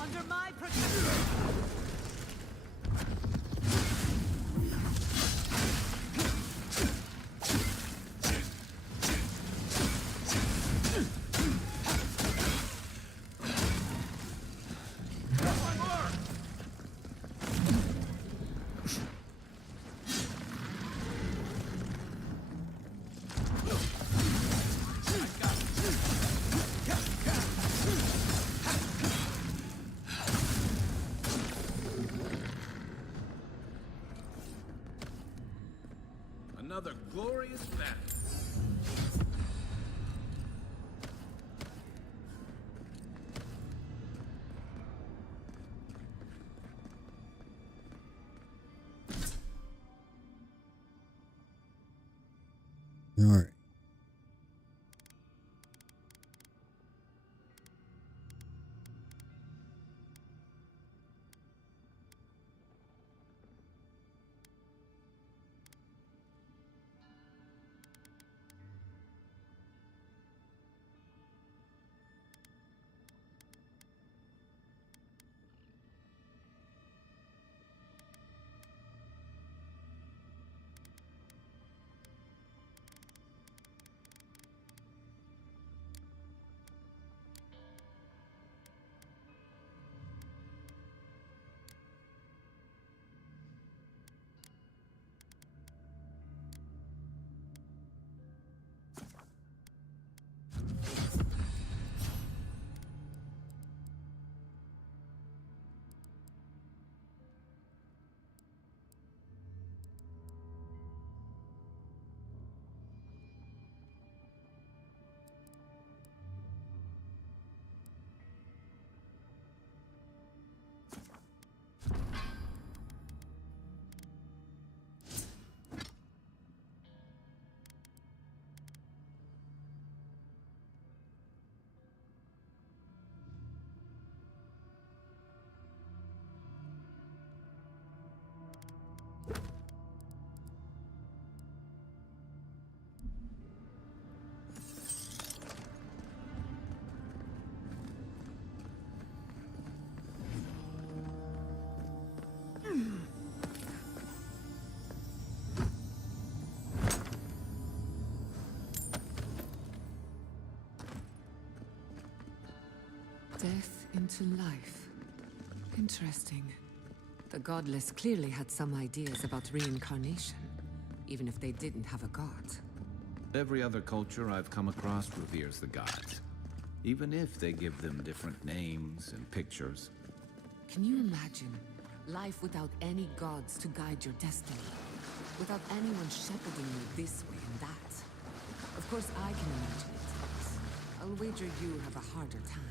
Under my protection. Another glorious battle. All right. Death into life. Interesting. The godless clearly had some ideas about reincarnation, even if they didn't have a god. Every other culture I've come across reveres the gods, even if they give them different names and pictures. Can you imagine life without any gods to guide your destiny? Without anyone shepherding you this way and that? Of course I can imagine it. I'll wager you have a harder time.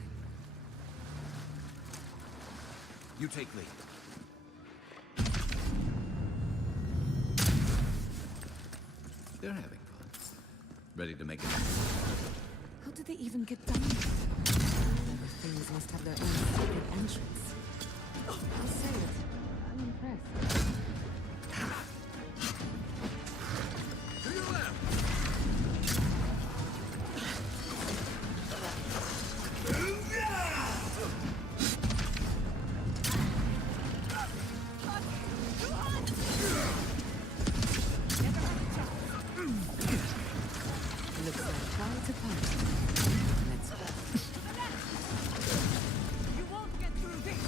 You take lead. They're having fun. Ready to make it. How did they even get down there? Clever things must have their own secret entrance. I'll say it. I'm impressed. To your left. Looks like quite a party. Let's go. You won't get through this.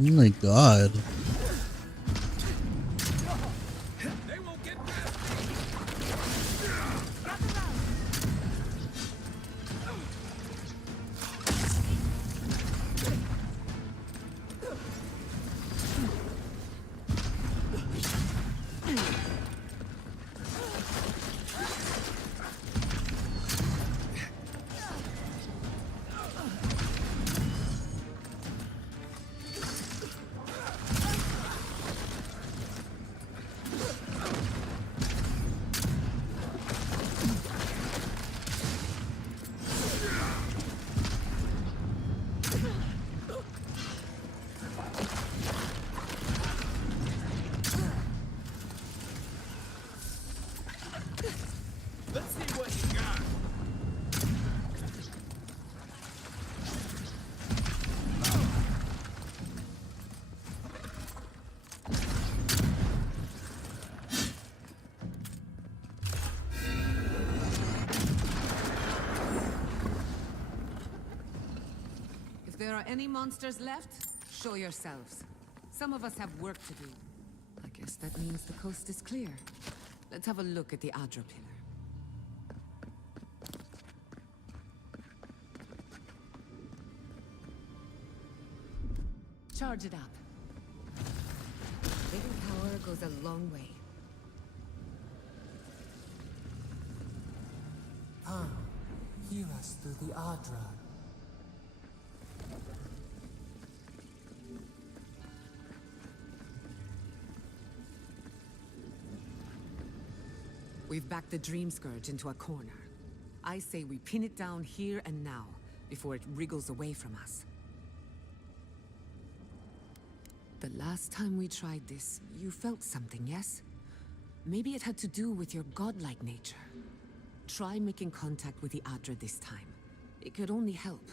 Oh my god. They won't get past Let's see what you got. If there are any monsters left, show yourselves. Some of us have work to do. I guess that means the coast is clear. Let's have a look at the Adra pillar. Charge it up. Little power goes a long way. Come, hear us through the Adra. We've backed the Dream Scourge into a corner. I say we pin it down here and now, before it wriggles away from us. The last time we tried this, you felt something, yes? Maybe it had to do with your godlike nature. Try making contact with the Adra this time. It could only help.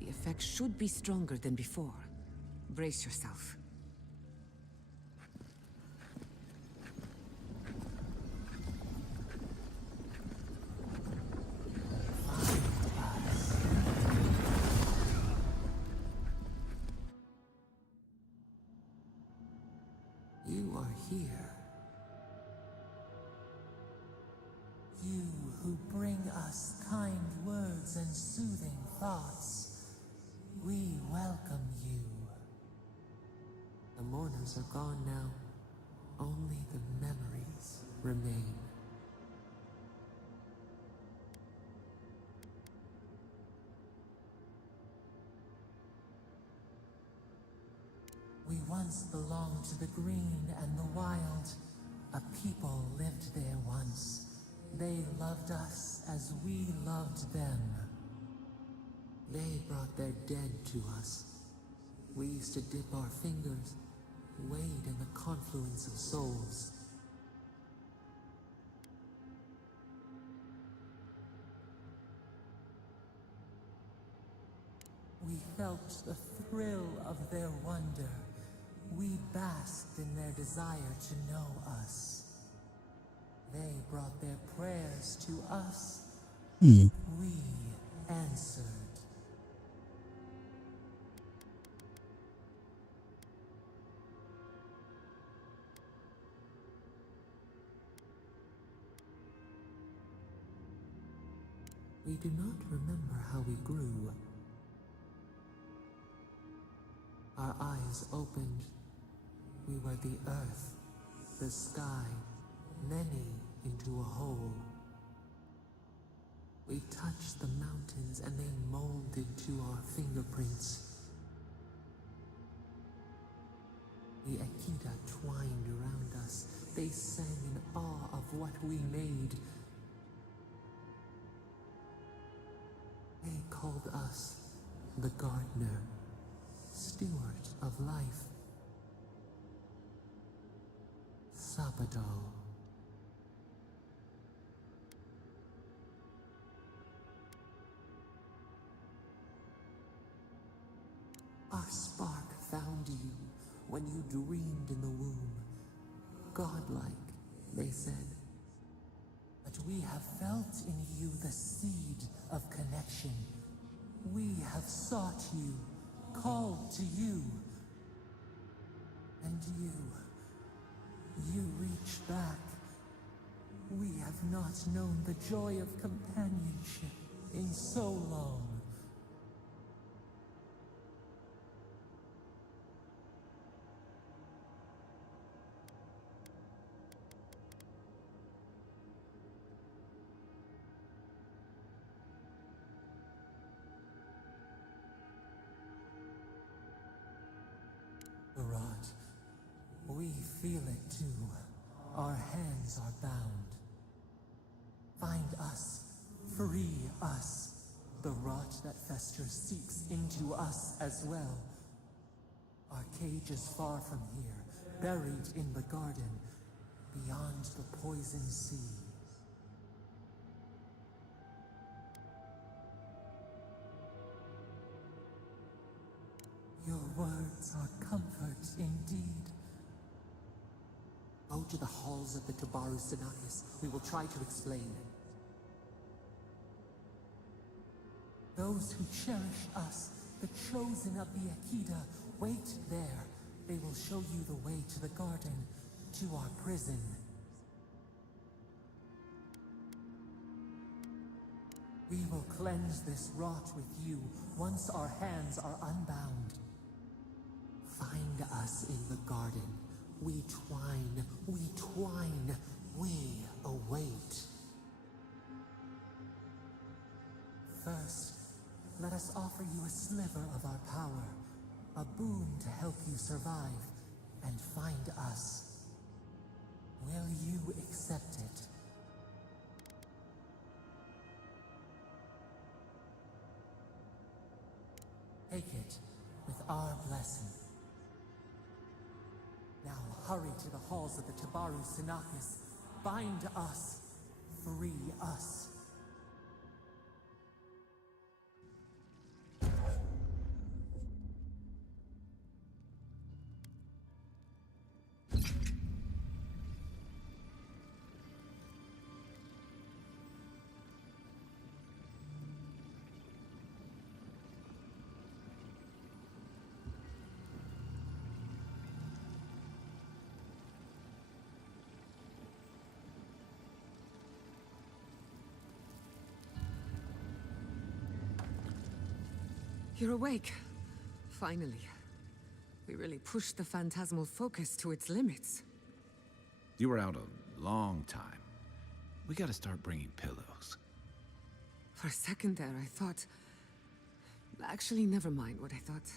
The effect should be stronger than before. Brace yourself. You are here. You who bring us kind words and soothing thoughts. We welcome you. The mourners are gone now. Only the memories remain. We once belonged to the green and the wild. A people lived there once. They loved us as we loved them. They brought their dead to us. We used to dip our fingers, wade in the confluence of souls. We felt the thrill of their wonder. We basked in their desire to know us. They brought their prayers to us. We answered. We do not remember how we grew. Our eyes opened. We were the earth, the sky, many into a whole. We touched the mountains and they molded to our fingerprints. The Akita twined around us. They sang in awe of what we made. They called us the gardener, steward of life. Sabado. Our spark found you when you dreamed in the womb. Godlike, they said. But we have felt in you the seed of connection. We have sought you, called to you. And you reach back. We have not known the joy of companionship in so long. Rot, we feel it too. Our hands are bound. Find us. Free us. The rot that festers seeps into us as well. Our cage is far from here, buried in the garden, beyond the poison sea. Your words are comfort indeed. Go to the halls of the Tabaru Sinakis. We will try to explain. Those who cherish us, the chosen of the Akita, wait there. They will show you the way to the garden, to our prison. We will cleanse this rot with you once our hands are unbound. Find us in the garden. We twine, we await. First, let us offer you a sliver of our power, a boon to help you survive and find us. Will you accept it? Take it with our blessing. Now hurry to the halls of the Tabaru Sinakis. Bind us. Free us. You're awake. Finally. We really pushed the phantasmal focus to its limits. You were out a long time. We gotta start bringing pillows. For a second there, I thought... Actually, never mind what I thought.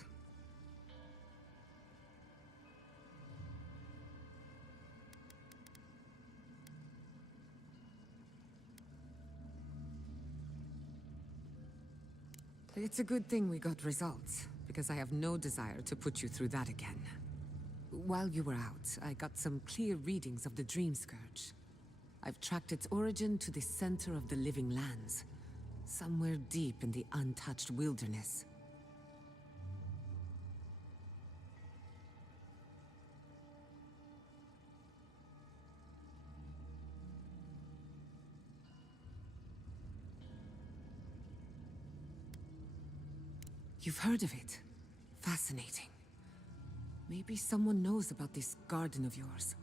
It's a good thing we got results, because I have no desire to put you through that again. While you were out, I got some clear readings of the Dream Scourge. I've tracked its origin to the center of the living lands, somewhere deep in the untouched wilderness. You've heard of it. Fascinating. Maybe someone knows about this garden of yours.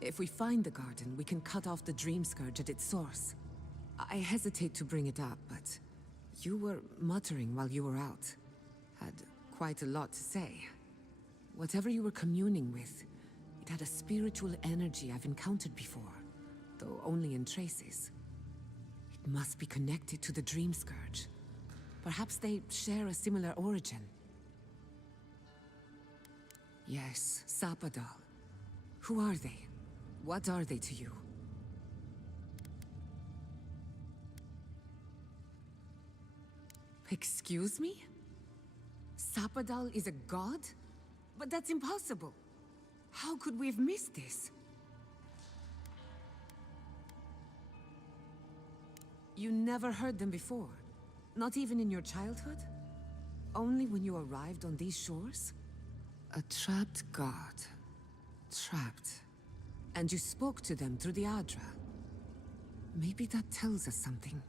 If we find the garden, we can cut off the Dream Scourge at its source. I hesitate to bring it up, but you were muttering while you were out. Had quite a lot to say. Whatever you were communing with, it had a spiritual energy I've encountered before, though only in traces. It must be connected to the Dream Scourge. Perhaps they share a similar origin. Yes, Sapadal. Who are they? What are they to you? Excuse me? Sapadal is a god? But that's impossible. How could we have missed this? You never heard them before? Not even in your childhood? Only when you arrived on these shores? A trapped god. Trapped. And you spoke to them through the Adra. Maybe that tells us something.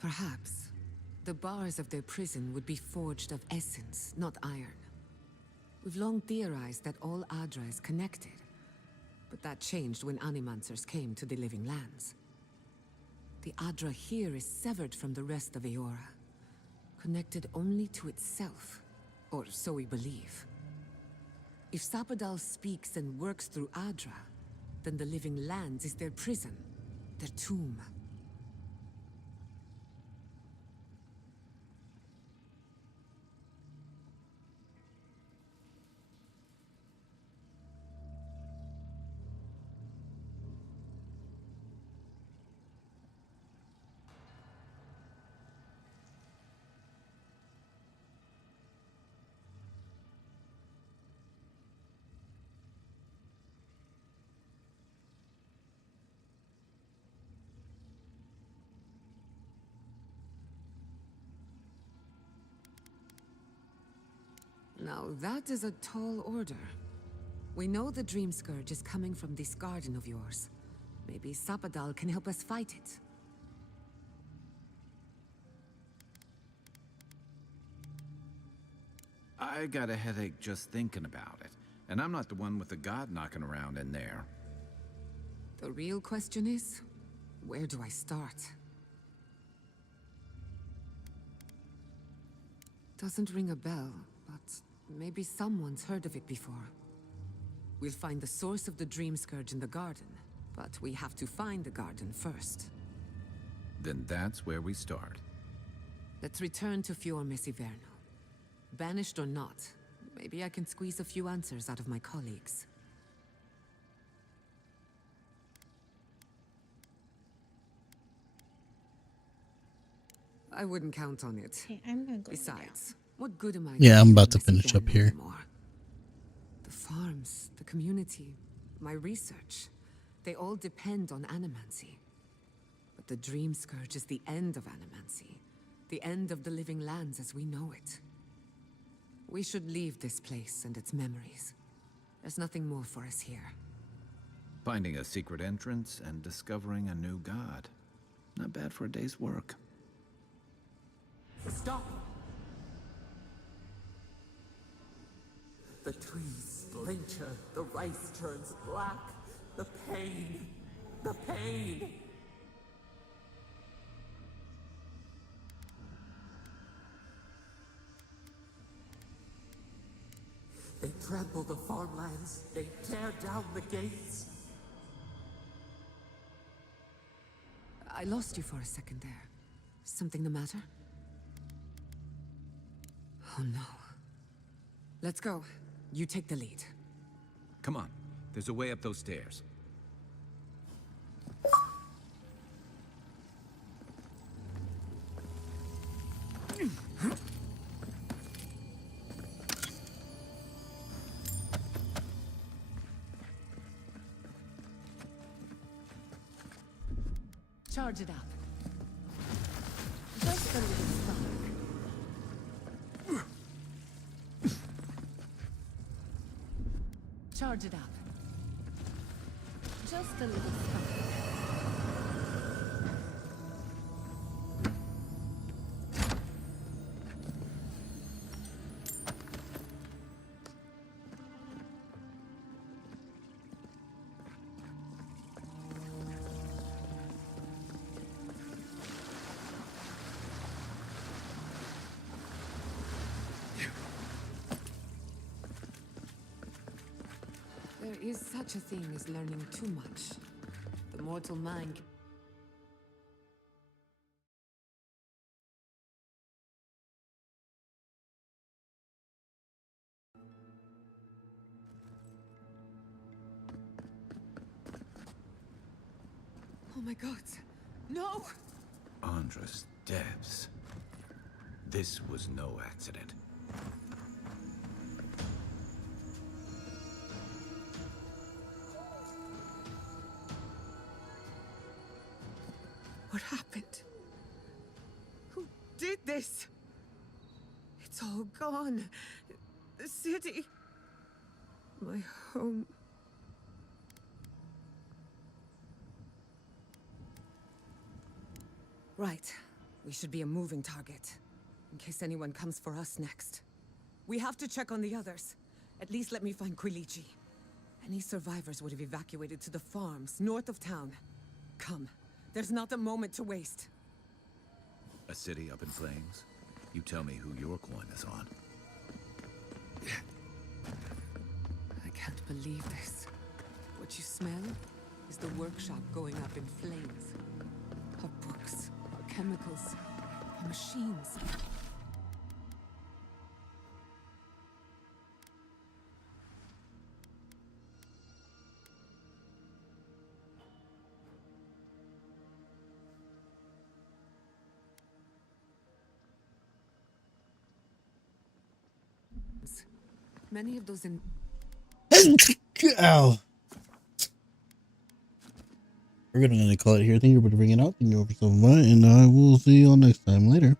Perhaps the bars of their prison would be forged of essence, not iron. We've long theorized that all Adra is connected, but that changed when Animancers came to the Living Lands. The Adra here is severed from the rest of Eora, connected only to itself, or so we believe. If Sapadal speaks and works through Adra, then the Living Lands is their prison, their tomb. Now that is a tall order. We know the Dream Scourge is coming from this garden of yours. Maybe Sapadal can help us fight it. I got a headache just thinking about it. And I'm not the one with the god knocking around in there. The real question is, where do I start? Doesn't ring a bell, but maybe someone's heard of it before. We'll find the source of the Dream Scourge in the garden, but we have to find the garden first. Then that's where we start. Let's return to Fior Messiverno. Banished or not, maybe I can squeeze a few answers out of my colleagues. I wouldn't count on it. Okay, I'm gonna go. Besides, what good am I? Yeah, I'm about to finish up here. The farms, the community, my research, they all depend on animancy. But the Dream Scourge is the end of animancy, the end of the Living Lands as we know it. We should leave this place and its memories. There's nothing more for us here. Finding a secret entrance and discovering a new god. Not bad for a day's work. Stop! The trees splinter, the rice turns black. The pain! The pain! They trample the farmlands, they tear down the gates. I lost you for a second there. Something the matter? Oh no. Let's go. You take the lead. Come on, there's a way up those stairs. Charge it up. Just a little spark. Charge it up. Just a little spark. There is such a thing as learning too much. The mortal mind. Oh my god. No! Andras Debs. This was no accident. What happened? Who did this? It's all gone. The city. My home. Right. We should be a moving target, in case anyone comes for us next. We have to check on the others. At least let me find Quilichi. Any survivors would have evacuated to the farms north of town. Come, there's not a moment to waste. A city up in flames? You tell me who your coin is on. I can't believe this. What you smell is the workshop going up in flames. Our books, our chemicals, our machines. Many of those in Ow. We're gonna call it here. Thank you for bringing it out. Thank you for so much, and I will see you all next time. Later.